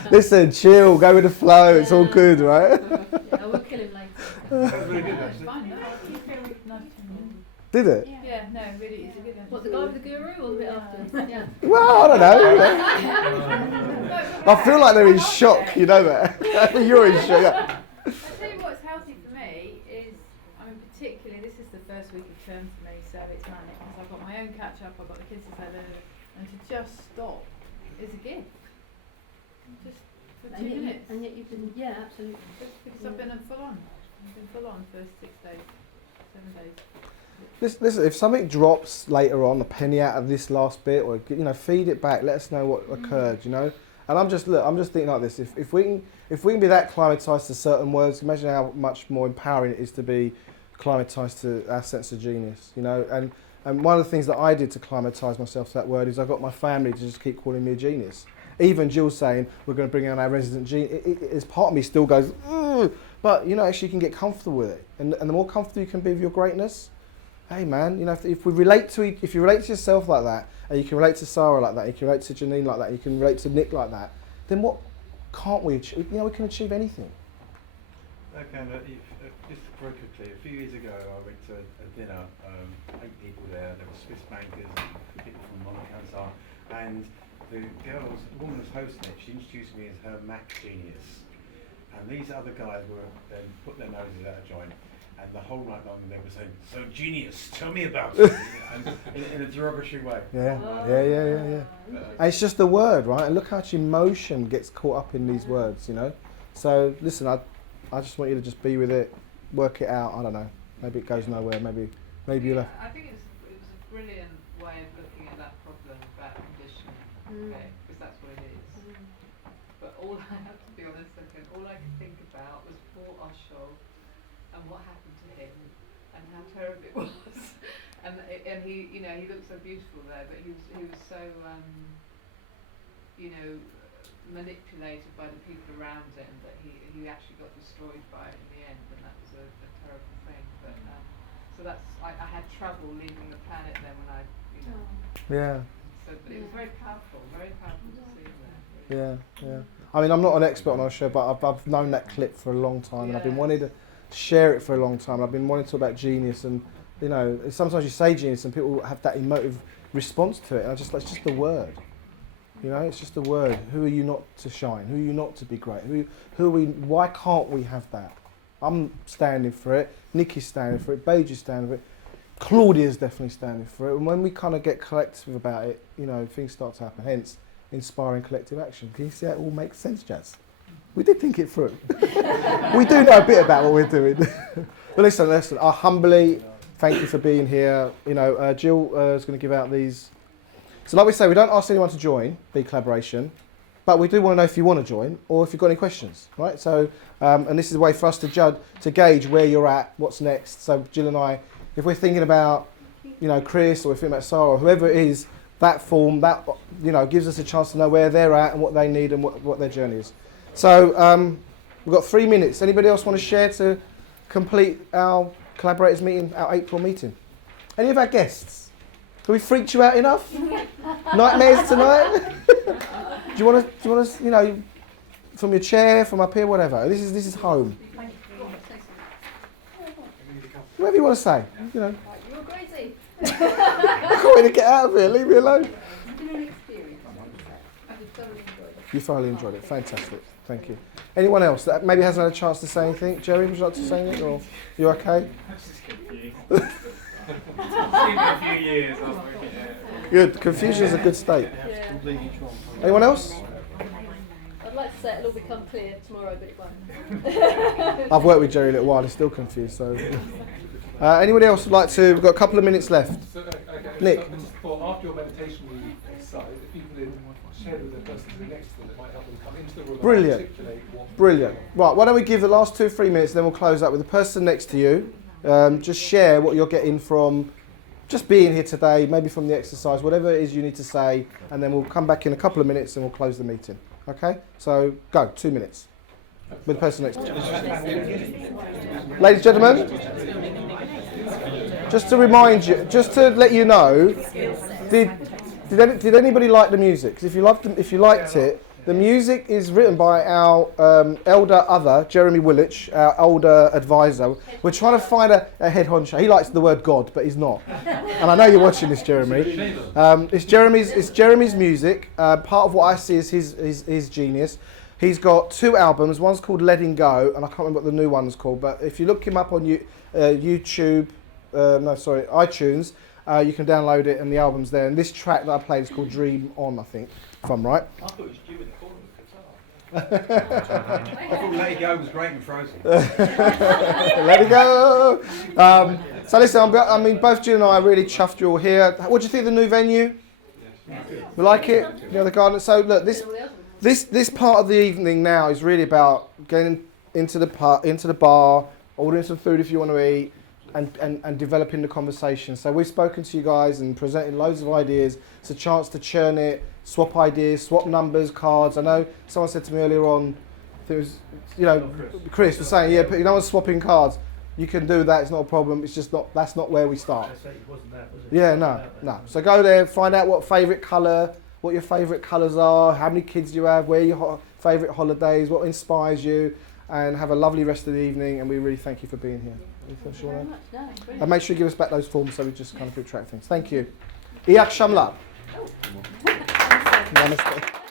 Listen, chill, go with the flow, it's all good, right? Yeah, we'll kill him later. That's really good, It's actually. fine, no? Did it? Yeah, no, really, it's a good one. What, the guy with the guru or the bit after? Yeah. Well, I don't know. I feel like they're in shock, you know that. You're in shock. Yeah. I'll tell you what's healthy for me is, I mean, particularly, this is the first week of term for me, so it's manic, because I've got my own catch up, I've got the kids to say, and to just stop is a gift. Just for 2 minutes. And yet you've been, yeah, absolutely. Just because I've been full on. I've been full on for 6 days, 7 days. Listen, if something drops later on, a penny out of this last bit, or feed it back. Let us know what occurred. And I'm just thinking like this. If we can be that climatised to certain words, imagine how much more empowering it is to be climatised to our sense of genius. And one of the things that I did to climatise myself to that word is I got my family to just keep calling me a genius. Even Jill saying we're going to bring on our resident genius. Part of me still goes, but actually you can get comfortable with it, and the more comfortable you can be with your greatness. Hey man, if you relate to yourself like that, and you can relate to Sarah like that, you can relate to Janine like that, you can relate to Nick like that, then what can't we achieve? We can achieve anything. Okay, just very quickly, a few years ago I went to a dinner, 8 people there were Swiss bankers and people from Monaco and so on, and the woman was hosting it, she introduced me as her Mac genius, and these other guys were then put their noses out of joint. And the whole night long they were saying, "So genius, tell me about it," and in a derogatory way. Yeah. And it's just the word, right? And look how much emotion gets caught up in these words, So listen, I just want you to just be with it, work it out. I don't know. Maybe it goes nowhere. Maybe you'll have. I think it was a brilliant way of looking at that problem about conditioning, okay? Because that's what it is. But all I have to be honest, all I could think about was poor Osho and what happened to him and how terrible it was. and he, he looked so beautiful there, but he was so, manipulated by the people around him that he actually got destroyed by it in the end, and that was a terrible thing. But so I had trouble leaving the planet then when I, Yeah. So but it was very powerful to see him there. Yeah. I mean, I'm not an expert on Osho, but I've known that clip for a long time, and I've been wanting to share it for a long time. I've been wanting to talk about genius, and sometimes you say genius and people have that emotive response to it, and it's just the word. It's just the word. Who are you not to shine? Who are you not to be great? Who are we? Why can't we have that? I'm standing for it. Nikki's standing for it. Beiju's standing for it. Claudia's definitely standing for it. And when we kind of get collective about it, you know, things start to happen. Hence, inspiring collective action. Can you see how it all makes sense, Jazz? We did think it through. We do know a bit about what we're doing. But listen, I humbly thank you for being here. You know, Jill is going to give out these. So like we say, we don't ask anyone to join BeCollaboration, but we do want to know if you want to join or if you've got any questions, right? So, and this is a way for us to gauge where you're at, what's next. So Jill and I, if we're thinking about, you know, Chris, or we're thinking about Sarah, or whoever it is, that form, that, you know, gives us a chance to know where they're at and what they need and what their journey is. So we've got 3 minutes. Anybody else want to share to complete our collaborators meeting, our April meeting? Any of our guests? Have we freaked you out enough? Nightmares tonight? Do you want to, you know, from your chair, from up here, whatever. This is home. Whatever you want to say, you know. You're crazy. I can't wait to get out of here. Leave me alone. It's been an experience. I've thoroughly enjoyed it. You thoroughly enjoyed it. Fantastic. Thank you. Anyone else that maybe hasn't had a chance to say anything? Jerry, would you like to say anything, or you okay? It's been a few years. Good. Confusion is a good state. Yeah. Anyone else? I'd like to say it'll all become clear tomorrow, but it won't. I've worked with Jerry a little while. He's still confused. So, anybody else would like to? We've got a couple of minutes left. Nick. After your meditation exercise, if you can share with the person next to them, it might help them come into the room. Brilliant. And articulate what. Brilliant. Right. Why don't we give the last 2-3 minutes, then we'll close up with the person next to you. Just share what you're getting from just being here today, maybe from the exercise, whatever it is you need to say, and then we'll come back in a couple of minutes and we'll close the meeting. Okay? So go, 2 minutes. With the person next to you. Ladies and gentlemen, just to remind you, just to let you know, did anybody like the music? 'Cause if you liked it, the music is written by our elder Jeremy Willich, our older advisor. We're trying to find a head honcho. He likes the word God, but he's not. And I know you're watching this, Jeremy. It's Jeremy's music. Part of what I see is his genius. He's got 2 albums. One's called Letting Go, and I can't remember what the new one's called. But if you look him up on iTunes, you can download it, and the album's there. And this track that I played is called Dream On, I think, if I'm right. I thought it was due in the corner with guitar. I thought Let It Go was great and Frozen. Let it go. So listen, I mean, both Jill and I are really chuffed you're all here. What do you think of the new venue? You like it? You know, the garden. So look, this part of the evening now is really about getting into the bar, ordering some food if you want to eat, and developing the conversation. So we've spoken to you guys and presented loads of ideas. It's a chance to churn it, swap ideas, swap numbers, cards. I know someone said to me earlier on, I think it was, you know, Chris was saying, yeah, but you know, swapping cards. You can do that, it's not a problem. It's just that's not where we start. Yeah, no. So go there, find out what your favourite colours are, how many kids you have, where your favourite holidays, what inspires you, and have a lovely rest of the evening. And we really thank you for being here. Thank you very much. No, and make sure you give us back those forms so we just kind of keep track of things. Thank you. Iyak Shamla. Namaste.